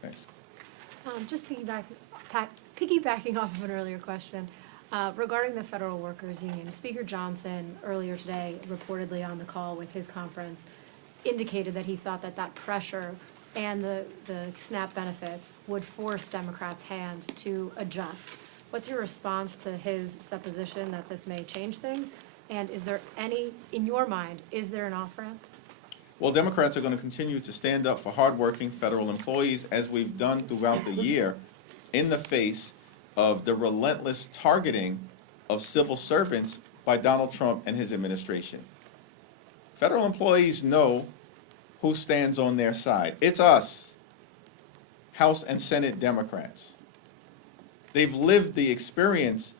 Thanks. Just piggybacking off of an earlier question, regarding the Federal Workers Union, Speaker Johnson earlier today, reportedly on the call with his conference, indicated that he thought that that pressure and the SNAP benefits would force Democrats' hand to adjust. What's your response to his supposition that this may change things? And is there any, in your mind, is there an off-ramp? Well, Democrats are going to continue to stand up for hardworking federal employees, as we've done throughout the year, in the face of the relentless targeting of civil servants by Donald Trump and his administration. Federal employees know who stands on their side. It's us, House and Senate Democrats. They've lived the experience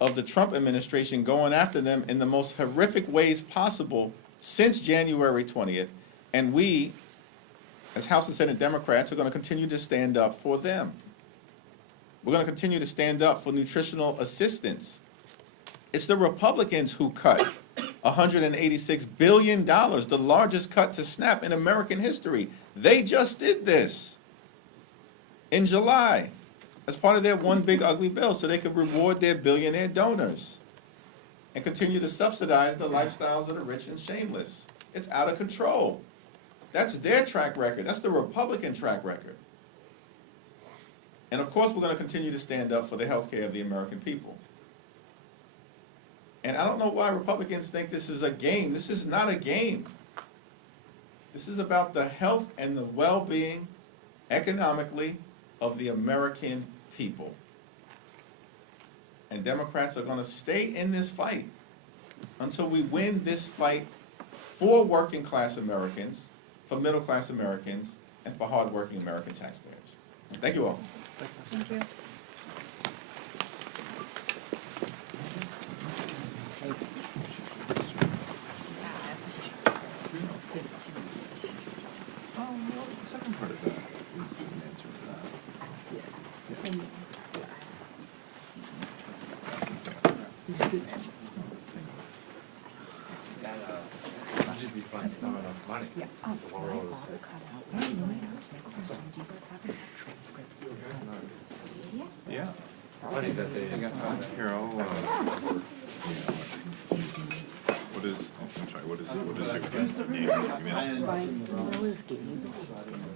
of the Trump administration going after them in the most horrific ways possible since January 20th, and we, as House and Senate Democrats, are going to continue to stand up for them. We're going to continue to stand up for nutritional assistance. It's the Republicans who cut $186 billion, the largest cut to SNAP in American history. They just did this in July as part of their one big ugly bill so they could reward their billionaire donors and continue to subsidize the lifestyles of the rich and shameless. It's out of control. That's their track record. That's the Republican track record. And of course, we're going to continue to stand up for the health care of the American people. And I don't know why Republicans think this is a game. This is not a game. This is about the health and the well-being, economically, of the American people. And Democrats are going to stay in this fight until we win this fight for working class Americans, for middle class Americans, and for hardworking American taxpayers. Thank you all. Thank you. Oh, well, the second part of that is an answer for that. Yeah. Funny that they, here, I'll, what is, oh, I'm sorry, what is your name?